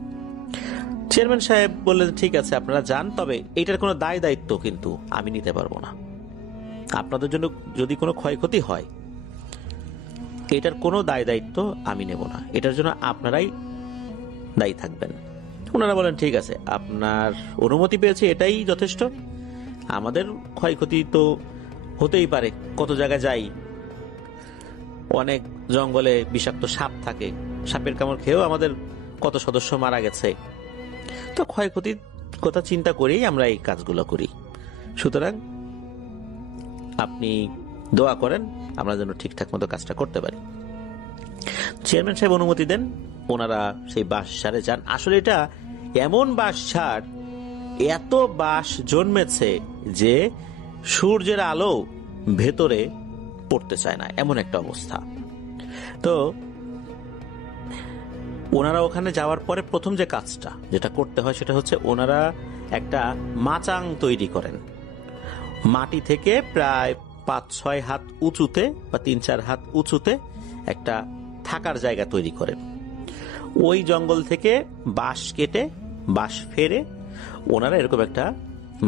চেয়ারম্যান সাহেব বললেন ঠিক আছে আপনারা যান, তবে এইটার কোনো দায় দায়িত্ব কিন্তু আমি নিতে পারবো না। আপনাদের জন্য যদি কোনো ক্ষয়ক্ষতি হয় এটার কোনো দায় দায়িত্ব আমি নেব না, এটার জন্য আপনারাই দায়ী থাকবেন। ওনারা বলেন ঠিক আছে, আপনার অনুমতি পেয়েছি এটাই যথেষ্ট, আমাদের ক্ষয়ক্ষতি তো হতেই পারে, কত জায়গায় যাই, অনেক জঙ্গলে বিষাক্ত সাপ থাকে, সাপের কামড় খেয়েও আমাদের কত সদস্য মারা গেছে, তো ক্ষয়ক্ষতির কথা চিন্তা করেই আমরা এই কাজগুলো করি, সুতরাং আপনি দোয়া করেন আমরা যেন ঠিকঠাক মতো কাজটা করতে পারি। চেয়ারম্যান সাহেব অনুমতি দেন, ওনারা সেই বাঁশঝাড়ে যান। আসলে এটা এমন বাঁশঝাড়, এত বাঁশ জন্মেছে যে সূর্যের আলো ভেতরে পড়তে চায় না, এমন একটা অবস্থা। তো ওনারা ওখানে যাওয়ার পরে প্রথম যে কাজটা যেটা করতে হয় সেটা হচ্ছে ওনারা একটা মাচাং তৈরি করেন। মাটি থেকে প্রায় 5-6 হাত উঁচুতে বা 3-4 হাত উঁচুতে একটা থাকার জায়গা তৈরি করেন। ওই জঙ্গল থেকে বাঁশ কেটে বাঁশ ফেরে ওনারা এরকম একটা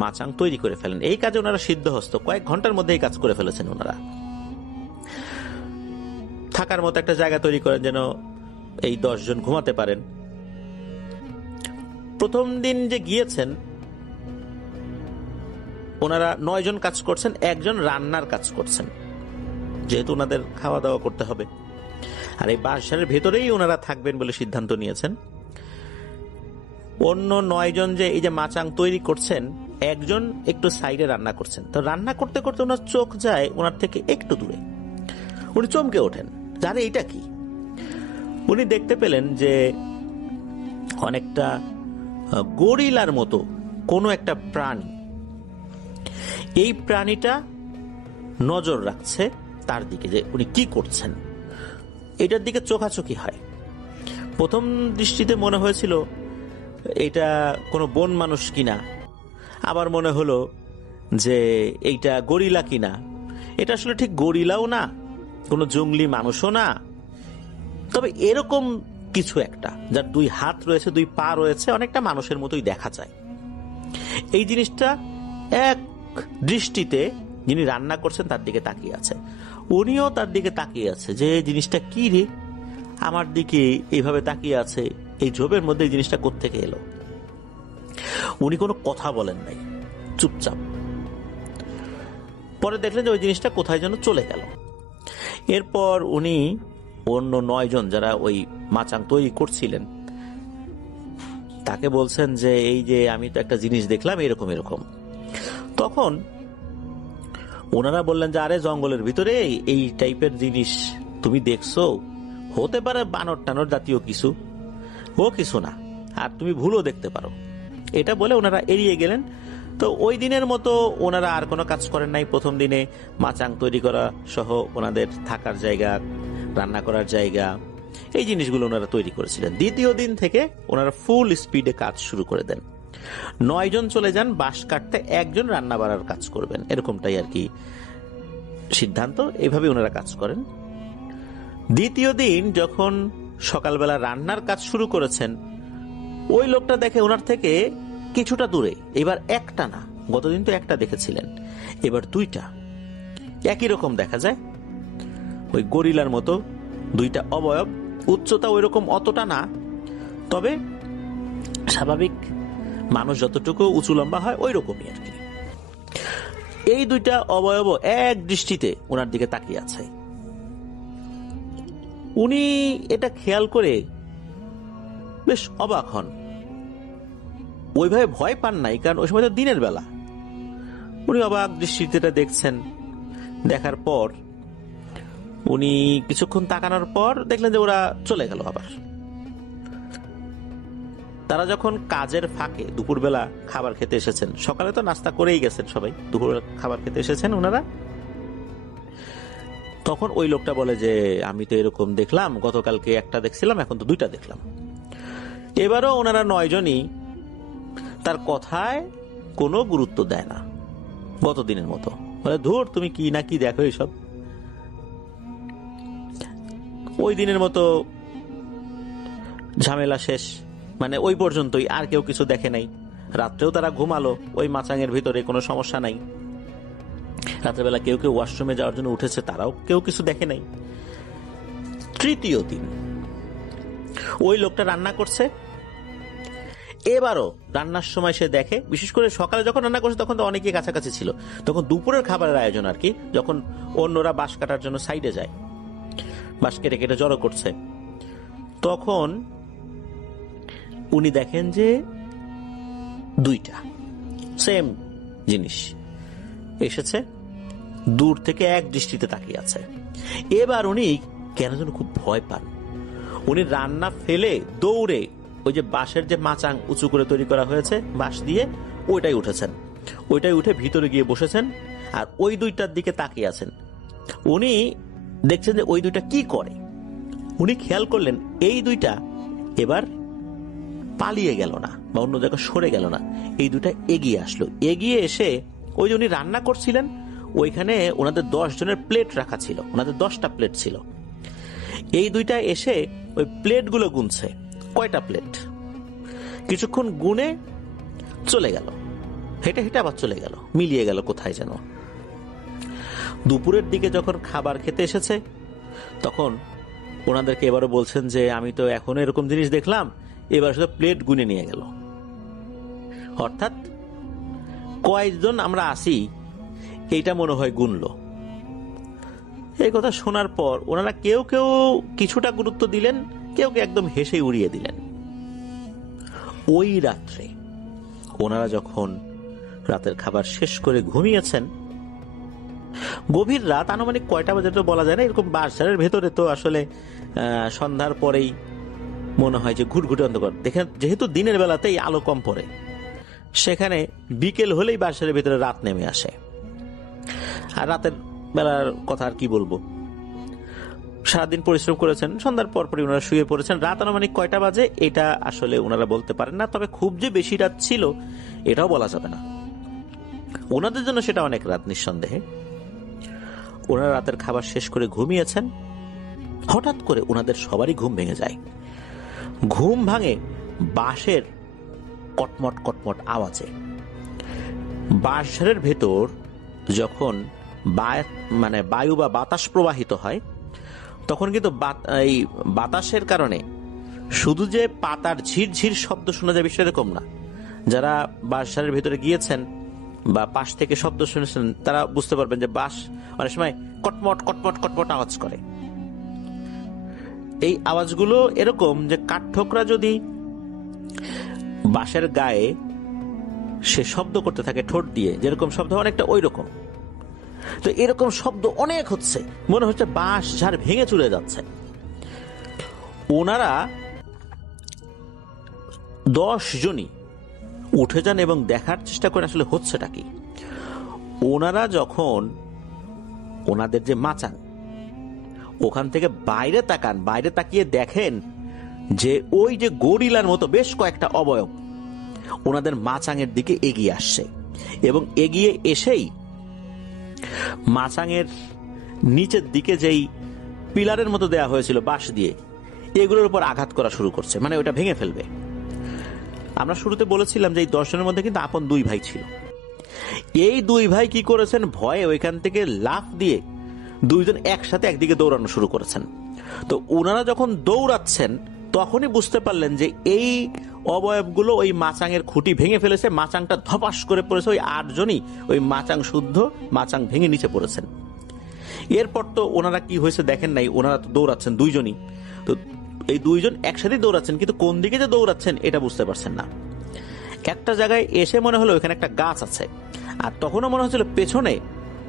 মাচাং তৈরি করে ফেলেন। এই কাজে ওনারা সিদ্ধহস্ত, কয়েক ঘন্টার মধ্যে এই কাজ করে ফেলেছেন। ওনারা থাকার মতো একটা জায়গা তৈরি করেন যেন এই 10 জন ঘুমাতে পারেন। প্রথম দিন যে গিয়েছেন ওনারা 9 জন কাজ করছেন, 1 জন রান্নার কাজ করছেন, যেহেতু ওনাদের খাওয়া দাওয়া করতে হবে। আর এই বাঁশঝাড়ের ভেতরেই ওনারা থাকবেন বলে সিদ্ধান্ত নিয়েছেন। অন্য 9 জন যে এই যে মাচাং তৈরি করছেন, 1 জন একটু সাইডে রান্না করছেন। তো রান্না করতে করতে ওনার চোখ যায় ওনার থেকে একটু দূরে, উনি চমকে ওঠেন, জানে এটা কি। উনি দেখতে পেলেন যে অনেকটা গরিলার মতো কোনো একটা প্রাণী, এই প্রাণীটা নজর রাখছে তার দিকে, যে উনি কি করছেন এটার দিকে চোখাচোখি হয়। প্রথম দৃষ্টিতে মনে হয়েছিল এটা কোনো বন মানুষ কিনা, আবার মনে হলো যে এইটা গরিলা কিনা। এটা আসলে ঠিক গরিলাও না, কোনো জঙ্গলি মানুষও না, তবে এরকম কিছু একটা যার 2 হাত রয়েছে, 2 পা রয়েছে, অনেকটা মানুষের মতোই দেখা যায়। এই জিনিসটা এক দৃষ্টিতে যিনি রান্না করছেন তার দিকে তাকিয়ে আছে, উনিও তার দিকে তাকিয়ে আছে যে জিনিসটা কি রে, আমার দিকে এইভাবে তাকিয়ে আছে, এই ঝোপের মধ্যে এই জিনিসটা কোত্থেকে এলো। উনি কোনো কথা বলেন নাই, চুপচাপ। পরে দেখলেন যে ওই জিনিসটা কোথায় যেন চলে গেল। এরপর উনি অন্য 9 জন যারা ওই মাচাং তৈরি করছিলেন তাকে বলছেন যে এই যে আমি তো একটা জিনিস দেখলাম এরকম এরকম। তখন ওনারা বললেন যে আরে জঙ্গলের ভিতরে এই টাইপের জিনিস তুমি দেখছো, হতে পারে বানর টানর জাতীয় কিছু, ও কিছু না, আর তুমি ভুলও দেখতে পারো। এটা বলে ওনারা এড়িয়ে গেলেন। তো ওই দিনের মতো ওনারা আর কোনো কাজ করেন নাই। প্রথম দিনে মাচাং তৈরি করা সহ ওনাদের থাকার জায়গা, রান্না করার জায়গা, এই জিনিসগুলো ওনারা তৈরি করেছিলেন। দ্বিতীয় দিন থেকে ওনারা ফুল স্পিডে কাজ শুরু করে দেন। 9 জন চলে যান বাঁশ কাটতে, 1 জন রান্না বাড়ার কাজ করবেন, এরকমটাই আর কি সিদ্ধান্ত। এইভাবে ওনারা কাজ করেন। দ্বিতীয় দিন যখন সকালবেলা রান্নার কাজ শুরু করেছেন, ওই লোকটা দেখে ওনার থেকে কিছুটা দূরে, এবার একটা না, গতদিন তো একটা দেখেছিলেন, এবার 2টা একই রকম দেখা যায়, ওই গরিলার মতো 2টা অবয়ব। উচ্চতা ওই রকম অতটা না, তবে স্বাভাবিক মানুষ যতটুকু উঁচু লম্বা হয় ওই রকমই আর কি। এই 2টা অবয়ব এক দৃষ্টিতে ওনার দিকে তাকিয়ে আছে। উনি এটা খেয়াল করে বেশ অবাক হন। ওইভাবে ভয় পান নাই, কারণ ওই সময় তো দিনের বেলা। উনি অবাক দৃষ্টিতে এটা দেখছেন। দেখার পর উনি কিছুক্ষণ তাকানোর পর দেখলেন যে ওরা চলে গেল আবার। তারা যখন কাজের ফাঁকে দুপুরবেলা খাবার খেতে এসেছেন, সকালে তো নাস্তা করেই গেছেন সবাই, দুপুরবেলা খাবার খেতে এসেছেন ওনারা, তখন ওই লোকটা বলে যে আমি তো এরকম দেখলাম, গতকালকে একটা দেখছিলাম, এখন তো 2টা দেখলাম। এবারও ওনারা 9 জনই তার কথায় কোনো গুরুত্ব দেয় না, গতদিনের মতো বলে ধুর তুমি কি না কি দেখো এইসব। ওই দিনের মতো ঝামেলা শেষ, মানে ওই পর্যন্তই, আর কেউ কিছু দেখে নাই। রাত্রেও তারা ঘুমালো ওই মাচাঙের ভিতরে, কোনো সমস্যা নাই। রাত্রেবেলা কেউ কেউ ওয়াশরুমে যাওয়ার জন্য উঠেছে, তারাও কেউ কিছু দেখে নাই। তৃতীয় দিন ওই লোকটা রান্না করছে। এবারও রান্নার সময় সে দেখে, বিশেষ করে সকালে যখন রান্না করছে তখন তো অনেকেই কাছাকাছি ছিল, তখন দুপুরের খাবারের আয়োজন আর কি, যখন অন্যরা বাঁশ কাটার জন্য সাইডে যায়, বাঁশ কেটে কেটে জড়ো করছে, তখন উনি দেখেন যে 2টা সেম জিনিস এসেছে, দূর থেকে এক দৃষ্টিতে তাকিয়ে আছে। এবার উনি কেন যেন খুব ভয় পান। উনি রান্না ফেলে দৌড়ে ওই যে বাঁশের যে মাচাং উঁচু করে তৈরি করা হয়েছে বাঁশ দিয়ে, ওইটাই উঠেছেন, ওইটাই উঠে ভিতরে গিয়ে বসেছেন, আর ওই 2টার দিকে তাকিয়ে আছেন। উনি দেখছেন যে ওই 2টা কি করে। উনি খেয়াল করলেন এই 2টা এবার পালিয়ে গেল না বা অন্য জায়গায় সরে গেল না, এই 2টা এগিয়ে আসলো। এগিয়ে এসে ওই যে উনি রান্না করছিলেন ওইখানে ওনাদের 10 জনের প্লেট রাখা ছিল, ওনাদের 10টা প্লেট ছিল। এই 2টা এসে ওই প্লেটগুলো গুনছে, কয়টা প্লেট, কিছুক্ষণ গুনে চলে গেল, হেঁটে হেঁটে আবার চলে গেল, মিলিয়ে গেল কোথায় যেন। দুপুরের দিকে যখন খাবার খেতে এসেছে তখন ওনাদেরকে এবারও বলছেন যে আমি তো এখন এরকম জিনিস দেখলাম, এবার শুধু প্লেট গুনে নিয়ে গেল। অর্থাৎ কয়েকজন আমরা আসি এইটা মনে হয় গুনলো। এই কথা শোনার পর ওনারা কেউ কেউ কিছুটা গুরুত্ব দিলেন, কেউ কেউ একদম হেসে উড়িয়ে দিলেন। ওই রাত্রে ওনারা যখন রাতের খাবার শেষ করে ঘুমিয়েছেন গভীর রাত, আনুমানিক কয়টা বাজে তো বলা যায় না, এরকম বাঁশঝাড়ের ভেতরে তো আসলে সন্ধ্যার পরেই মনে হয় যে ঘুটঘুটে অন্ধকার। দেখেন যেহেতু দিনের বেলাতেই আলো কম পড়ে, সেখানে বিকেল হলেই বাঁশঝাড়ের ভেতরে রাত নেমে আসে। আর রাতের বেলার কথা আর কি বলবো, সারাদিন পরিশ্রম করেছেন, সন্ধ্যার পরপরই ওনারা শুয়ে পড়েছেন। রাত আনুমানিক কয়টা বাজে এটা আসলে ওনারা বলতে পারেন না, তবে খুব যে বেশি রাত ছিল এটাও বলা যাবে না। ওনাদের জন্য সেটা অনেক রাত নিঃসন্দেহে। ওনারা রাতের খাবার শেষ করে ঘুমিয়েছেন, হঠাৎ করে ওনাদের সবারই ঘুম ভেঙে যায়। ঘুম ভাঙে বাঁশের কটমট কটমট আওয়াজে। বাঁশঝাড়ের ভেতর যখন বায়ু বা বাতাস প্রবাহিত হয়, তখন কিন্তু এই বাতাসের কারণে শুধু যে পাতার ঝিরঝির শব্দ শোনা যায় বিষয় এরকম না। যারা বাঁশঝাড়ের ভেতরে গিয়েছেন বা পাশ থেকে শব্দ শুনেছেন তারা বুঝতে পারবেন যে বাঁশ অনেক সময় কটমট কটমট কটমট আওয়াজ করে। এই আওয়াজগুলো এরকম যে কাঠঠোকরা যদি বাঁশের গায়ে সে শব্দ করতে থাকে ঠোঁট দিয়ে, যেরকম শব্দ অনেকটা ওই রকম। তো এরকম শব্দ অনেক হচ্ছে, মনে হচ্ছে বাঁশ ঝাড় ভেঙে চলে যাচ্ছে। ওনারা 10 জনই উঠে যান এবং দেখার চেষ্টা করে আসলে হচ্ছেটা কি। ওনারা যখন ওনাদের যে মাচাং ওখান থেকে বাইরে তাকান, বাইরে তাকিয়ে দেখেন যে ওই যে গরিলার মতো বেশ কয়েকটা অবয়ব ওনাদের মাচাঙের দিকে এগিয়ে আসছে, এবং এগিয়ে এসেই মাচাঙের নিচের দিকে যেই পিলারের মতো দেয়া হয়েছিল বাঁশ দিয়ে, এগুলোর উপর আঘাত করা শুরু করছে, মানে ওটা ভেঙে ফেলবে। আমরা শুরুতে বলেছিলাম যে এই 10 জনের মধ্যে কিন্তু আপন 2 ভাই ছিল। এই 2 ভাই কি করেছেন, ভয়ে ওইখান থেকে লাফ দিয়ে 2 জন একসাথে একদিকে দৌড়ানো শুরু করেছেন। তো ওনারা যখন দৌড়াচ্ছেন তখনই বুঝতে পারলেন যে এই অবয়বগুলো ওই মাচাঙের খুঁটি ভেঙে ফেলেছে, মাচাংটা ধপাস করে পড়েছে। ওই 8 জনই ওই মাচাং শুদ্ধ মাচাং ভেঙে নিচে পড়েছেন। এরপর তো ওনারা কি হয়েছে দেখেন নাই, ওনারা তো দৌড়াচ্ছেন 2 জনই। তো এই 2 জন একসাথে দৌড়াচ্ছেন, কিন্তু কোন দিকে যে দৌড়াচ্ছেন এটা বুঝতে পারছেন না। একটা জায়গায় এসে মনে হলো ওখানে একটা গাছ আছে, আর তখনও মনে হচ্ছিল পেছনে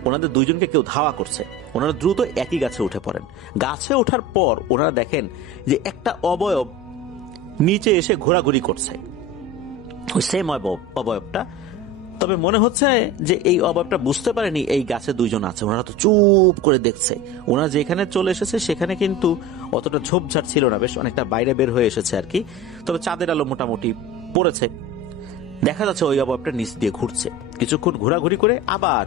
ওনাদের 2 জনকে কেউ ধাওয়া করছে। ওনারা দ্রুত একই গাছে উঠে পড়েন। গাছে ওঠার পর ওনারা দেখেন যে একটা অবয়ব নিচে এসে ঘোরাঘুরি করছে, ওই সেম অবয়বটা। তবে মনে হচ্ছে যে এই অবয়বটা বুঝতে পারেনি এই গাছে 2 জন আছে। ওনারা তো চুপ করে দেখছে। ওনারা যেখানে চলে এসেছে সেখানে কিন্তু অতটা ঝোপঝাড় ছিল না, বেশ অনেকটা বাইরে বের হয়ে এসেছে আর কি। তবে চাঁদের আলো মোটামুটি পড়েছে, দেখা যাচ্ছে ওই অবয়বটা নিচ দিয়ে ঘুরছে। কিছুক্ষণ ঘোরাঘুরি করে আবার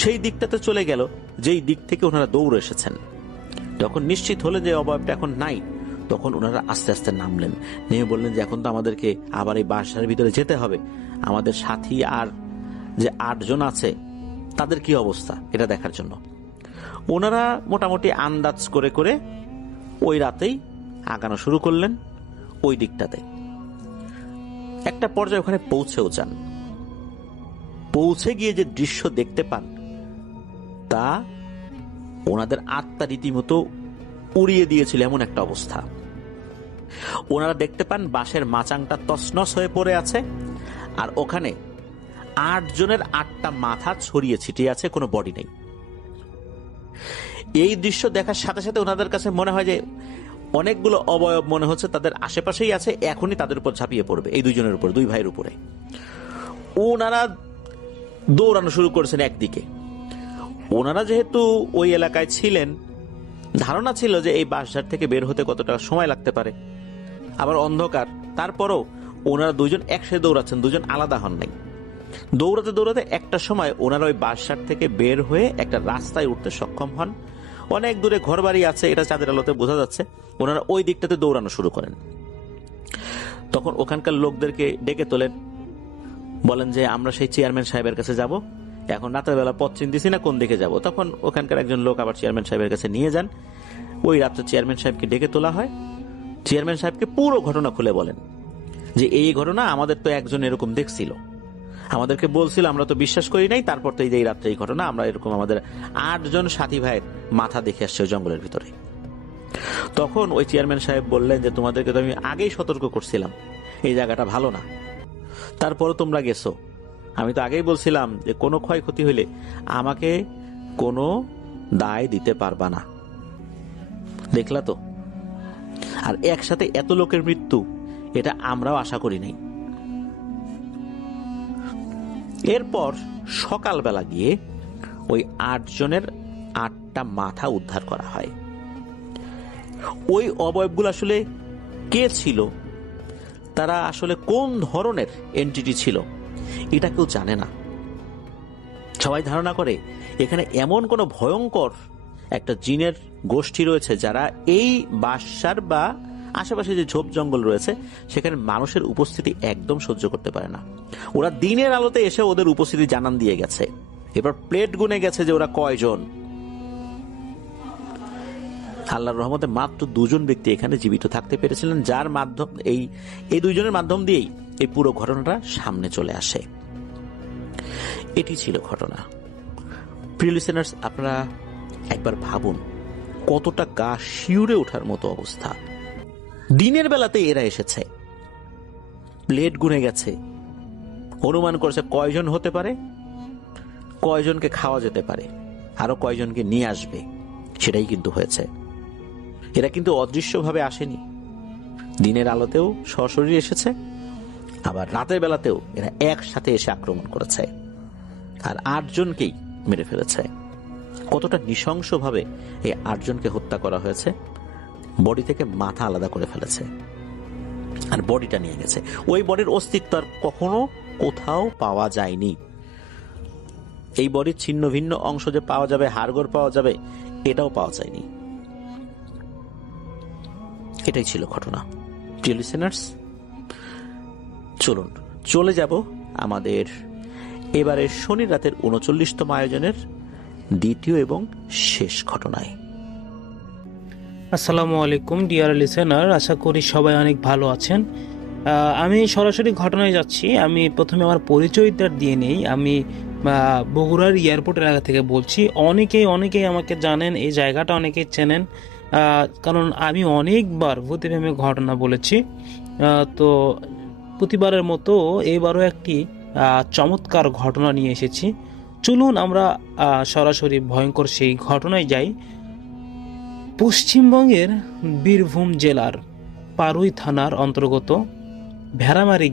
সেই দিকটাতে চলে গেল যেই দিক থেকে ওনারা দৌড়ে এসেছেন। যখন নিশ্চিত হলেন যে অবয়বটা এখন নাই, তখন ওনারা আস্তে আস্তে নামলেন। নেমে বললেন যে এখন তো আমাদেরকে আবার এই বাসার ভিতরে যেতে হবে, আমাদের সাথী আর যে 8 জন আছে তাদের কি অবস্থা এটা দেখার জন্য। ওনারা মোটামুটি আন্দাজ করে করে ওই রাতেই আগানো শুরু করলেন ওই দিকটাতে। একটা পর্যায়ে ওখানে পৌঁছেও যান। পৌঁছে গিয়ে যে দৃশ্য দেখতে পান তা ওনাদের আত্মা রীতিমতো উড়িয়ে দিয়েছিল, এমন একটা অবস্থা। ওনারা দেখতে পান বাঁশের মাচাংটা তছনছ হয়ে পড়ে আছে, আর ওখানে 8 জনের 8টা মাথা ছড়িয়ে ছিটিয়ে আছে, কোনো বডি নেই। এই দৃশ্য দেখার সাথে সাথে ওনাদের কাছে মনে হয় যে অনেকগুলো অবয়ব মনে হচ্ছে তাদের আশেপাশেই আছে, এখনই তাদের উপর ঝাঁপিয়ে পড়বে, এই 2 জনের উপর, 2 ভাইয়ের উপরে। ওনারা দৌড়ানো শুরু করেছেন একদিকে। ওনারা যেহেতু ওই এলাকায় ছিলেন, ধারণা ছিল যে এই বাঁশঝাড় থেকে বের হতে কতটা সময় লাগতে পারে, আবার অন্ধকার। তারপরও ওনারা 2 জন একসাথে দৌড়াচ্ছেন, 2 জন আলাদা হন নাই। দৌড়াতে দৌড়াতে একটা সময় ওনারা ওই বাঁশঝাড় থেকে বের হয়ে একটা রাস্তায় উঠতে সক্ষম হন। অনেক দূরে ঘরবাড়ি আছে, এটা চাঁদের আলোতে বোঝা যাচ্ছে। ওনারা ওই দিকটাতে দৌড়ানো শুরু করেন। তখন ওখানকার লোকদেরকে ডেকে তোলেন, বলেন যে আমরা সেই চেয়ারম্যান সাহেবের কাছে যাব, এখন রাতের বেলা পথ চিনতেছি না কোন দিকে যাব। তখন ওখানকার একজন লোক আবার চেয়ারম্যান সাহেবের কাছে নিয়ে যান। ওই রাত্রে চেয়ারম্যান সাহেবকে ডেকে তোলা হয়। চেয়ারম্যান সাহেবকে পুরো ঘটনা খুলে বলেন যে এই ঘটনা আমাদের তো একজন এরকম দেখছিল, আমাদেরকে বলছিল, আমরা তো বিশ্বাস করি নাই। তারপর তো এই রাত্রে এই ঘটনা, আমরা এরকম আমাদের 8 জন সাথী ভাইয়ের মাথা দেখে আসছে ওই জঙ্গলের ভিতরে। তখন ওই চেয়ারম্যান সাহেব বললেন যে তোমাদেরকে তো আমি আগেই সতর্ক করছিলাম এই জায়গাটা ভালো না, তারপরও তোমরা গেছো। আমি তো আগেই বলছিলাম যে কোনো ক্ষয়ক্ষতি হইলে আমাকে কোনো দায় দিতে পারবা না। দেখলা তো? আর একসাথে এত লোকের মৃত্যু, এটা আমরাও আশা করি নাই। এরপর সকালবেলা গিয়ে ওই 8 জনের 8টা মাথা উদ্ধার করা হয়। ওই অবয়বগুলো আসলে কে ছিল, তারা আসলে কোন ধরনের এন্টিটি ছিল, এটা কেউ জানে না। সবাই ধারণা করে এখানে এমন কোন ভয়ঙ্কর একটা জিনের গোষ্ঠী রয়েছে যারা এই বাসার বা আশেপাশে যে ঝোপ জঙ্গল রয়েছে সেখানে মানুষের উপস্থিতি একদম সহ্য করতে পারে না। ওরা দিনের আলোতে এসে ওদের উপস্থিতি জানান দিয়ে গেছে। এবার প্লেট গুনে গেছে যে ওরা কয়জন। আল্লাহর রহমতে মাত্র 2 জন ব্যক্তি এখানে জীবিত থাকতে পেরেছিলেন, যার মাধ্যম এই 2 জনের মাধ্যম দিয়েই এই পুরো ঘটনাটা সামনে চলে আসে। এটি ছিল ঘটনা। প্রিয় লিসেনার্স, আপনারা একবার ভাবুন কতটা গা শিউরে ওঠার মতো অবস্থা। দিনের বেলাতে এরা এসেছে, প্লেট গুনে গেছে, অনুমান করেছে কয়জন হতে পারে, কয়জনকে খাওয়া যেতে পারে, আরো কয়জনকে নিয়ে আসবে, সেটাই কিন্তু হয়েছে। এরা কিন্তু অদৃশ্যভাবে আসেনি, দিনের আলোতেও সরাসরি এসেছে, আবার রাতের বেলাতেও এরা একসাথে এসে আক্রমণ করেছে আর 8 জনকেই মেরে ফেলেছে। কতটা নৃশংসভাবে এই 8 জনকে হত্যা করা হয়েছে। বডি থেকে মাথা আলাদা করে ফেলেছে আর বডিটা নিয়ে গেছে। ওই বডির অস্তিত্ব আর কখনো কোথাও পাওয়া যায়নি। এই বডির ছিন্ন ভিন্ন অংশ যে পাওয়া যাবে, হাড়গোড় পাওয়া যাবে, এটাও পাওয়া যায়নি। এটাই ছিল ঘটনা। প্রিয় লিসেনার্স, চলুন চলে যাব আমাদের এবারের শনি রাতের 39তম আয়োজনের দ্বিতীয় এবং শেষ ঘটনায়। আসসালামু আলাইকুম ডিয়ার লিসেনার, আশা করি সবাই অনেক ভালো আছেন। আমি সরাসরি ঘটনায় যাচ্ছি। আমি প্রথমে আমার পরিচয়টা দিয়ে নেই। আমি বগুড়ার এয়ারপোর্ট এলাকা থেকে বলছি। অনেকেই আমাকে জানেন, এই জায়গাটা অনেকেই চেনেন, কারণ আমি অনেকবার ভূতিভেমে ঘটনা বলেছি। তো প্রতিবারের মতো এবারও একটি চমৎকার ঘটনা নিয়ে এসেছি। চলুন আমরা সরাসরি ভয়ঙ্কর সেই ঘটনায় যাই। পশ্চিমবঙ্গের বীরভূম জেলার পারুই থানার অন্তর্গত ভেড়ামারি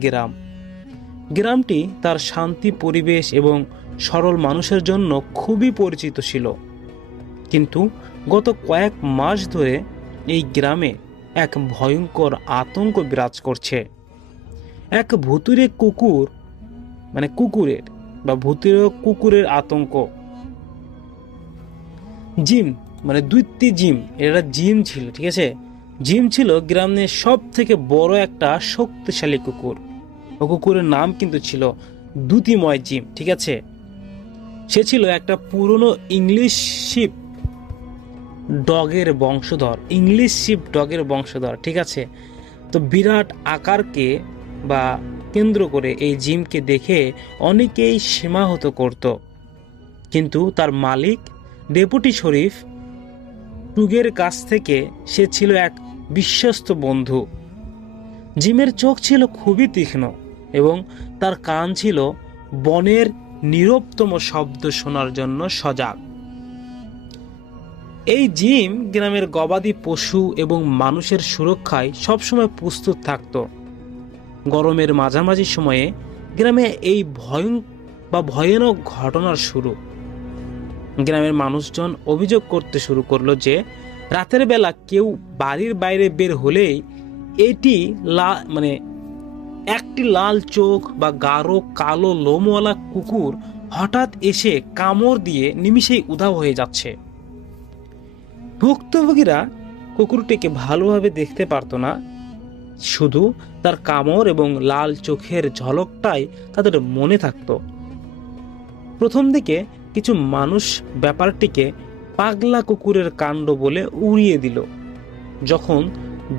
গ্রামটি তার শান্তি পরিবেশ এবং সরল মানুষের জন্য খুবই পরিচিত ছিল। কিন্তু গত কয়েক মাস ধরে এই গ্রামে এক ভয়ঙ্কর আতঙ্ক বিরাজ করছে। এক ভুতুরে কুকুরের আতঙ্ক। জিম, মানে দুইটি জিম, এটা জিম ছিল, ঠিক আছে? জিম ছিল গ্রামের সব থেকে বড় একটা শক্তিশালী কুকুর। ও কুকুরের নাম কিন্তু ছিল দ্যুতিময় জিম, ঠিক আছে? সে ছিল একটা পুরনো ইংলিশ শিপ ডগের বংশধর, ঠিক আছে? তো বিরাট আকারকে বা কেন্দ্র করে এই জিমকে দেখে অনেকেই সীমাহত করত। কিন্তু তার মালিক ডেপুটি শরীফ টুগের কাছ থেকে সে ছিল এক বিশ্বস্ত বন্ধু। জিমের চোখ ছিল খুবই তীক্ষ্ণ এবং তার কান ছিল বনের নীরবতম শব্দ শোনার জন্য সজাগ। এই জিম গ্রামের গবাদি পশু এবং মানুষের সুরক্ষায় সবসময় প্রস্তুত থাকত। গরমের মাঝামাঝি সময়ে গ্রামে এই ভয়ানক ঘটনার শুরু। গ্রামের মানুষজন অভিযোগ করতে শুরু করলো যে রাতের বেলা কেউ বাড়ির বাইরে বের হলেই একটি লাল চোখ বা গাঢ় কালো লোমওয়ালা কুকুর হঠাৎ এসে কামড় দিয়ে নিমিষেই উধাও হয়ে যাচ্ছে। ভুক্তভোগীরা কুকুরটিকে ভালোভাবে দেখতে পারত না, শুধু তার কামড় এবং লাল চোখের ঝলকটাই তাদের মনে থাকত। প্রথম দিকে কিছু মানুষ ব্যাপারটিকে পাগলা কুকুরের কাণ্ড বলে উড়িয়ে দিল। যখন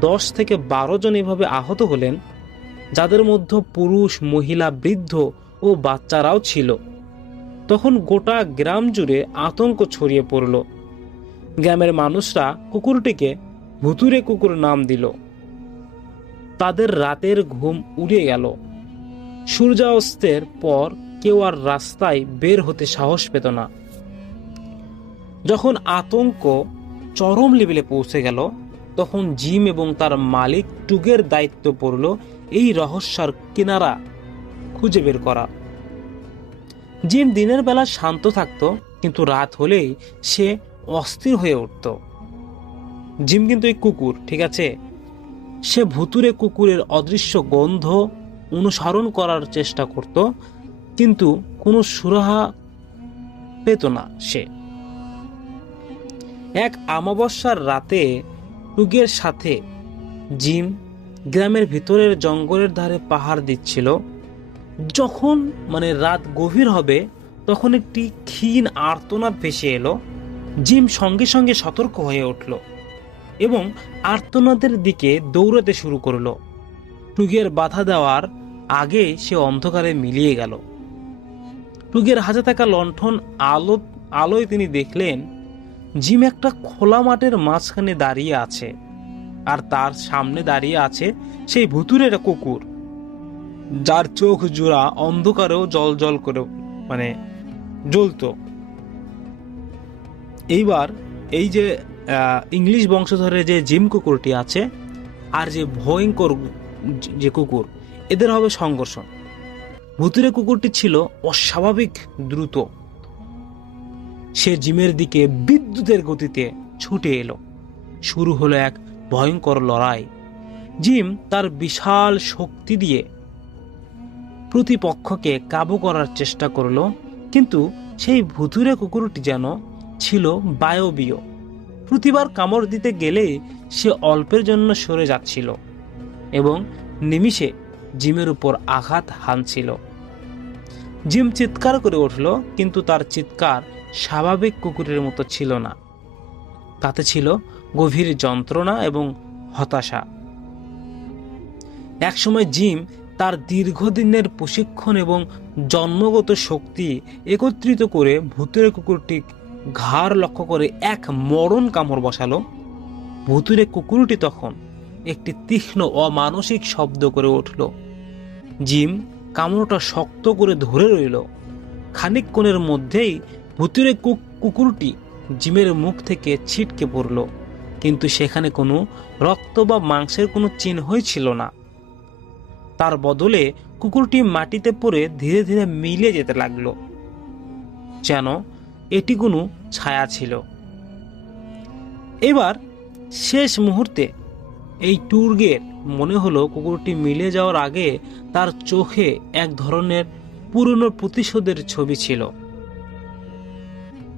10 থেকে 12 জন এভাবে আহত হলেন, যাদের মধ্যে পুরুষ, মহিলা, বৃদ্ধ ও বাচ্চারাও ছিল, তখন গোটা গ্রাম জুড়ে আতঙ্ক ছড়িয়ে পড়ল। গ্রামের মানুষরা কুকুরটিকে ভুতুরে কুকুর নাম দিল। তাদের রাতের ঘুম উড়ে গেল। সূর্যাস্তের পর কেউ আর রাস্তায় বের হতে সাহস পেত না। যখন আতঙ্ক চরম লেভেলে পৌঁছে গেল, তখন জিম এবং তার মালিক টুগের দায়িত্ব পড়ল এই রহস্যের কিনারা খুঁজে বের করা। জিম দিনের বেলা শান্ত থাকত, কিন্তু রাত হলেই সে অস্থির হয়ে উঠত। জিম কিন্তু এই কুকুর, ঠিক আছে, সে ভুতুরে কুকুরের অদৃশ্য গন্ধ অনুসরণ করার চেষ্টা করত, কিন্তু কোনো সুরাহা পেত না সে। এক অমাবস্যার রাতে টুগের সাথে জিম গ্রামের ভিতরের জঙ্গলের ধারে পাহাড় দিচ্ছিল। যখন রাত গভীর হবে, তখন একটি ক্ষীণ আর্তনাদ ভেসে এলো। জিম সঙ্গে সঙ্গে সতর্ক হয়ে উঠল এবং আর্তনাদের দিকে দৌড়াতে শুরু করলো। টুগের বাধা দেওয়ার আগে সে অন্ধকারে মিলিয়ে গেল। টুগের হাতে থাকা লণ্ঠন আলোয় তিনি দেখলেন জিম একটা খোলা মাঠের মাঝখানে দাঁড়িয়ে আছে, আর তার সামনে দাঁড়িয়ে আছে সেই ভুতুরের কুকুর, যার চোখ জোড়া অন্ধকারেও জল জল করে জ্বলতো। এইবার এই যে ইংলিশ বংশধরের যে জিম কুকুরটি আছে আর যে ভয়ঙ্কর যে কুকুর, এদের হবে সংঘর্ষণ। ভুতুরে কুকুরটি ছিল অস্বাভাবিক দ্রুত। সে জিমের দিকে বিদ্যুতের গতিতে ছুটে এলো। শুরু হলো এক ভয়ঙ্কর লড়াই। জিম তার বিশাল শক্তি দিয়ে প্রতিপক্ষকে কাবু করার চেষ্টা করলো, কিন্তু সেই ভুতুরে কুকুরটি যেন ছিল বায়বীয়। প্রতিবার কামড় দিতে গেলে সে অল্পের জন্য সরে যাচ্ছিল এবং নিমিষে জিমের উপর আঘাত হানছিল। জিম চিৎকার করে উঠল, কিন্তু তার চিৎকার স্বাভাবিক কুকুরের মতো ছিল না। তাতে ছিল গভীর যন্ত্রণা এবং হতাশা। একসময় জিম তার দীর্ঘদিনের প্রশিক্ষণ এবং জন্মগত শক্তি একত্রিত করে ভুতুরে কুকুরটি ঘাড় লক্ষ্য করে এক মরণ কামড় বসালো। ভুতুরে কুকুরটি তখন একটি তীক্ষ্ণ অমানসিক শব্দ করে উঠল। জিম কামড়টা শক্ত করে ধরে রইল। খানিকক্ষণের মধ্যেই ভুতুরে কুকুরটি জিমের মুখ থেকে ছিটকে পড়ল, কিন্তু সেখানে কোনো রক্ত বা মাংসের কোনো চিহ্নই ছিল না। তার বদলে কুকুরটি মাটিতে পড়ে ধীরে ধীরে মিলে যেতে লাগলো, যেন এটি কোনো ছায়া ছিল। এবার শেষ মুহূর্তে এই টুগের মনে হলো কুকুরটি মিলে যাওয়ার আগে তার চোখে এক ধরনের পুরনো প্রতিশোধের ছবি ছিল।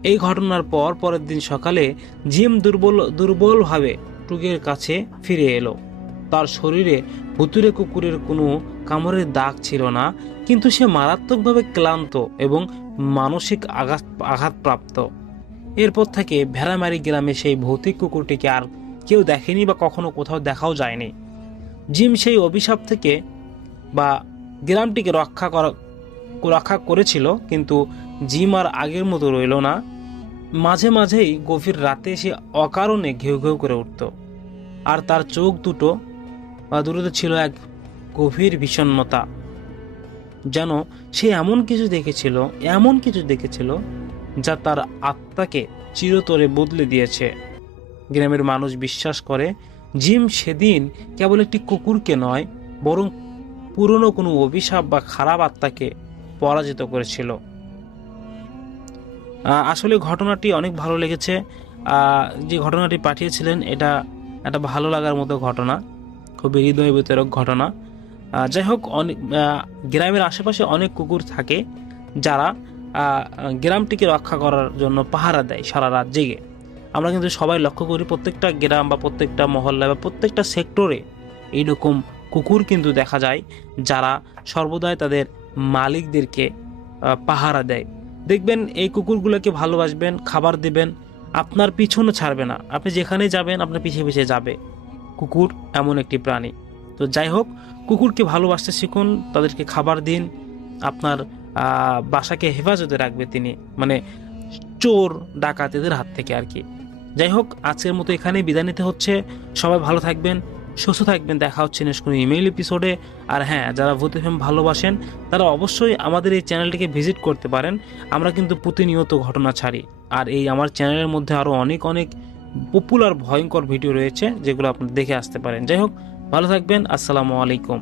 এই ঘটনার পর পরের দিন সকালে জিম দুর্বলভাবে টুগের কাছে ফিরে এলো। তার শরীরে ভুতুরে কুকুরের কোনো কামড়ের দাগ ছিল না, কিন্তু সে মারাত্মকভাবে ক্লান্ত এবং মানসিক আঘাতপ্রাপ্ত। এরপর থেকে ভেড়ামারি গ্রামে সেই ভৌতিক কুকুরটিকে আর কেউ দেখেনি বা কখনো কোথাও দেখাও যায়নি। জিম সেই অভিশাপ থেকে বা গ্রামটিকে রক্ষা করেছিল, কিন্তু জিম আর আগের মতো রইল না। মাঝে মাঝেই গভীর রাতে সে অকারণে ঘেউ ঘেউ করে উঠত, আর তার চোখ দুটোতে ছিল এক গভীর বিষণ্ণতা, যেন সে এমন কিছু দেখেছিল যা তার আত্মাকে চিরতরে বদলে দিয়েছে। গ্রামের মানুষ বিশ্বাস করে জিম সেদিন কেবল একটি কুকুরকে নয়, বরং পুরনো কোনো অভিশাপ বা খারাপ আত্মাকে পরাজিত করেছিল। আসলে ঘটনাটি অনেক ভালো লেগেছে। যে ঘটনাটি পাঠিয়েছিলেন এটা একটা ভালো লাগার মতো ঘটনা, খুবই হৃদয় বিতরক ঘটনা। যাই হোক, গ্রামের আশেপাশে অনেক কুকুর থাকে যারা গ্রামটিকে রক্ষা করার জন্য পাহারা দেয় সারা রাত জেগে। আমরা কিন্তু সবাই লক্ষ্য করি প্রত্যেকটা গ্রাম বা প্রত্যেকটা মহল্লা বা প্রত্যেকটা সেক্টরে এইরকম কুকুর কিন্তু দেখা যায় যারা সর্বদাই তাদের মালিকদেরকে পাহারা দেয়। দেখবেন এই কুকুরগুলোকে ভালোবাসবেন, খাবার দেবেন, আপনার পিছনে ছাড়বে না। আপনি যেখানে যাবেন আপনার পিছিয়ে পিছিয়ে যাবে। কুকুর এমন একটি প্রাণী। তো যাই হোক, কুকুরকে ভালোবাসতে শিখুন, তাদেরকে খাবার দিন, আপনার বাসাকে হেফাজতে রাখবে তিনি, চোর ডাকাতেদের হাত থেকে আর কি। যাই হোক, আজকের মতো এখানেই বিদায় নিতে হচ্ছে। সবাই ভালো থাকবেন, সুস্থ থাকবেন। দেখা হচ্ছে নেক্সট কোনো ইমেইল এপিসোডে। আর হ্যাঁ, যারা ভূত এফএম ভালোবাসেন তারা অবশ্যই আমাদের এই চ্যানেলটিকে ভিজিট করতে পারেন। আমরা কিন্তু প্রতিনিয়ত ঘটনা ছাড়ি। আর এই আমার চ্যানেলের মধ্যে আরও অনেক অনেক পপুলার ভয়ঙ্কর ভিডিও রয়েছে যেগুলো আপনি দেখে আসতে পারেন। যাই হোক, ভালো থাকবেন। আসসালামু আলাইকুম।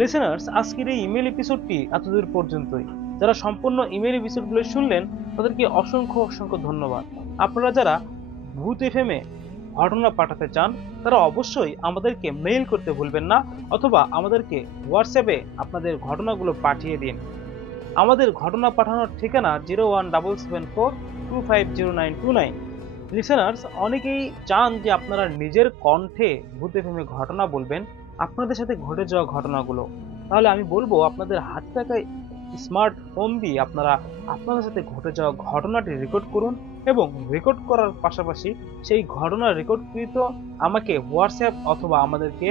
লিসেনার্স, আজকের এই ইমেল এপিসোডটি এতদূর পর্যন্তই। যারা সম্পূর্ণ ইমেল এপিসোডগুলো শুনলেন তাদেরকে অসংখ্য অসংখ্য ধন্যবাদ। আপনারা যারা ভূত এফএমে ঘটনা পাঠাতে চান তারা অবশ্যই আমাদেরকে মেইল করতে ভুলবেন না, অথবা আমাদেরকে হোয়াটসঅ্যাপে আপনাদের ঘটনাগুলো পাঠিয়ে দিন। আমাদের ঘটনা পাঠানোর ঠিকানা 01774250929। লিসেনার্স, অনেকেই চান যে আপনারা নিজের কণ্ঠে ভূত এফএমে ঘটনা বলবেন, আপনাদের সাথে ঘটে যাওয়া ঘটনাগুলো। তাহলে আমি বলবো আপনাদের হাতে থাকা স্মার্টফোন দিয়ে আপনারা আপনাদের সাথে ঘটে যাওয়া ঘটনাটি রেকর্ড করুন, এবং রেকর্ড করার পাশাপাশি সেই ঘটনা রেকর্ডকৃত আমাকে হোয়াটসঅ্যাপ অথবা আমাদেরকে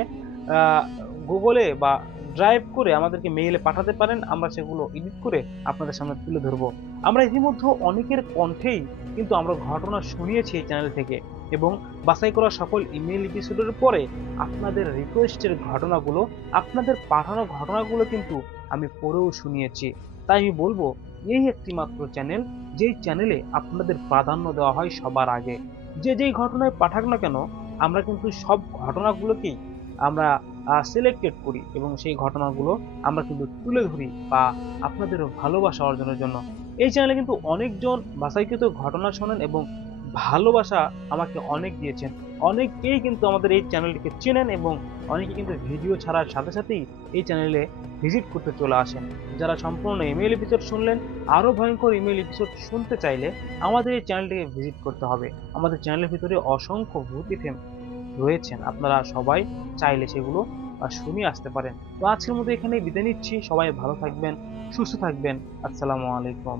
গুগলে বা ড্রাইভ করে আমাদেরকে মেইলে পাঠাতে পারেন। আমরা সেগুলো এডিট করে আপনাদের সামনে তুলে ধরবো। আমরা ইতিমধ্যে অনেকের কণ্ঠেই কিন্তু আমরা ঘটনা শুনিয়েছি এই চ্যানেল থেকে, এবং বাছাই করা সকল ইমেল এপিসোডের পরে আপনাদের রিকোয়েস্টের ঘটনাগুলো, আপনাদের পাঠানো ঘটনাগুলো কিন্তু আমি পড়েও শুনিয়েছি। তাই আমি বলবো এই একটি মাত্র চ্যানেল যেই চ্যানেলে আপনাদের প্রাধান্য দেওয়া হয় সবার আগে। যেই ঘটনায় পাঠাক না কেন, আমরা কিন্তু সব ঘটনাগুলোকেই আমরা সিলেক্টেড করি এবং সেই ঘটনাগুলো আমরা কিন্তু তুলে ধরি বা আপনাদের ভালোবাসা অর্জনের জন্য। এই চ্যানেলে কিন্তু অনেকজন বাছাইকৃত ঘটনা শোনেন এবং ভালোবাসা আমাকে অনেক দিয়েছেন। অনেকেই কিন্তু আমাদের এই চ্যানেলটিকে চেনেন এবং অনেকে কিন্তু ভিডিও ছাড়ার সাথে সাথেই এই চ্যানেলে ভিজিট করতে চলে আসেন। যারা সম্পূর্ণ ইমেল এপিসোড শুনলেন, আরও ভয়ঙ্কর ইমেল এপিসোড শুনতে চাইলে আমাদের এই চ্যানেলটিকে ভিজিট করতে হবে। আমাদের চ্যানেলের ভিতরে অসংখ্য ভূত এফএম রয়েছেন, আপনারা সবাই চাইলে সেগুলো শুনে আসতে পারেন। তো আজকের মতো এখানেই বিদায় নিচ্ছি। সবাই ভালো থাকবেন, সুস্থ থাকবেন। আসসালামু আলাইকুম।